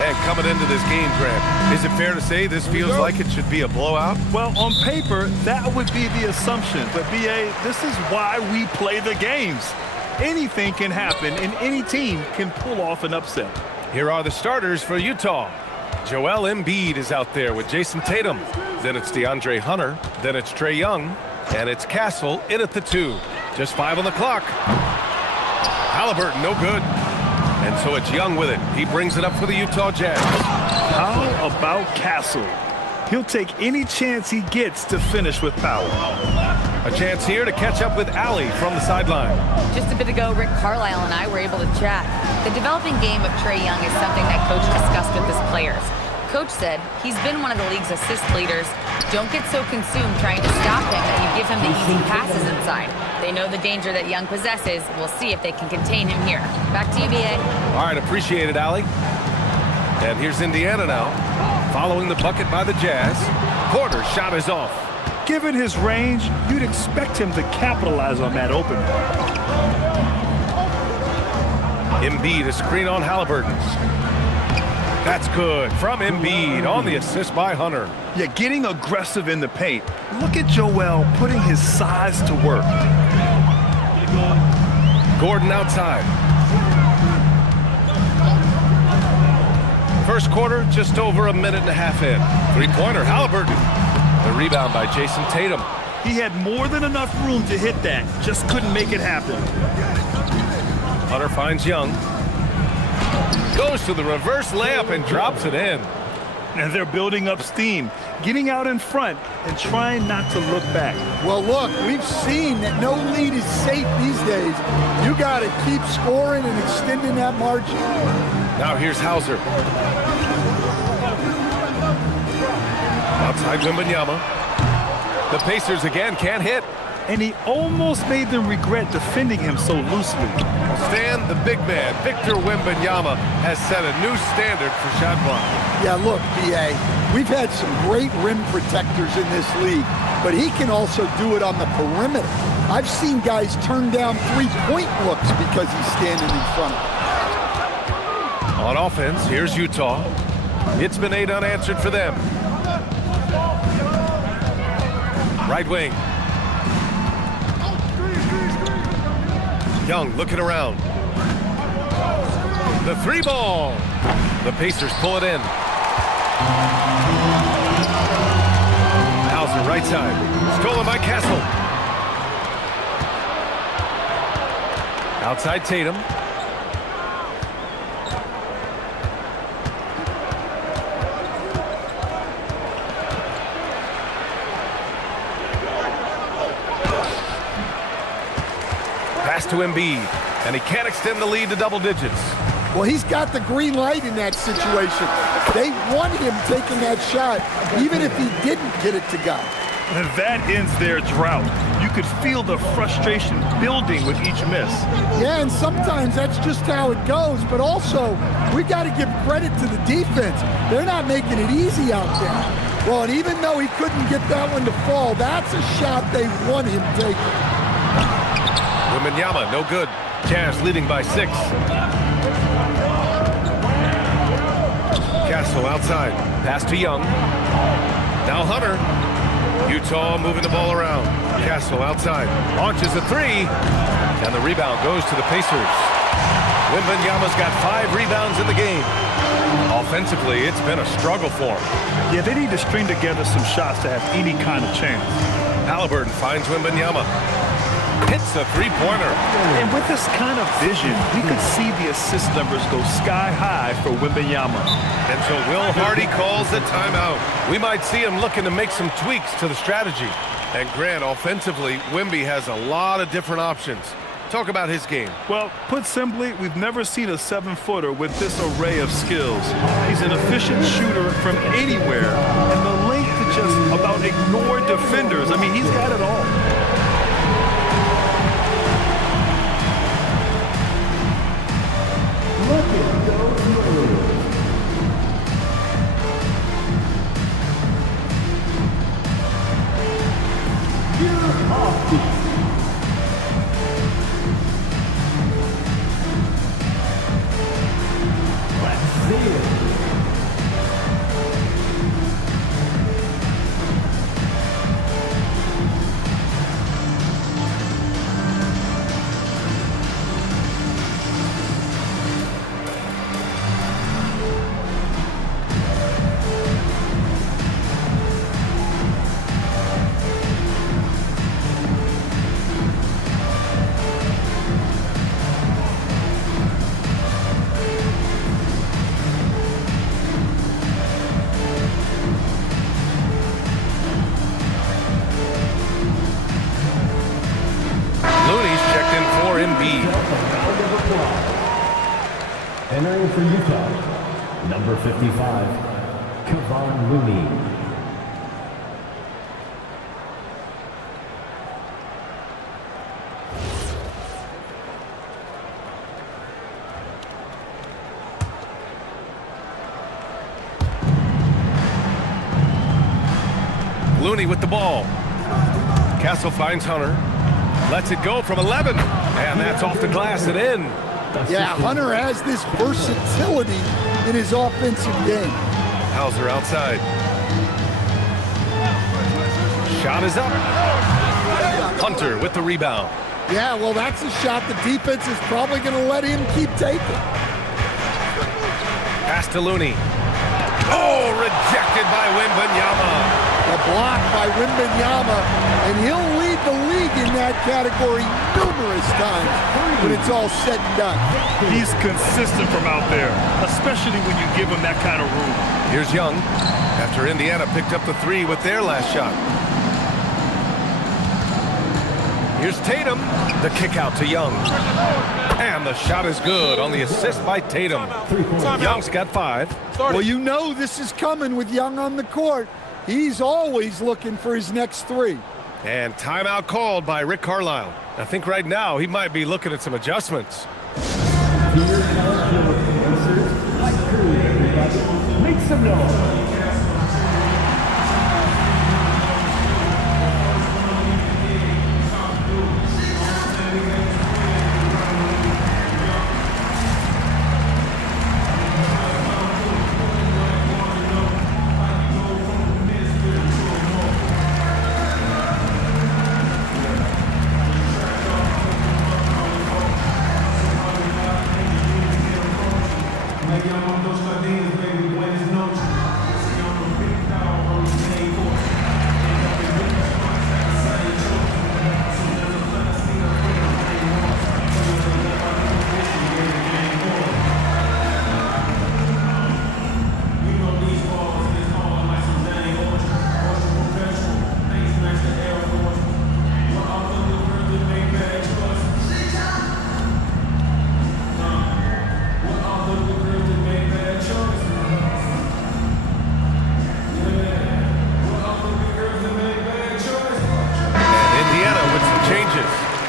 And coming into this game, Grant, is it fair to say this feels like it should be a blowout? Well, on paper, that would be the assumption. But, B.A., this is why we play the games. Anything can happen, and any team can pull off an upset. Here are the starters for Utah. Joel Embiid is out there with Jason Tatum. Then it's DeAndre Hunter. Then it's Trae Young. And it's Castle in at the 2. Just 5 on the clock. Halliburton, no good. And so it's Young with it. He brings it up for the Utah Jazz. How about Castle? He'll take any chance he gets to finish with power. A chance here to catch up with Allie from the sideline. Just a bit ago, Rick Carlisle and I were able to chat. The developing game of Trae Young is something that Coach discussed with his players. Coach said he's been one of the league's assist leaders. Don't get so consumed trying to stop him that you give him the easy passes inside. They know the danger that Young possesses. We'll see if they can contain him here. Back to you, B.A. All right, appreciate it, Allie. And here's Indiana now, following the bucket by the Jazz. Porter's shot is off. Given his range, you'd expect him to capitalize on that opening. Embiid, a screen on Halliburton. That's good from Embiid on the assist by Hunter. Yeah, getting aggressive in the paint. Look at Joel putting his size to work. Gordon outside. First quarter, just over a minute and a half in. Three-pointer, Halliburton. The rebound by Jason Tatum. He had more than enough room to hit that, just couldn't make it happen. Hunter finds Young. Goes to the reverse layup and drops it in. And they're building up steam, getting out in front and trying not to look back. Well, look, we've seen that no lead is safe these days. You got to keep scoring and extending that margin. Now here's Hauser. Outside Wembanyama. The Pacers again can't hit. And he almost made them regret defending him so loosely. Stan, the big man, Victor Wembanyama, has set a new standard for shot block. Yeah, look, B.A., we've had some great rim protectors in this league, but he can also do it on the perimeter. I've seen guys turn down three-point looks because he's standing in front of them. On offense, here's Utah. It's been 8 unanswered for them. Right wing. Young looking around. The 3-ball. The Pacers pull it in. Hauser right side. Stolen by Castle. Outside Tatum. Pass to Embiid, and he can't extend the lead to double digits. Well, he's got the green light in that situation. They want him taking that shot, even if he didn't get it to go. And that ends their drought. You could feel the frustration building with each miss. Yeah, and sometimes that's just how it goes, but also, we've got to give credit to the defense. They're not making it easy out there. Well, and even though he couldn't get that one to fall, that's a shot they want him taking. Wembanyama, no good. Jazz leading by 6. Castle outside. Pass to Young. Now Hunter. Utah moving the ball around. Castle outside. Launches a 3. And the rebound goes to the Pacers. Wembanyama's got 5 rebounds in the game. Offensively, it's been a struggle for him. Yeah, they need to string together some shots to have any kind of chance. Halliburton finds Wembanyama. Hits a three-pointer. And with this kind of vision, we could see the assist numbers go sky high for Wembanyama. And so Will Hardy calls the timeout. We might see him looking to make some tweaks to the strategy. And Grant, offensively, Wemby has a lot of different options. Talk about his game. Well, put simply, we've never seen a 7-footer with this array of skills. He's an efficient shooter from anywhere, and the length to just about ignore defenders. I mean, he's got it all. Look at those moves. You're off the Entering for Utah, number 55, Kevon Looney. Looney with the ball. Castle finds Hunter. Lets it go from 11. And that's off the glass and in. Yeah, Hunter has this versatility in his offensive game. Hauser outside. Shot is up. Hunter with the rebound. Yeah, well, that's a shot the defense is probably going to let him keep taking. Pass to Looney. Oh, rejected by Wembanyama. A block by Wembanyama, and he'll lead the league in that category numerous times when it's all said and done. He's consistent from out there, especially when you give him that kind of room. Here's Young, after Indiana picked up the 3 with their last shot. Here's Tatum, the kick out to Young. And the shot is good on the assist by Tatum. Young's got 5. Well, you know this is coming with Young on the court. He's always looking for his next 3. And timeout called by Rick Carlisle. I think right now he might be looking at some adjustments. Here comes your producers, like crew, everybody. Make some noise.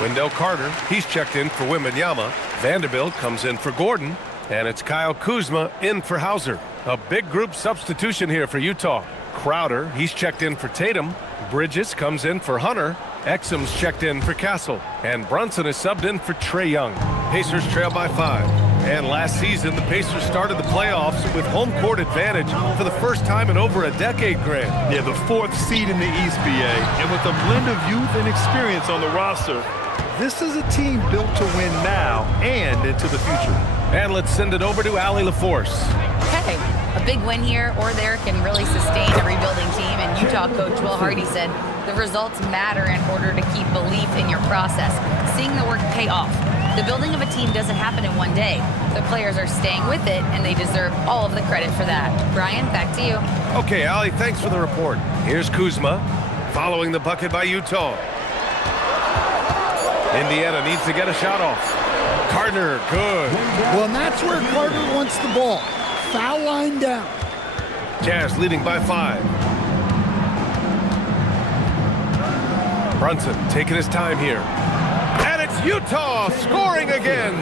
Wendell Carter, he's checked in for Wembanyama. Vanderbilt comes in for Gordon. And it's Kyle Kuzma in for Hauser. A big group substitution here for Utah. Crowder, he's checked in for Tatum. Bridges comes in for Hunter. Exum's checked in for Castle. And Brunson is subbed in for Trae Young. Pacers trail by 5. And last season, the Pacers started the playoffs with home court advantage for the first time in over a decade, Grant. Yeah, the 4th seed in the East, BA. And with a blend of youth and experience on the roster, this is a team built to win now now and into the future. And let's send it over to Allie LaForce. Hey, a big win here or there can really sustain a rebuilding team, and Utah coach Will Hardy said the results matter in order to keep belief in your process, seeing the work pay off. The building of a team doesn't happen in one day. The players are staying with it, and they deserve all of the credit for that. Brian, back to you. Okay, Allie, thanks for the report. Here's Kuzma, following the bucket by Utah. Indiana needs to get a shot off. Carter, good. Well, and that's where Carter wants the ball. Foul line down. Jazz leading by 5. Brunson taking his time here. And it's Utah scoring again.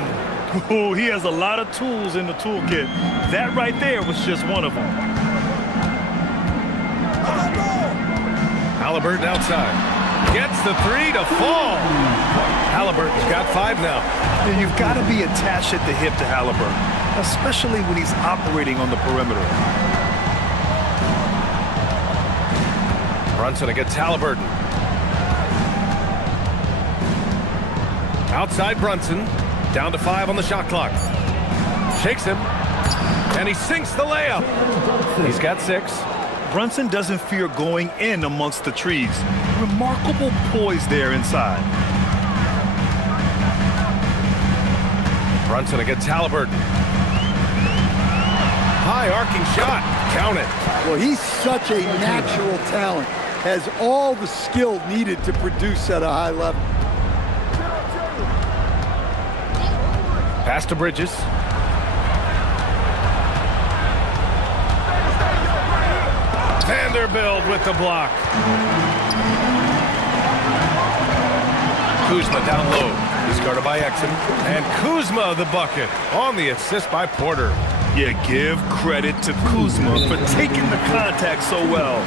Oh, he has a lot of tools in the toolkit. That right there was just one of them. Halliburton outside. Gets the 3 to fall. Halliburton's got 5 now. And you've got to be attached at the hip to Halliburton, especially when he's operating on the perimeter. Brunson against Halliburton. Outside Brunson. Down to 5 on the shot clock. Shakes him. And he sinks the layup. He's got 6. Brunson doesn't fear going in amongst the trees. Remarkable poise there inside. Brunson against Halliburton. High arcing shot. Count it. Well, he's such a natural talent. Has all the skill needed to produce at a high level. Pass to Bridges. Vanderbilt with the block. Kuzma down low. He's guarded by Exum. And Kuzma the bucket on the assist by Porter. Yeah, give credit to Kuzma for taking the contact so well.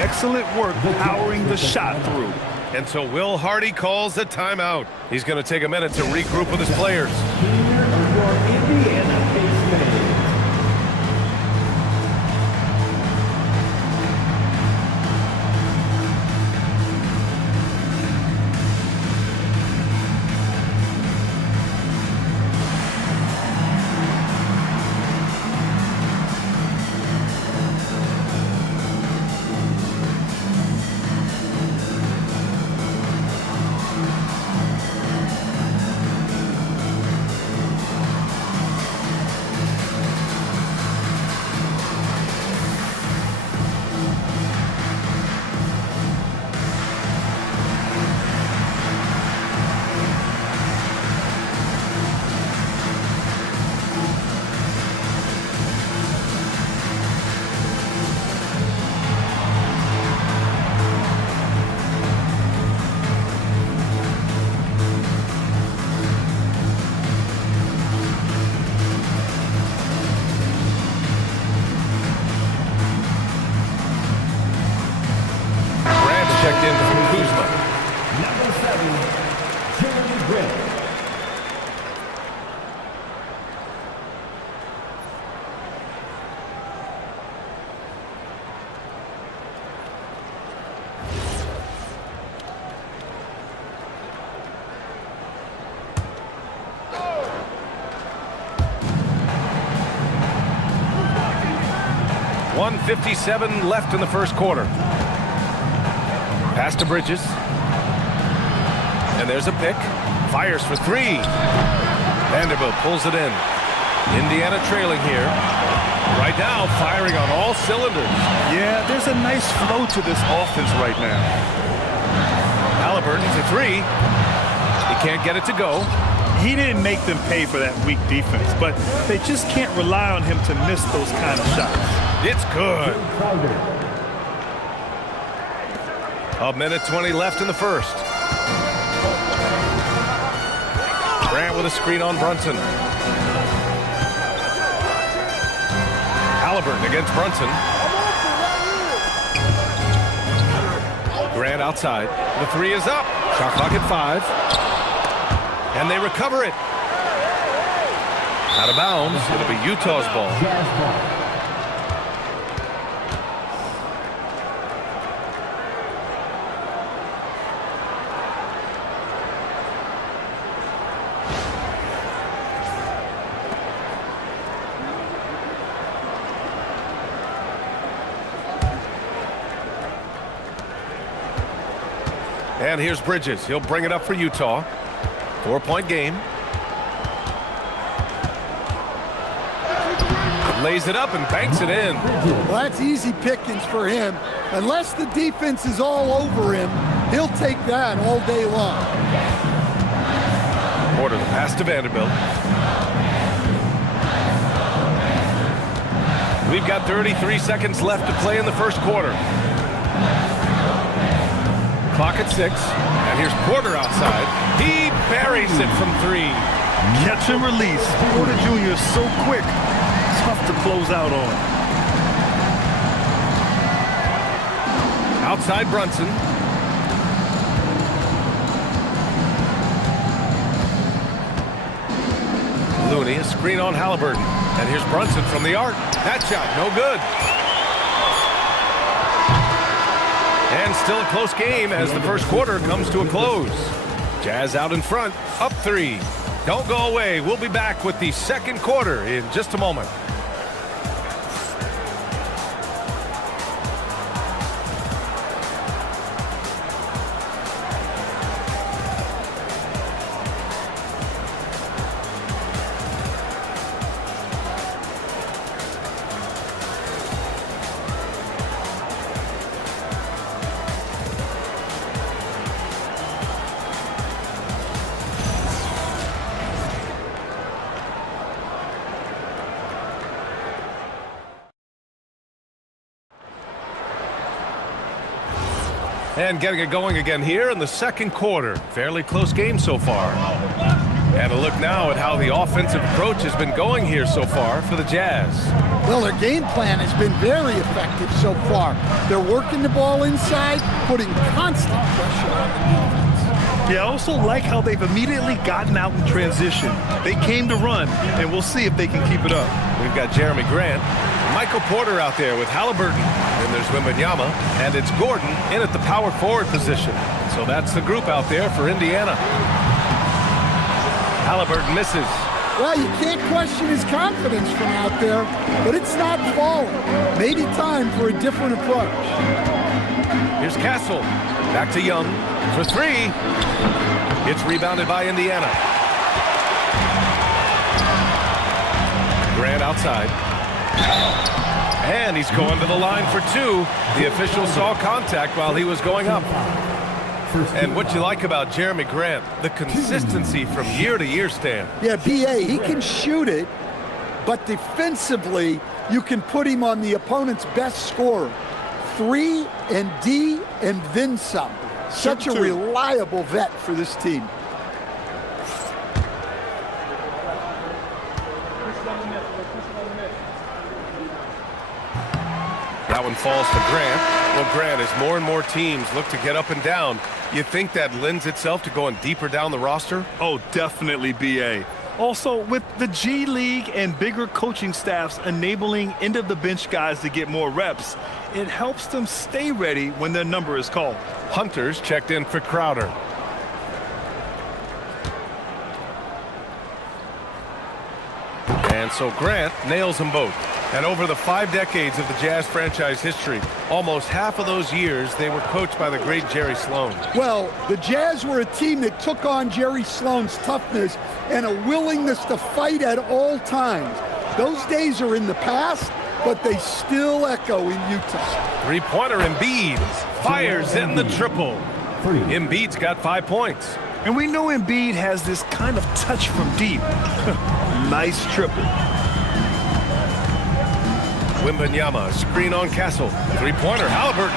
Excellent work powering the shot through. And so Will Hardy calls the timeout. He's going to take a minute to regroup with his players. Indiana baseman. Checked in from Kuzma. Number 7, Jeremy Grant. .157 left in the first quarter. Pass to Bridges. And there's a pick. Fires for 3. Vanderbilt pulls it in. Indiana trailing here. Right now, firing on all cylinders. Yeah, there's a nice flow to this offense right now. Halliburton for 3. He can't get it to go. He didn't make them pay for that weak defense, but they just can't rely on him to miss those kind of shots. It's good. A minute 20 left in the first. Grant with a screen on Brunson. Halliburton against Brunson. Grant outside. The 3 is up. Shot clock at 5. And they recover it. Out of bounds. It'll be Utah's ball. And here's Bridges. He'll bring it up for Utah. 4-point game. Lays it up and banks it in. Well, that's easy pickings for him. Unless the defense is all over him, he'll take that all day long. Porter the pass to Vanderbilt. We've got 33 seconds left to play in the first quarter. Clock at 6. And here's Porter outside. He buries it from 3. Catch and release. Porter Jr. is so quick. Tough to close out on. Outside Brunson. Looney, a screen on Halliburton. And here's Brunson from the arc. That shot, no good. And still a close game as the first quarter comes to a close. Jazz out in front, up 3. Don't go away. We'll be back with the second quarter in just a moment. And getting it going again here in the second quarter. Fairly close game so far. And a look now at how the offensive approach has been going here so far for the Jazz. Well, their game plan has been very effective so far. They're working the ball inside, putting constant pressure on the defense. Yeah, I also like how they've immediately gotten out in transition. They came to run, and we'll see if they can keep it up. We've got Jeremy Grant, Michael Porter out there with Halliburton. Then there's Wembanyama, and it's Gordon in at the power forward position. So that's the group out there for Indiana. Halliburton misses. Well, you can't question his confidence from out there, but it's not falling. Maybe time for a different approach. Here's Castle. Back to Young for 3. It's rebounded by Indiana. Grant outside. And he's going to the line for 2. The official saw contact while he was going up. And what you like about Jeremy Grant, the consistency from year to year, Stan. Yeah, B.A., he can shoot it, but defensively, you can put him on the opponent's best scorer. 3 and D and then some. Such a reliable vet for this team. That one falls to Grant. Well, Grant, as more and more teams look to get up and down, you think that lends itself to going deeper down the roster? Oh, definitely, B.A. Also, with the G League and bigger coaching staffs enabling end-of-the-bench guys to get more reps, it helps them stay ready when their number is called. Hunter's checked in for Crowder. And so Grant nails them both. And over the 5 decades of the Jazz franchise history, almost half of those years, they were coached by the great Jerry Sloan. Well, the Jazz were a team that took on Jerry Sloan's toughness and a willingness to fight at all times. Those days are in the past, but they still echo in Utah. Three-pointer Embiid fires in the triple. Embiid's got 5 points. And we know Embiid has this kind of touch from deep. Nice triple. Wembanyama, screen on Castle. Three-pointer, Halliburton.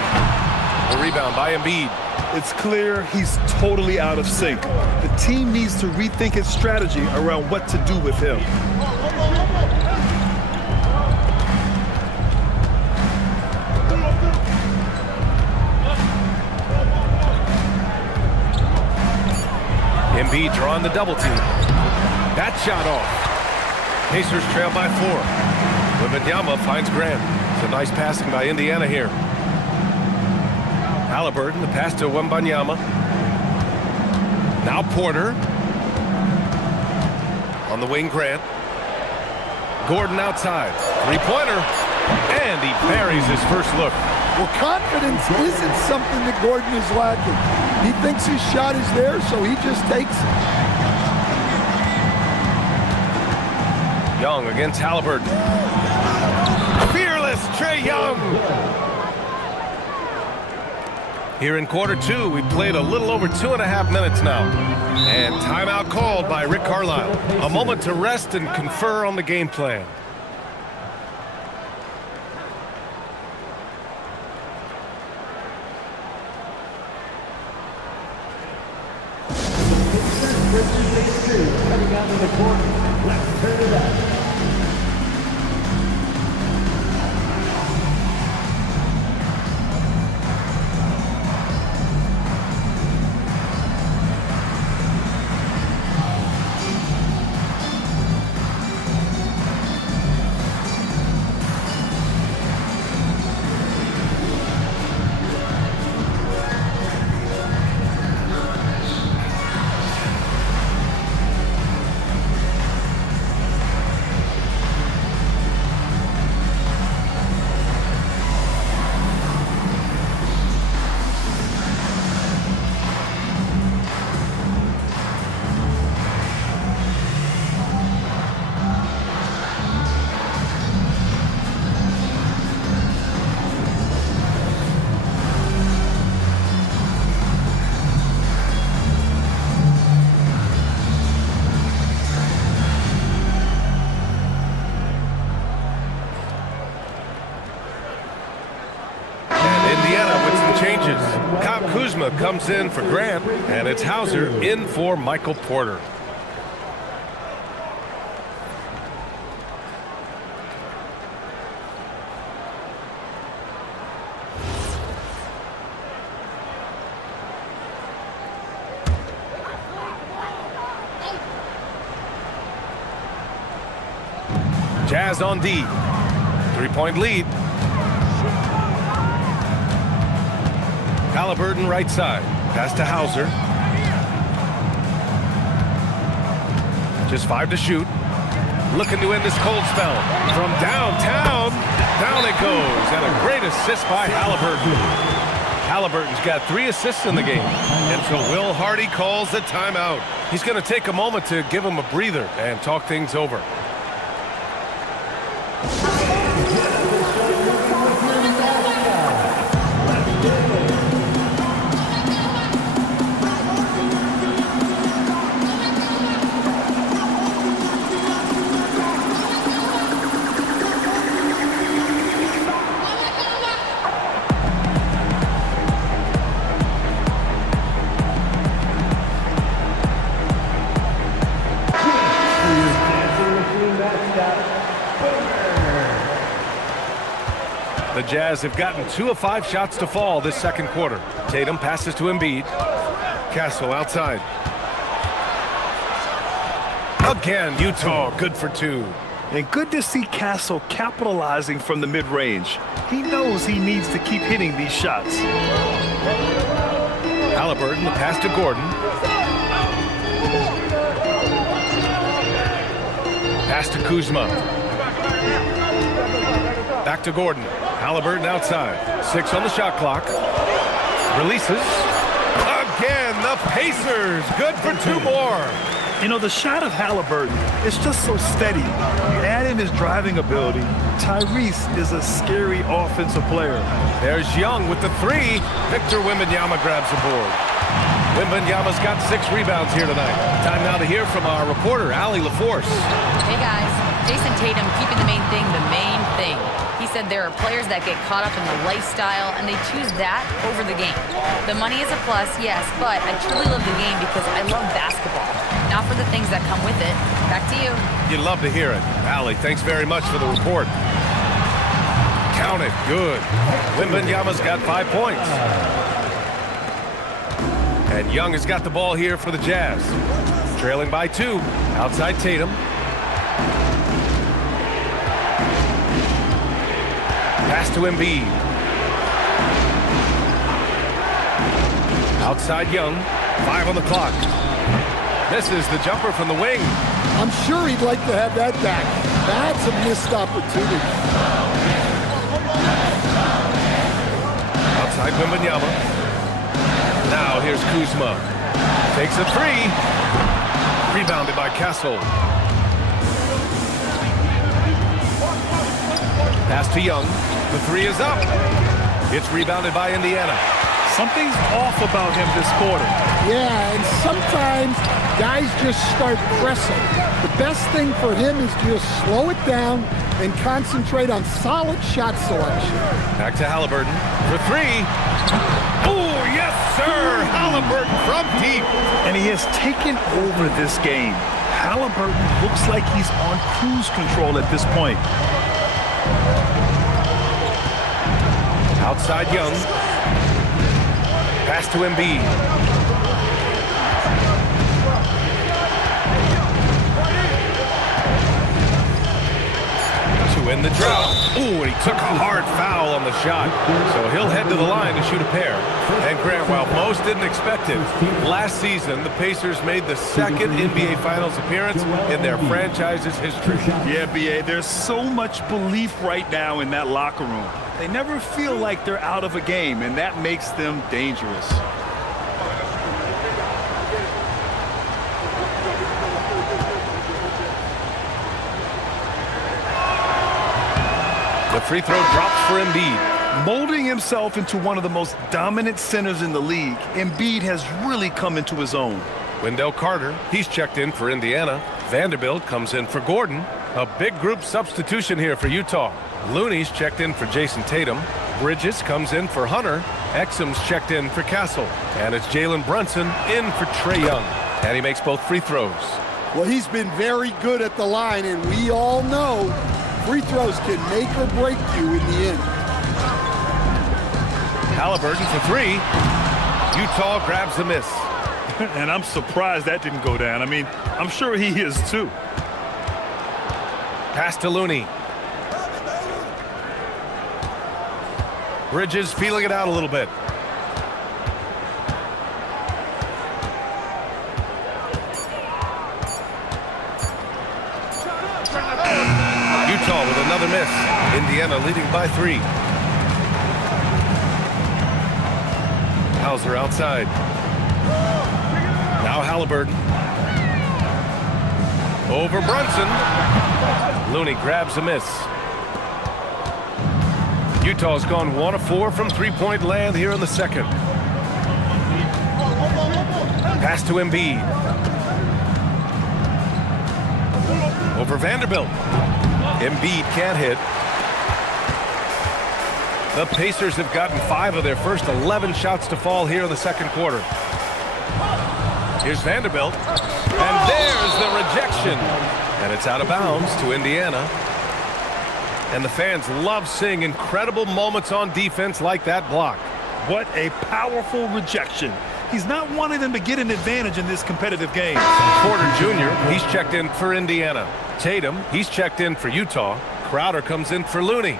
The rebound by Embiid. It's clear he's totally out of sync. The team needs to rethink its strategy around what to do with him. Embiid drawing the double team. That shot off. Pacers trail by 4. Wembanyama finds Grant. It's a nice passing by Indiana here. Halliburton, the pass to Wembanyama. Now Porter. On the wing, Grant. Gordon outside. Three-pointer. And he buries his first look. Well, confidence isn't something that Gordon is lacking. He thinks his shot is there, so he just takes it. Young against Halliburton. Fearless Trae Young. Here in quarter two, we've played a little over 2.5 minutes now. And timeout called by Rick Carlisle. A moment to rest and confer on the game plan. Coming out of the court, let's turn it up. Kuzma comes in for Grant, and it's Hauser in for Michael Porter. Jazz on D. 3-point lead. Halliburton right side. Pass to Hauser. Just 5 to shoot. Looking to end this cold spell. From downtown, down it goes. And a great assist by Halliburton. Halliburton's got 3 assists in the game. And so Will Hardy calls the timeout. He's going to take a moment to give him a breather and talk things over. The Jazz have gotten 2 of 5 shots to fall this second quarter. Tatum passes to Embiid. Castle outside. Again, Utah good for 2. And good to see Castle capitalizing from the mid-range. He knows he needs to keep hitting these shots. Halliburton, the pass to Gordon. Pass to Kuzma. Back to Gordon. Halliburton outside. 6 on the shot clock. Releases. Again, the Pacers. Good for 2 more. You know, the shot of Halliburton is just so steady. You add in his driving ability. Tyrese is a scary offensive player. There's Young with the 3. Victor Wembanyama grabs the board. Wembanyama's got 6 rebounds here tonight. Time now to hear from our reporter, Allie LaForce. Hey, guys. Jason Tatum keeping the main thing the main thing. He said there are players that get caught up in the lifestyle, and they choose that over the game. The money is a plus, yes, but I truly love the game because I love basketball, not for the things that come with it. Back to you. You'd love to hear it. Allie, thanks very much for the report. Count it. Good. Wembanyama's got 5 points. And Young has got the ball here for the Jazz. Trailing by 2. Outside Tatum. Pass to Embiid. Outside Young. 5 on the clock. Misses the jumper from the wing. I'm sure he'd like to have that back. That's a missed opportunity. outside Wembanyama. Now here's Kuzma. Takes a three. Rebounded by Castle. Pass to Young. The three is up. It's rebounded by Indiana. Something's off about him this quarter. Yeah, and sometimes guys just start pressing. The best thing for him is to just slow it down and concentrate on solid shot selection. Back to Halliburton for three. Oh, yes, sir! Halliburton from deep. And he has taken over this game. Halliburton looks like he's on cruise control at this point. Outside Young. Pass to Embiid. To win the drought. Ooh, and he took a hard foul on the shot. So he'll head to the line to shoot a pair. And Grant, while most didn't expect it, last season the Pacers made the second NBA Finals appearance in their franchise's history. Yeah, B.A., there's so much belief right now in that locker room. They never feel like they're out of a game, and that makes them dangerous. The free throw drops for Embiid. Molding himself into one of the most dominant centers in the league, Embiid has really come into his own. Wendell Carter, he's checked in for Indiana. Vanderbilt comes in for Gordon. A big group substitution here for Utah. Looney's checked in for Jason Tatum. Bridges comes in for Hunter. Exum's checked in for Castle. And it's Jalen Brunson in for Trae Young. And he makes both free throws. Well, he's been very good at the line, and we all know free throws can make or break you in the end. Halliburton for three. Utah grabs the miss. And I'm surprised that didn't go down. I mean, I'm sure he is too. Pass to Looney. Bridges feeling it out a little bit. Utah with another miss. Indiana leading by 3. Hauser outside. Now Halliburton. Over Brunson. Looney grabs a miss. Utah's gone 1 of 4 from three-point land here in the second. Pass to Embiid. Over Vanderbilt. Embiid can't hit. The Pacers have gotten 5 of their first 11 shots to fall here in the second quarter. Here's Vanderbilt. And there's the rejection. And it's out of bounds to Indiana. And the fans love seeing incredible moments on defense like that block. What a powerful rejection. He's not wanting them to get an advantage in this competitive game. Porter Jr., he's checked in for Indiana. Tatum, he's checked in for Utah. Crowder comes in for Looney.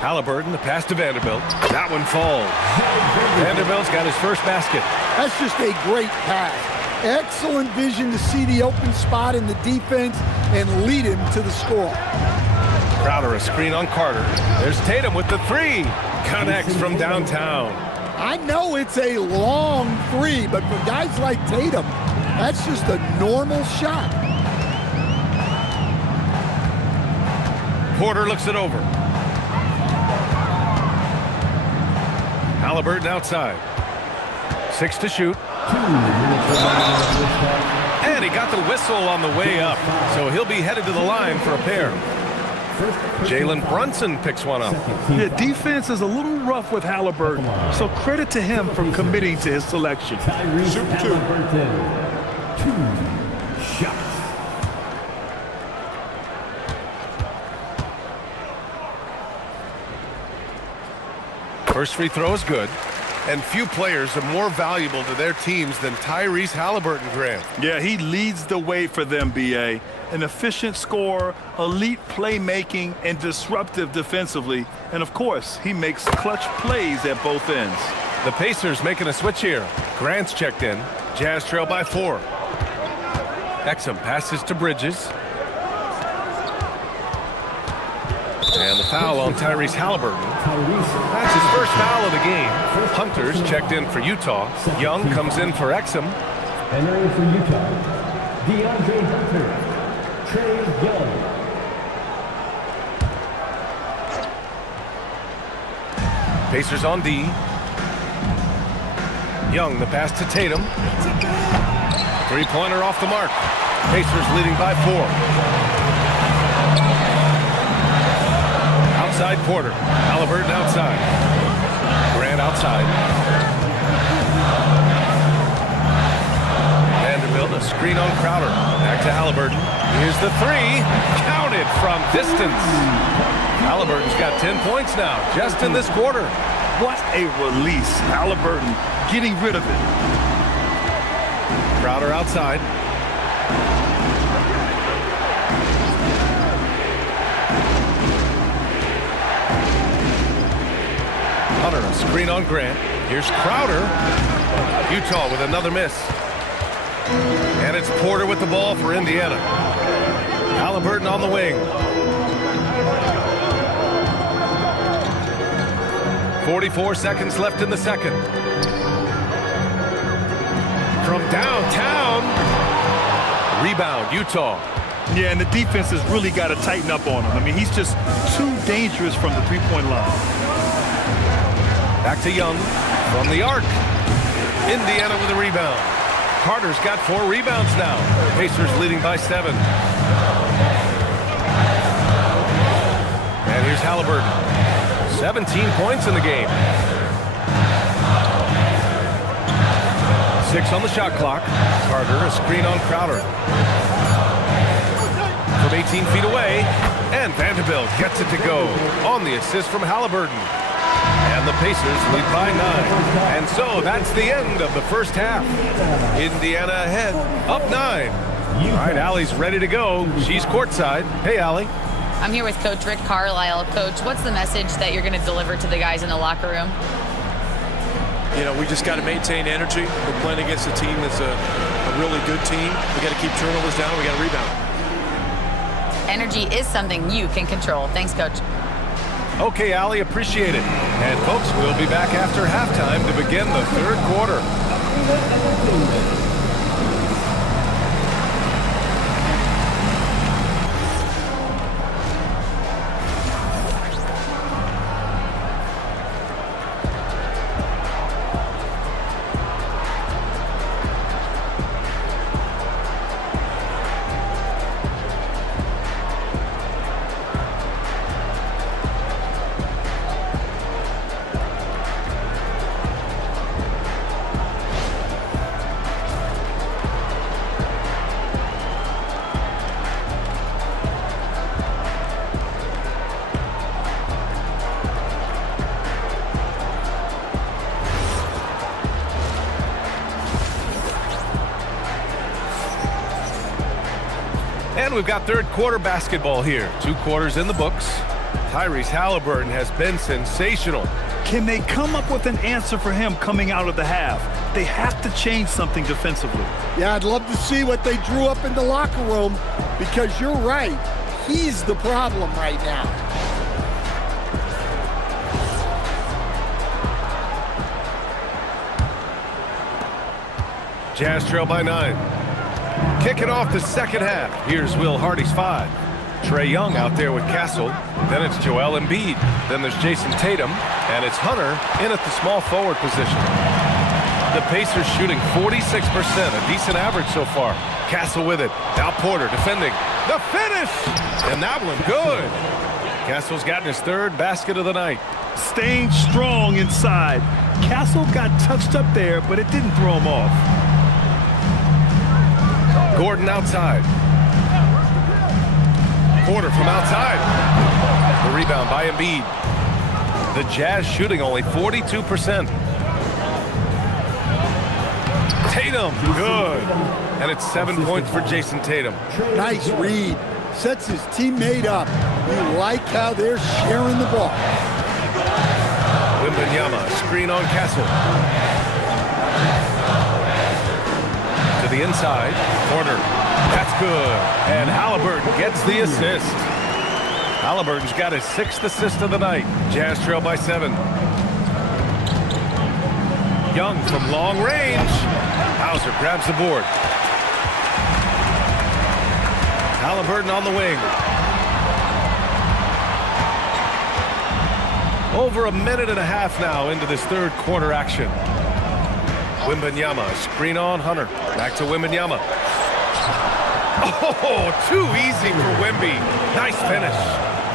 Halliburton, the pass to Vanderbilt. That one falls. Vanderbilt's got his first basket. That's just a great pass. Excellent vision to see the open spot in the defense and lead him to the score. Crowder a screen on Carter. There's Tatum with the 3. Connects from downtown. I know it's a long 3, but for guys like Tatum, that's just a normal shot. Porter looks it over. Halliburton outside. 6 to shoot. And he got the whistle on the way up, so he'll be headed to the line for a pair. Jalen Brunson picks one up. The defense is a little rough with Halliburton, so credit to him for committing to his selection. Shoot 2 shots. First free throw is good. And few players are more valuable to their teams than Tyrese Halliburton, Grant. Yeah, he leads the way for them, B.A. An efficient scorer, elite playmaking, and disruptive defensively. And, of course, he makes clutch plays at both ends. The Pacers making a switch here. Grant's checked in. Jazz trail by 4. Exum passes to Bridges. And the foul on Tyrese Halliburton. That's his first foul of the game. Hunter's checked in for Utah. Young comes in for Exum. Entering for Utah, DeAndre Hunter, Trey Young. Pacers on D. Young, the pass to Tatum. Three-pointer off the mark. Pacers leading by 4. Outside Porter. Halliburton outside. Grant outside. Vanderbilt, a screen on Crowder. Back to Halliburton. Here's the 3. Counted from distance. Halliburton's got 10 points now, just in this quarter. What a release. Halliburton getting rid of it. Crowder outside. Hunter, a screen on Grant. Here's Crowder. Utah with another miss. And it's Porter with the ball for Indiana. Halliburton on the wing. 44 seconds left in the second. From downtown. Rebound, Utah. Yeah, and the defense has really got to tighten up on him. I mean, he's just too dangerous from the three-point line. Back to Young from the arc. Indiana with a rebound. Carter's got 4 rebounds now. Pacers leading by 7. And here's Halliburton. 17 points in the game. 6 on the shot clock. Carter, a screen on Crowder. From 18 feet away. And Vanderbilt gets it to go on the assist from Halliburton. And the Pacers lead by 9. And so that's the end of the first half. Indiana ahead, up 9. All right, Allie's ready to go. She's courtside. Hey, Allie. I'm here with Coach Rick Carlisle. Coach, what's the message that you're going to deliver to the guys in the locker room? You know, we just got to maintain energy. We're playing against a team that's a really good team. We got to keep turnovers down. We got to rebound. Energy is something you can control. Thanks, Coach. Okay, Allie, appreciate it. And folks, we'll be back after halftime to begin the third quarter. And we've got third quarter basketball here. 2 quarters in the books. Tyrese Halliburton has been sensational. Can they come up with an answer for him coming out of the half? They have to change something defensively. Yeah, I'd love to see what they drew up in the locker room, because you're right. He's the problem right now. Jazz trail by 9. Kicking off the second half. Here's Will Hardy's 5. Trey Young out there with Castle. Then it's Joel Embiid. Then there's Jason Tatum. And it's Hunter in at the small forward position. The Pacers shooting 46%, a decent average so far. Castle with it. Now Porter defending. The finish! And that one good. Castle's gotten his 3rd basket of the night. Staying strong inside. Castle got touched up there, but it didn't throw him off. Gordon outside. Porter from outside. The rebound by Embiid. The Jazz shooting only 42%. Tatum, good. And it's 7 points for Jason Tatum. Nice read. Sets his teammate up. You like how they're sharing the ball. Wembanyama, screen on Castle. to the inside. Corner. That's good. And Halliburton gets the assist. Halliburton's got his 6th assist of the night. Jazz trail by 7. Young from long range. Hauser grabs the board. Halliburton on the wing. Over a minute and a half now into this third quarter action. Wembanyama, screen on Hunter. Back to Wembanyama. Oh, too easy for Wemby. Nice finish.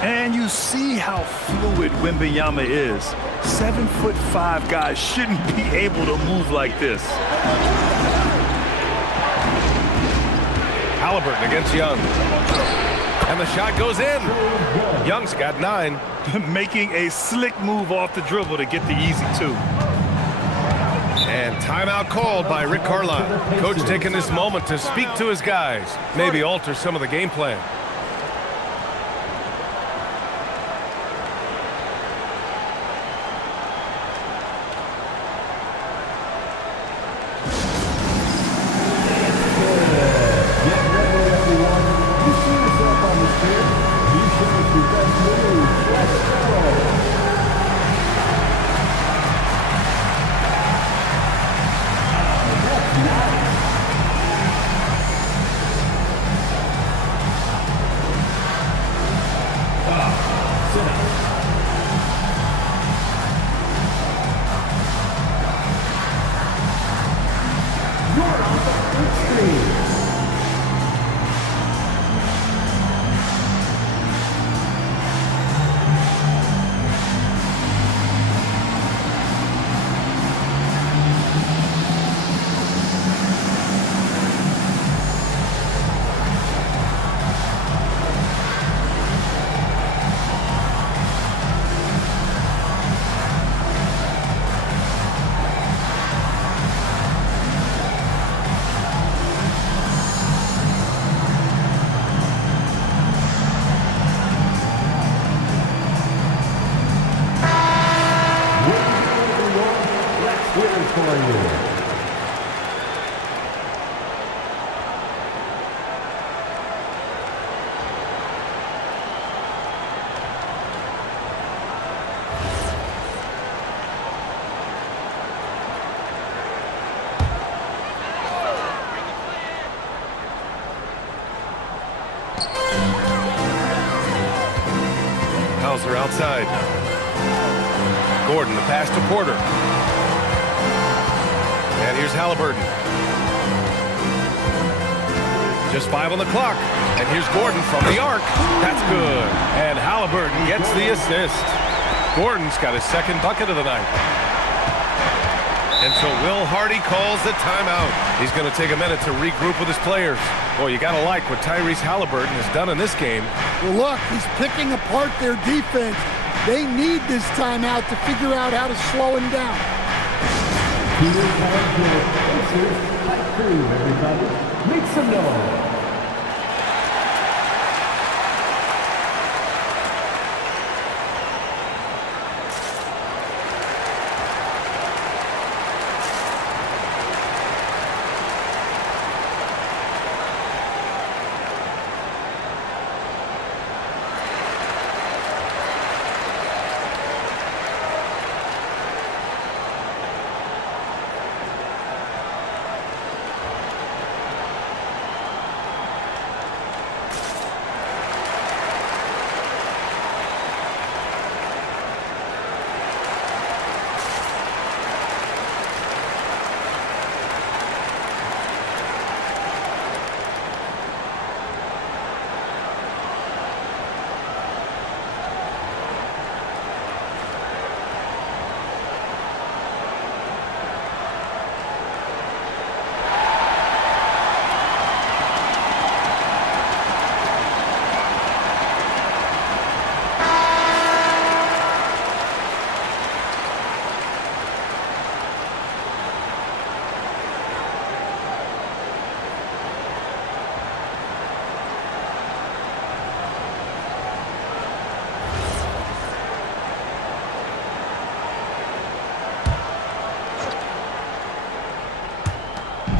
And you see how fluid Wembanyama is. 7'5" guys shouldn't be able to move like this. Halliburton against Young. And the shot goes in. Young's got 9. Making a slick move off the dribble to get the easy 2. And timeout called by Rick Carlisle. Coach taking this moment to speak to his guys. Maybe alter some of the game plan. Hauser outside. Gordon, the pass to Porter. And here's Halliburton. Just 5 on the clock. And here's Gordon from the arc. That's good. And Halliburton gets the assist. Gordon's got his 2nd bucket of the night. And so Will Hardy calls the timeout. He's going to take a minute to regroup with his players. Boy, you got to like what Tyrese Halliburton has done in this game. Well, look, he's picking apart their defense. They need this timeout to figure out how to slow him down. Everybody, make some noise.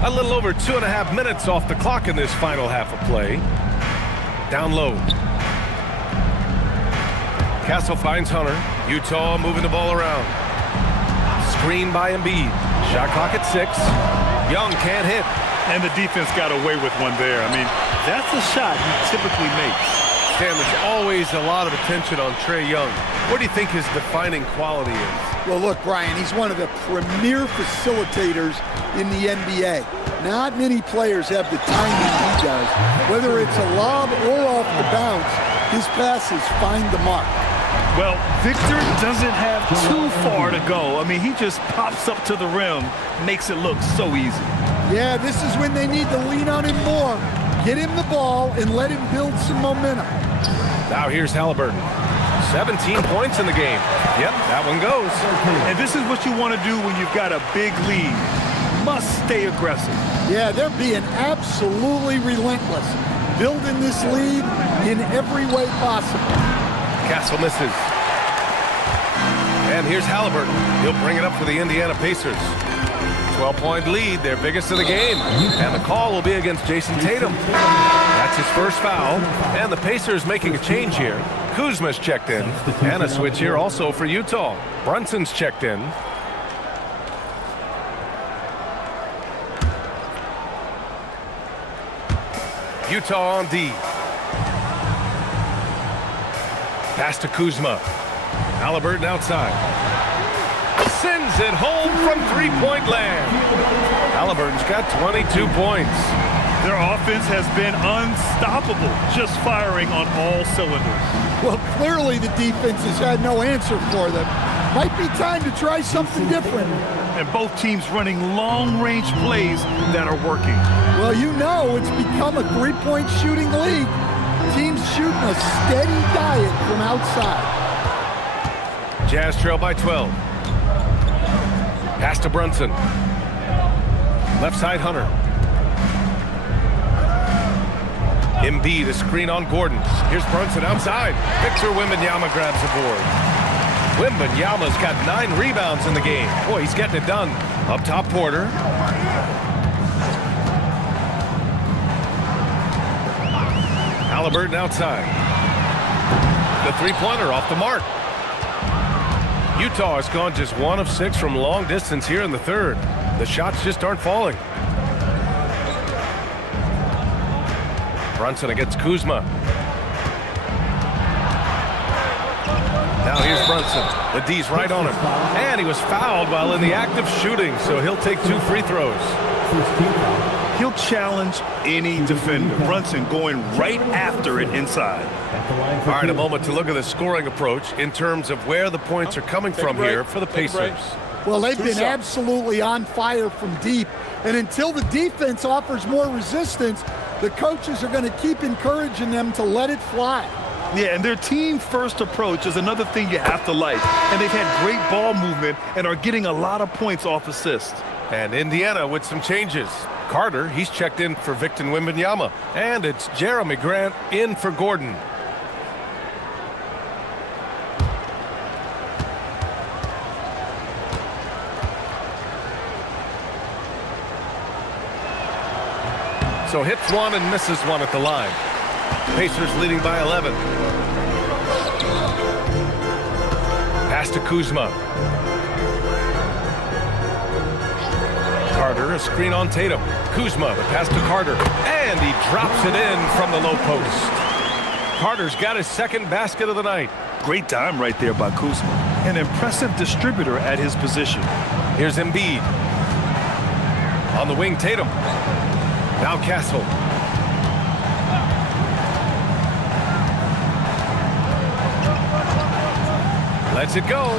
A little over 2.5 minutes off the clock in this final half of play. Down low. Castle finds Hunter. Utah moving the ball around. Screen by Embiid. Shot clock at 6. Young can't hit. And the defense got away with one there. I mean, that's a shot he typically makes. Stan, there's always a lot of attention on Trae Young. What do you think his defining quality is? Well, look, Brian, he's one of the premier facilitators in the NBA. Not many players have the timing he does. Whether it's a lob or off the bounce, his passes find the mark. Well, Victor doesn't have too far to go. I mean, he just pops up to the rim, makes it look so easy. Yeah, this is when they need to lean on him more. Get him the ball and let him build some momentum. Now here's Halliburton. 17 points in the game. Yep, that one goes. And this is what you want to do when you've got a big lead. Must stay aggressive. Yeah, they're being absolutely relentless. Building this lead in every way possible. Castle misses. And here's Halliburton. He'll bring it up for the Indiana Pacers. 12-point lead, their biggest of the game. And the call will be against Jason Tatum. That's his first foul. And the Pacers making a change here. Kuzma's checked in. And a switch here also for Utah. Brunson's checked in. Utah on D. Pass to Kuzma. Halliburton outside. Sends it home from three-point land. Halliburton's got 22 points. Their offense has been unstoppable, just firing on all cylinders. Well, clearly the defense has had no answer for them. Might be time to try something different. And both teams running long-range plays that are working. Well, you know it's become a three-point shooting league. Teams shooting a steady diet from outside. Jazz trail by 12. Pass to Brunson. Left side Hunter. Embiid, a screen on Gordon. Here's Brunson outside. Victor Wembanyama grabs the board. Wembanyama's got 9 rebounds in the game. Boy, he's getting it done. Up top, Porter. Halliburton outside. The three-pointer off the mark. Utah has gone just 1 of 6 from long distance here in the third. The shots just aren't falling. Brunson against Kuzma. Now here's Brunson. The D's right on him. And he was fouled while in the act of shooting, so he'll take 2 free throws. He'll challenge any defender. Brunson going right after it inside. All right, a moment to look at the scoring approach in terms of where the points are coming from here for the Pacers. Well, they've been absolutely on fire from deep. And until the defense offers more resistance, the coaches are going to keep encouraging them to let it fly. Yeah, and their team-first approach is another thing you have to like. And they've had great ball movement and are getting a lot of points off assists. And Indiana with some changes. Carter, he's checked in for Victor Wembanyama. And it's Jeremy Grant in for Gordon. So hits 1 and misses 1 at the line. Pacers leading by 11. Pass to Kuzma. Carter, a screen on Tatum. Kuzma, the pass to Carter. And he drops it in from the low post. Carter's got his second basket of the night. Great time right there by Kuzma. An impressive distributor at his position. Here's Embiid. On the wing, Tatum. Now Castle. Lets it go.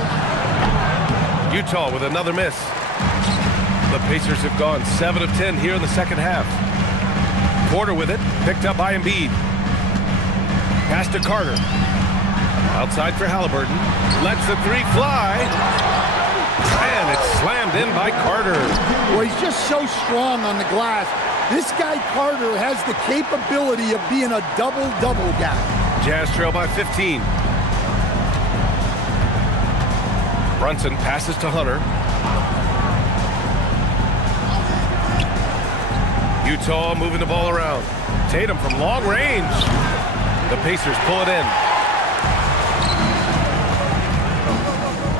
Utah with another miss. The Pacers have gone 7 of 10 here in the second half. Porter with it, picked up by Embiid. Pass to Carter. Outside for Halliburton. Lets the 3 fly. And it's slammed in by Carter. Well, he's just so strong on the glass. This guy Carter has the capability of being a double-double guy. Jazz trail by 15. Brunson passes to Hunter. Utah moving the ball around. Tatum from long range. The Pacers pull it in.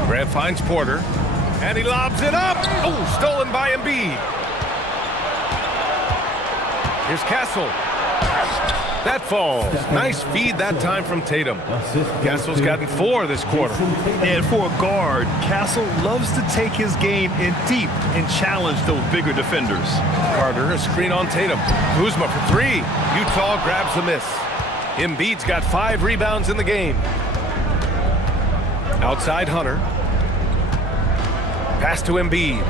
Grant finds Porter, and he lobs it up. Oh, stolen by Embiid. Here's Castle. That falls. Nice feed that time from Tatum. Castle's gotten 4 this quarter. And for a guard, Castle loves to take his game in deep and challenge those bigger defenders. Carter, a screen on Tatum. Kuzma for 3. Utah grabs the miss. Embiid's got 5 rebounds in the game. Outside Hunter. Pass to Embiid.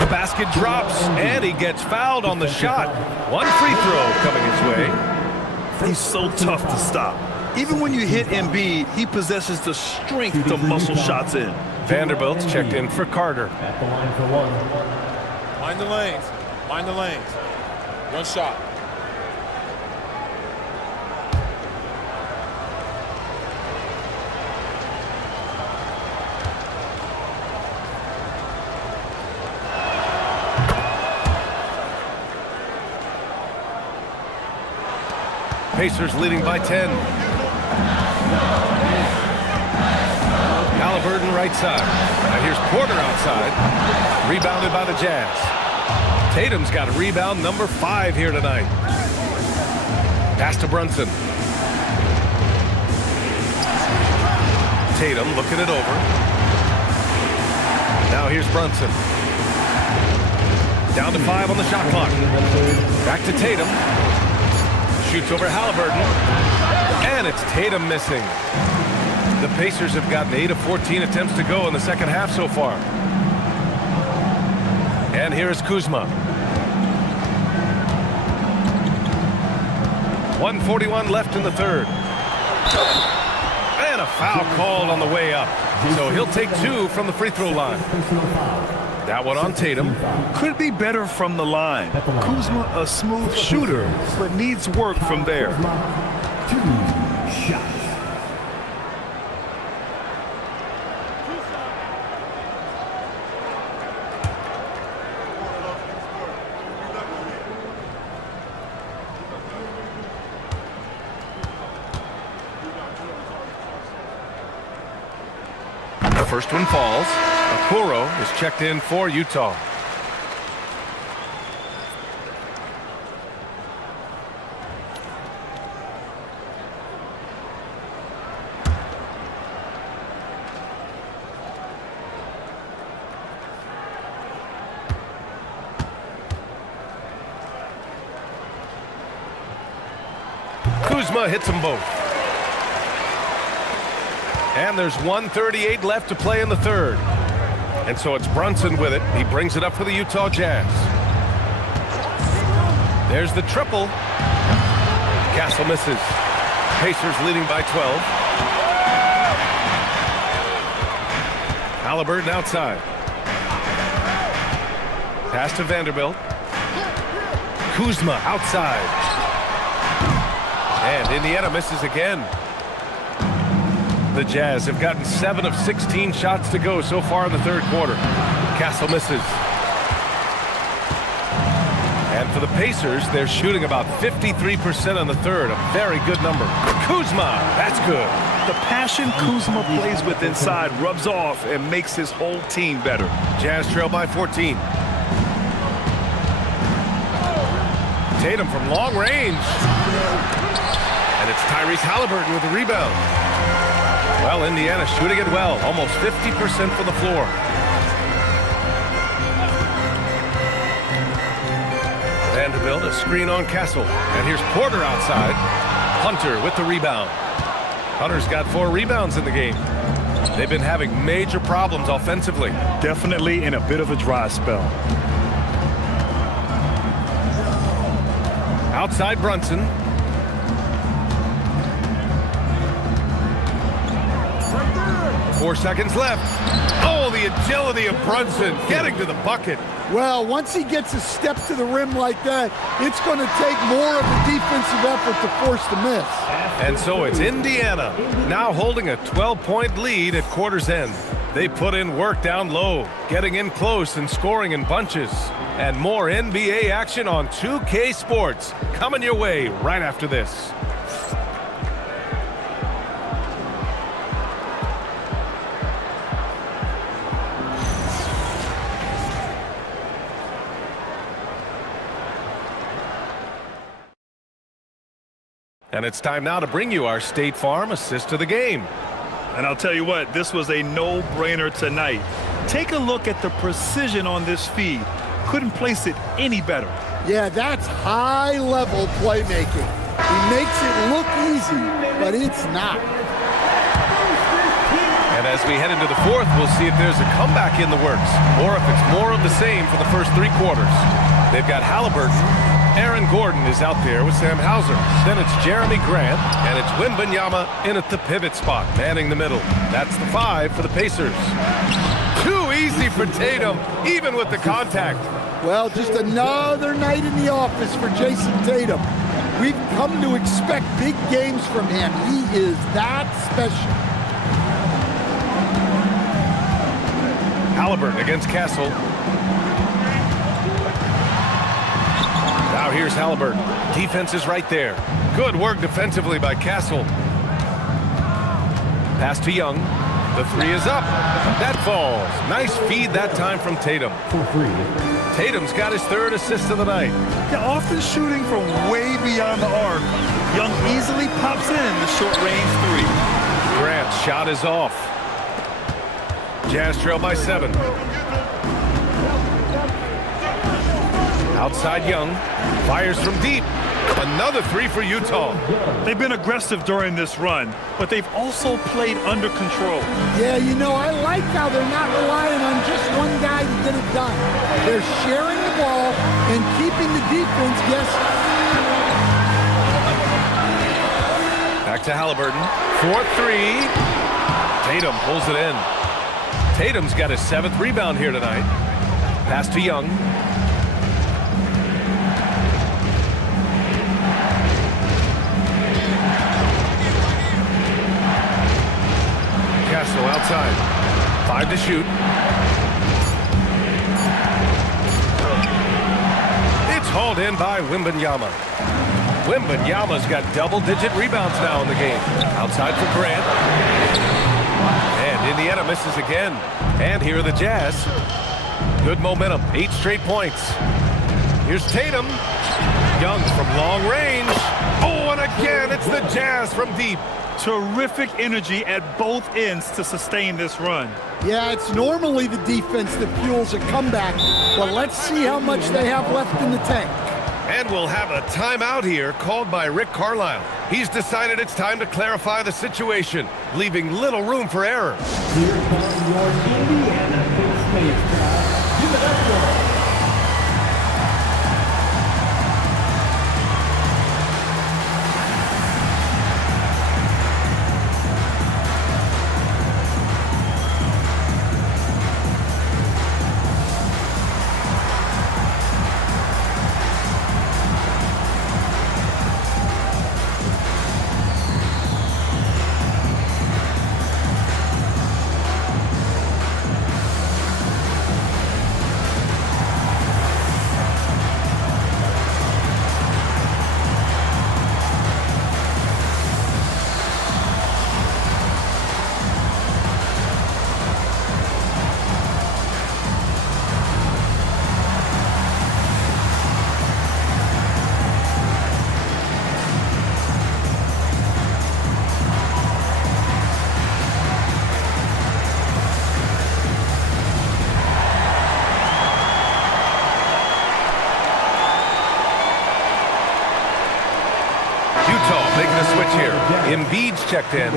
The basket drops, and he gets fouled on the shot. 1 free throw coming his way. He's so tough to stop. Even when you hit Embiid, he possesses the strength to muscle shots in. Vanderbilt's checked in for Carter. At the line for 1. Mind the lanes. Mind the lanes. 1 shot. Pacers leading by 10. Halliburton right side. Now here's Porter outside. Rebounded by the Jazz. Tatum's got a rebound number 5 here tonight. Pass to Brunson. Tatum looking it over. Now here's Brunson. Down to 5 on the shot clock. Back to Tatum. Shoots over Halliburton. And it's Tatum missing. The Pacers have gotten 8 of 14 attempts to go in the second half so far. And here is Kuzma. 1:41 left in the third. And a foul called on the way up. So he'll take 2 from the free throw line. That one on Tatum. Could be better from the line. Kuzma a smooth shooter, but needs work from there. 2 shots. The first one falls. Okoro is checked in for Utah. Kuzma hits them both. And there's 1:38 left to play in the third. And so it's Brunson with it. He brings it up for the Utah Jazz. There's the triple. Castle misses. Pacers leading by 12. Halliburton outside. Pass to Vanderbilt. Kuzma outside. And Indiana misses again. The Jazz have gotten 7 of 16 shots to go so far in the third quarter. Castle misses. And for the Pacers, they're shooting about 53% on the third. A very good number. Kuzma, that's good. The passion Kuzma plays with inside rubs off and makes his whole team better. Jazz trail by 14. Tatum from long range. And it's Tyrese Halliburton with the rebound. Well, Indiana shooting it well, almost 50% from the floor. Vanderbilt, a screen on Castle. And here's Porter outside. Hunter with the rebound. Hunter's got 4 rebounds in the game. They've been having major problems offensively. Definitely in a bit of a dry spell. Outside Brunson. 4 seconds left. Oh, the agility of Brunson getting to the bucket. Well, once he gets a step to the rim like that, it's going to take more of a defensive effort to force the miss. And so it's Indiana now holding a 12-point lead at quarter's end. They put in work down low, getting in close and scoring in bunches. And more NBA action on 2K Sports coming your way right after this. And it's time now to bring you our State Farm assist to the game. And I'll tell you what, this was a no-brainer tonight. Take a look at the precision on this feed. Couldn't place it any better. Yeah, that's high-level playmaking. He makes it look easy, but it's not. And as we head into the fourth, we'll see if there's a comeback in the works or if it's more of the same for the first 3 quarters. They've got Halliburton. Aaron Gordon is out there with Sam Hauser. Then it's Jeremy Grant, and it's Wembanyama in at the pivot spot, manning the middle. That's the 5 for the Pacers. Too easy for Tatum, even with the contact. Well, just another night in the office for Jason Tatum. We've come to expect big games from him. He is that special. Halliburton against Castle. Now here's Halliburton. Defense is right there. Good work defensively by Castle. Pass to Young. The 3 is up. That falls. Nice feed that time from Tatum. Tatum's got his 3rd assist of the night. Yeah, often shooting from way beyond the arc. Young easily pops in the short-range 3. Grant's shot is off. Jazz trail by 7. Outside Young. Fires from deep. Another 3 for Utah. They've been aggressive during this run, but they've also played under control. Yeah, you know, I like how they're not relying on just one guy to get it done. They're sharing the ball and keeping the defense guessing. Back to Halliburton. 4-3. Tatum pulls it in. Tatum's got his 7th rebound here tonight. Pass to Young. Castle outside. 5 to shoot. It's hauled in by Wembanyama. Wembanyama's got double-digit rebounds now in the game. Outside for Grant. And Indiana misses again. And here are the Jazz. Good momentum. 8 straight points. Here's Tatum. Young from long range. Oh, and again, it's the Jazz from deep. Terrific energy at both ends to sustain this run. Yeah, it's normally the defense that fuels a comeback, but let's see how much they have left in the tank. And we'll have a timeout here called by Rick Carlisle. He's decided it's time to clarify the situation, leaving little room for error. Here comes your Indiana State crowd. Give it up for Embiid's checked in.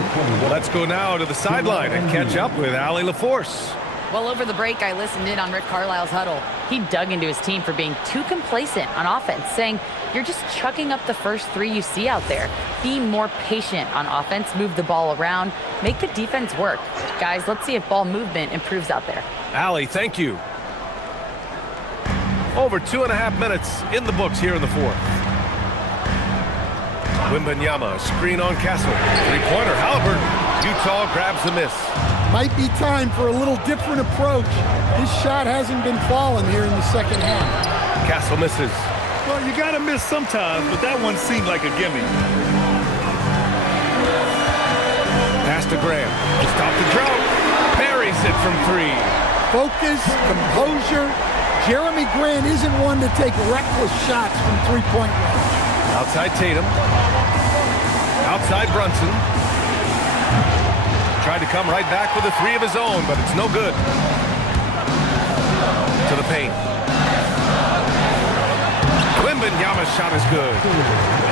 Let's go now to the sideline and catch up with Allie LaForce. Well, over the break, I listened in on Rick Carlisle's huddle. He dug into his team for being too complacent on offense, saying, you're just chucking up the first 3 you see out there. Be more patient on offense, move the ball around, make the defense work. Guys, let's see if ball movement improves out there. Allie, thank you. Over 2.5 minutes in the books here in the fourth. Wembanyama, screen on Castle. 3-pointer, Halliburton. Utah grabs the miss. Might be time for a little different approach. His shot hasn't been falling here in the second half. Castle misses. Well, you got to miss sometimes, but that one seemed like a gimme. Pass to Graham. To stop the drought. Parries it from 3. Focus, composure. Jeremy Grant isn't one to take reckless shots from three-point range. Outside Tatum. Outside Brunson. Tried to come right back with a 3 of his own, but it's no good. To the paint. Wembanyama's shot is good.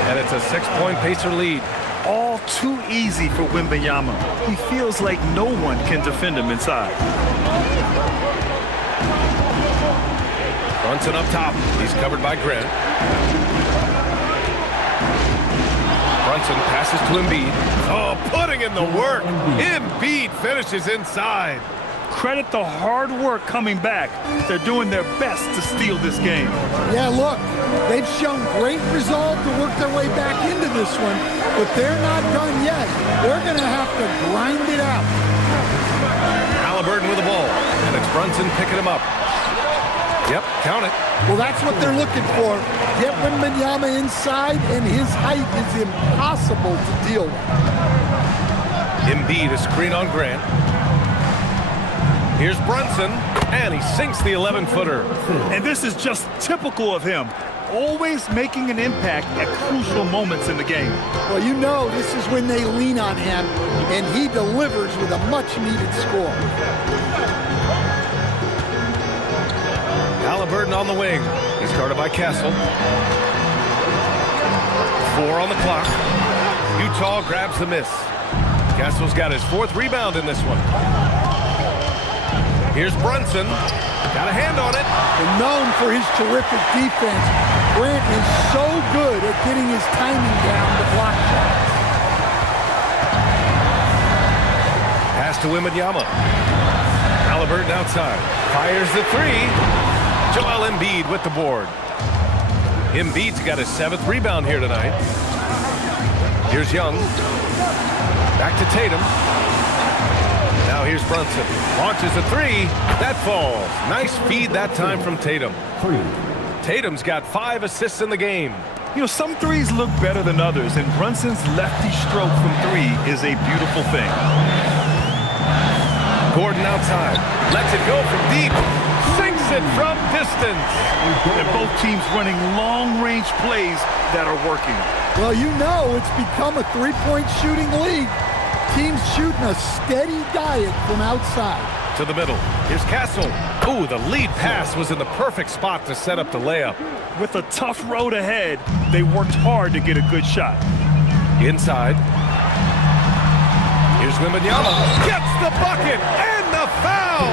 And it's a 6-point Pacer lead. All too easy for Wembanyama. He feels like no one can defend him inside. Brunson up top. He's covered by Grant. Brunson passes to Embiid. Oh, putting in the work. Embiid finishes inside. Credit the hard work coming back. They're doing their best to steal this game. Yeah, look, they've shown great resolve to work their way back into this one, but they're not done yet. They're going to have to grind it out. Halliburton with the ball, and it's Brunson picking him up. Yep, count it. Well, that's what they're looking for. Get Wembanyama inside, and his height is impossible to deal with. Embiid, a screen on Grant. Here's Brunson, and he sinks the 11-footer. And this is just typical of him. Always making an impact at crucial moments in the game. Well, you know this is when they lean on him, and he delivers with a much-needed score. Halliburton on the wing. He's guarded by Castle. 4 on the clock. Utah grabs the miss. Castle's got his 4th rebound in this one. Here's Brunson. Got a hand on it. And known for his terrific defense, Grant is so good at getting his timing down to block shots. Pass to Wembanyama. Halliburton outside. Fires the 3. Joel Embiid with the board. Embiid's got his 7th rebound here tonight. Here's Young. Back to Tatum. Now here's Brunson. Launches a 3. That falls. Nice feed that time from Tatum. Tatum's got 5 assists in the game. You know, some threes look better than others, and Brunson's lefty stroke from 3 is a beautiful thing. Gordon outside. Lets it go from deep. Sinks it from distance. And both teams running long-range plays that are working. Well, you know it's become a three-point shooting league. Teams shooting a steady diet from outside. To the middle. Here's Castle. Ooh, the lead pass was in the perfect spot to set up the layup. With a tough road ahead, they worked hard to get a good shot. Inside. Here's Wembanyama. Gets the bucket and the foul.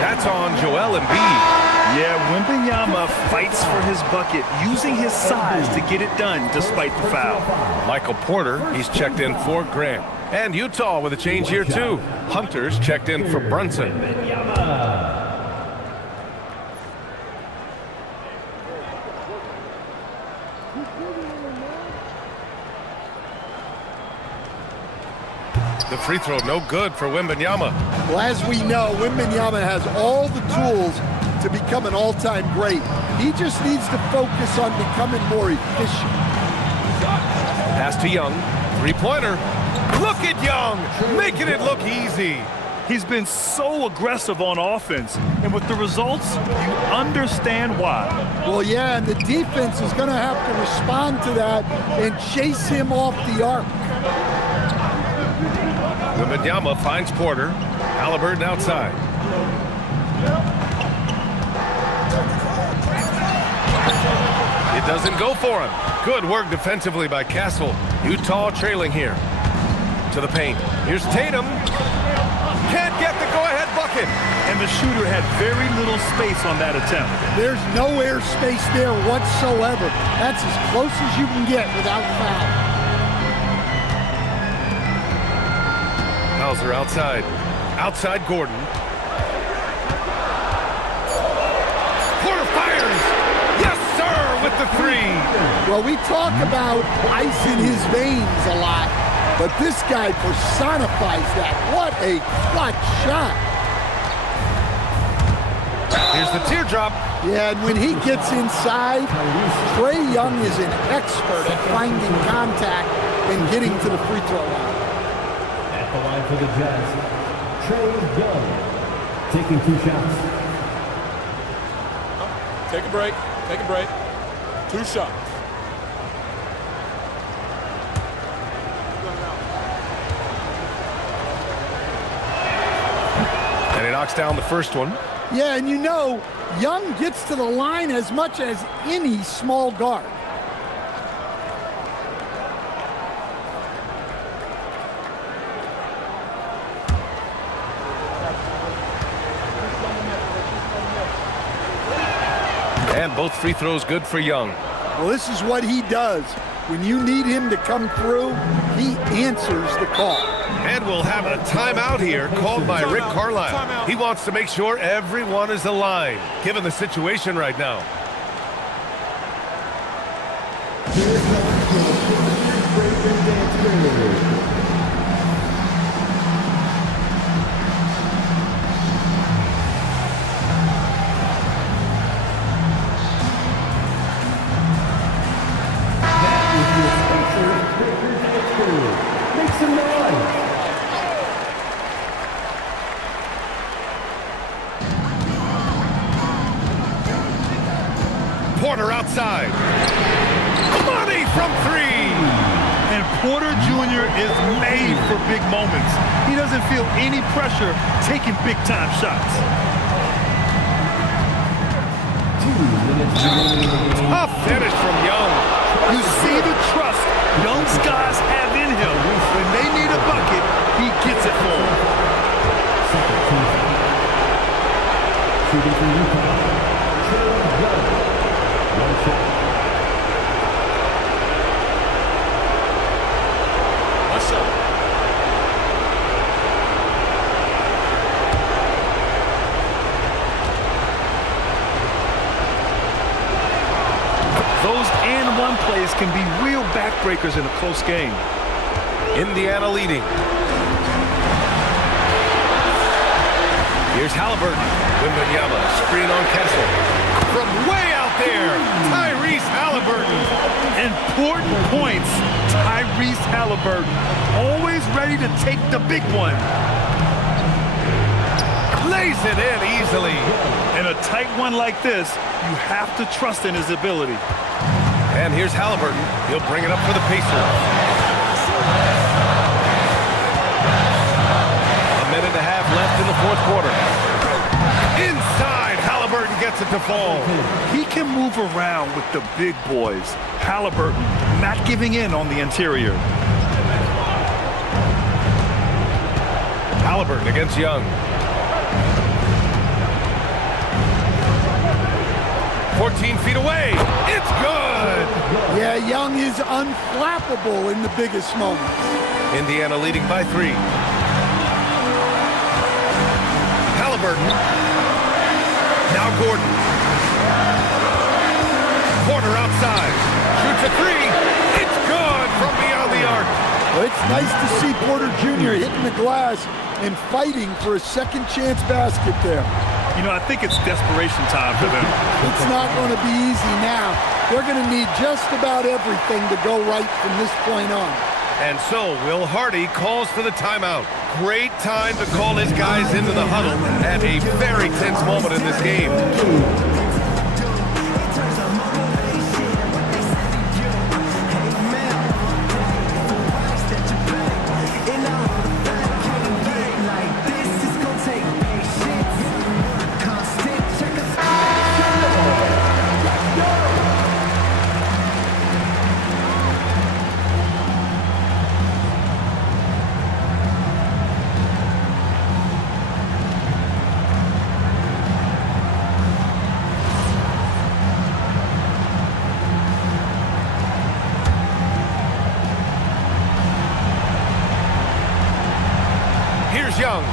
That's on Joel Embiid. Yeah, Wembanyama fights for his bucket, using his size to get it done despite the foul. Michael Porter, he's checked in for Grant. And Utah with a change here too. Hunter's checked in for Brunson. The free throw no good for Wembanyama. Well, as we know, Wembanyama has all the tools to become an all-time great. He just needs to focus on becoming more efficient. Pass to Young. Three-pointer. Look at Young, making it look easy. He's been so aggressive on offense, and with the results, you understand why. Well, yeah, and the defense is going to have to respond to that and chase him off the arc. Wembanyama finds Porter. Halliburton outside. It doesn't go for him. Good work defensively by Castle. Utah trailing here. To the paint. Here's Tatum. Can't get the go-ahead bucket. And the shooter had very little space on that attempt. There's no air space there whatsoever. That's as close as you can get without foul. Hauser outside. Outside Gordon. Porter fires. Yes, sir, with the 3. Well, we talk about ice in his veins a lot. But this guy personifies that. What a clutch shot. Here's the teardrop. Yeah, and when he gets inside, Trae Young is an expert at finding contact and getting to the free throw line. At the line for the Jazz, Trae Young, taking 2 shots. Take a break. Take a break. 2 shots. And he knocks down the first one. Yeah, and you know, Young gets to the line as much as any small guard. And both free throws good for Young. Well, this is what he does. When you need him to come through, he answers the call. And we'll have a timeout here called by Rick Carlisle. He wants to make sure everyone is aligned, given the situation right now. Make some noise. Porter outside. Money from 3. And Porter Jr. is made for big moments. He doesn't feel any pressure taking big-time shots. 2 minutes remaining. Tough finish from Young. You see the trust Young's guys have in him. When they need a bucket, he gets it for them. Second team. Shooting for Utah. Trae Young. 1 shot. 1 shot. Those and-one plays can be real backbreakers in a close game. Indiana leading. Here's Halliburton. Wembanyama, screen on Kessel. From way out there, Tyrese Halliburton. Important points, Tyrese Halliburton. Always ready to take the big one. Lays it in easily. In a tight one like this, you have to trust in his ability. And here's Halliburton. He'll bring it up for the Pacers. A minute and a half left in the 4th quarter. Inside, Halliburton gets it to fall. He can move around with the big boys. Halliburton not giving in on the interior. Halliburton against Young. 14 feet away. It's good. Yeah, Young is unflappable in the biggest moments. Indiana leading by 3. Halliburton. Now Gordon. Porter outside. Shoots a 3. It's good from beyond the arc. Well, it's nice to see Porter Jr. hitting the glass and fighting for a second chance basket there. You know, I think it's desperation time for them. It's not going to be easy now. They're going to need just about everything to go right from this point on. And so Will Hardy calls for the timeout. Great time to call his guys into the huddle at a very tense moment in this game. Young.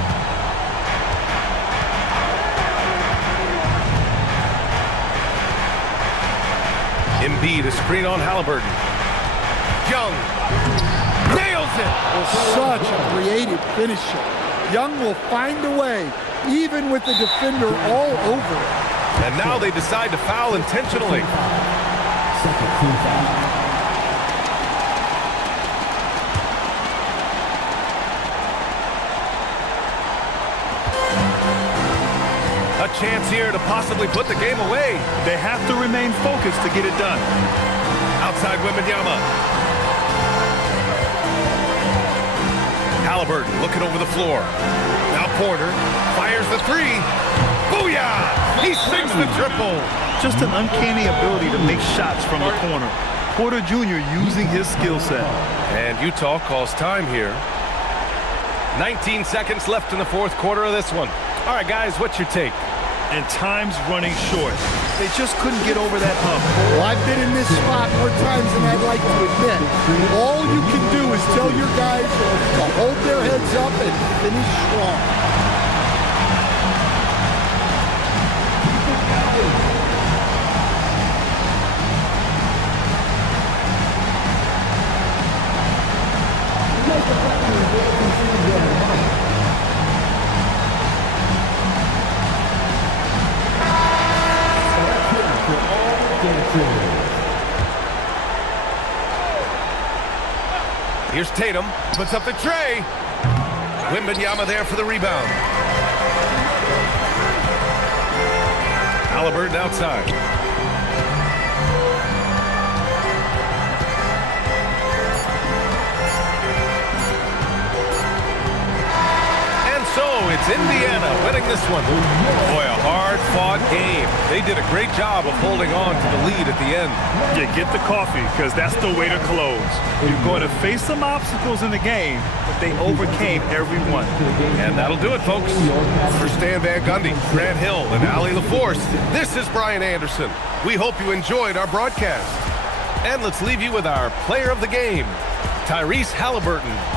Embiid, a screen on Halliburton. Young nails it. Such a creative finisher. Young will find a way, even with the defender all over it. And now they decide to foul intentionally. Second team foul. A chance here to possibly put the game away. They have to remain focused to get it done. Outside Wembanyama. Halliburton looking over the floor. Now Porter fires the three. Booyah! He sinks the triple. Just an uncanny ability to make shots from the corner. Porter Jr. using his skill set. And Utah calls time here. 19 seconds left in the fourth quarter of this one. All right, guys, what's your take? And time's running short. They just couldn't get over that hump. Well, I've been in this spot more times than I'd like to admit. All you can do is tell your guys to hold their heads up and finish strong. Here's Tatum, puts up the tray. Wembanyama there for the rebound. Halliburton outside. And so it's Indiana winning this one. Boy, a hard-fought game. They did a great job of holding on to the lead at the end. Yeah, get the coffee, because that's the way to close. You're going to face some obstacles in the game, but they overcame every one. And that'll do it, folks. For Stan Van Gundy, Grant Hill, and Allie LaForce, this is Brian Anderson. We hope you enjoyed our broadcast. And let's leave you with our player of the game, Tyrese Halliburton.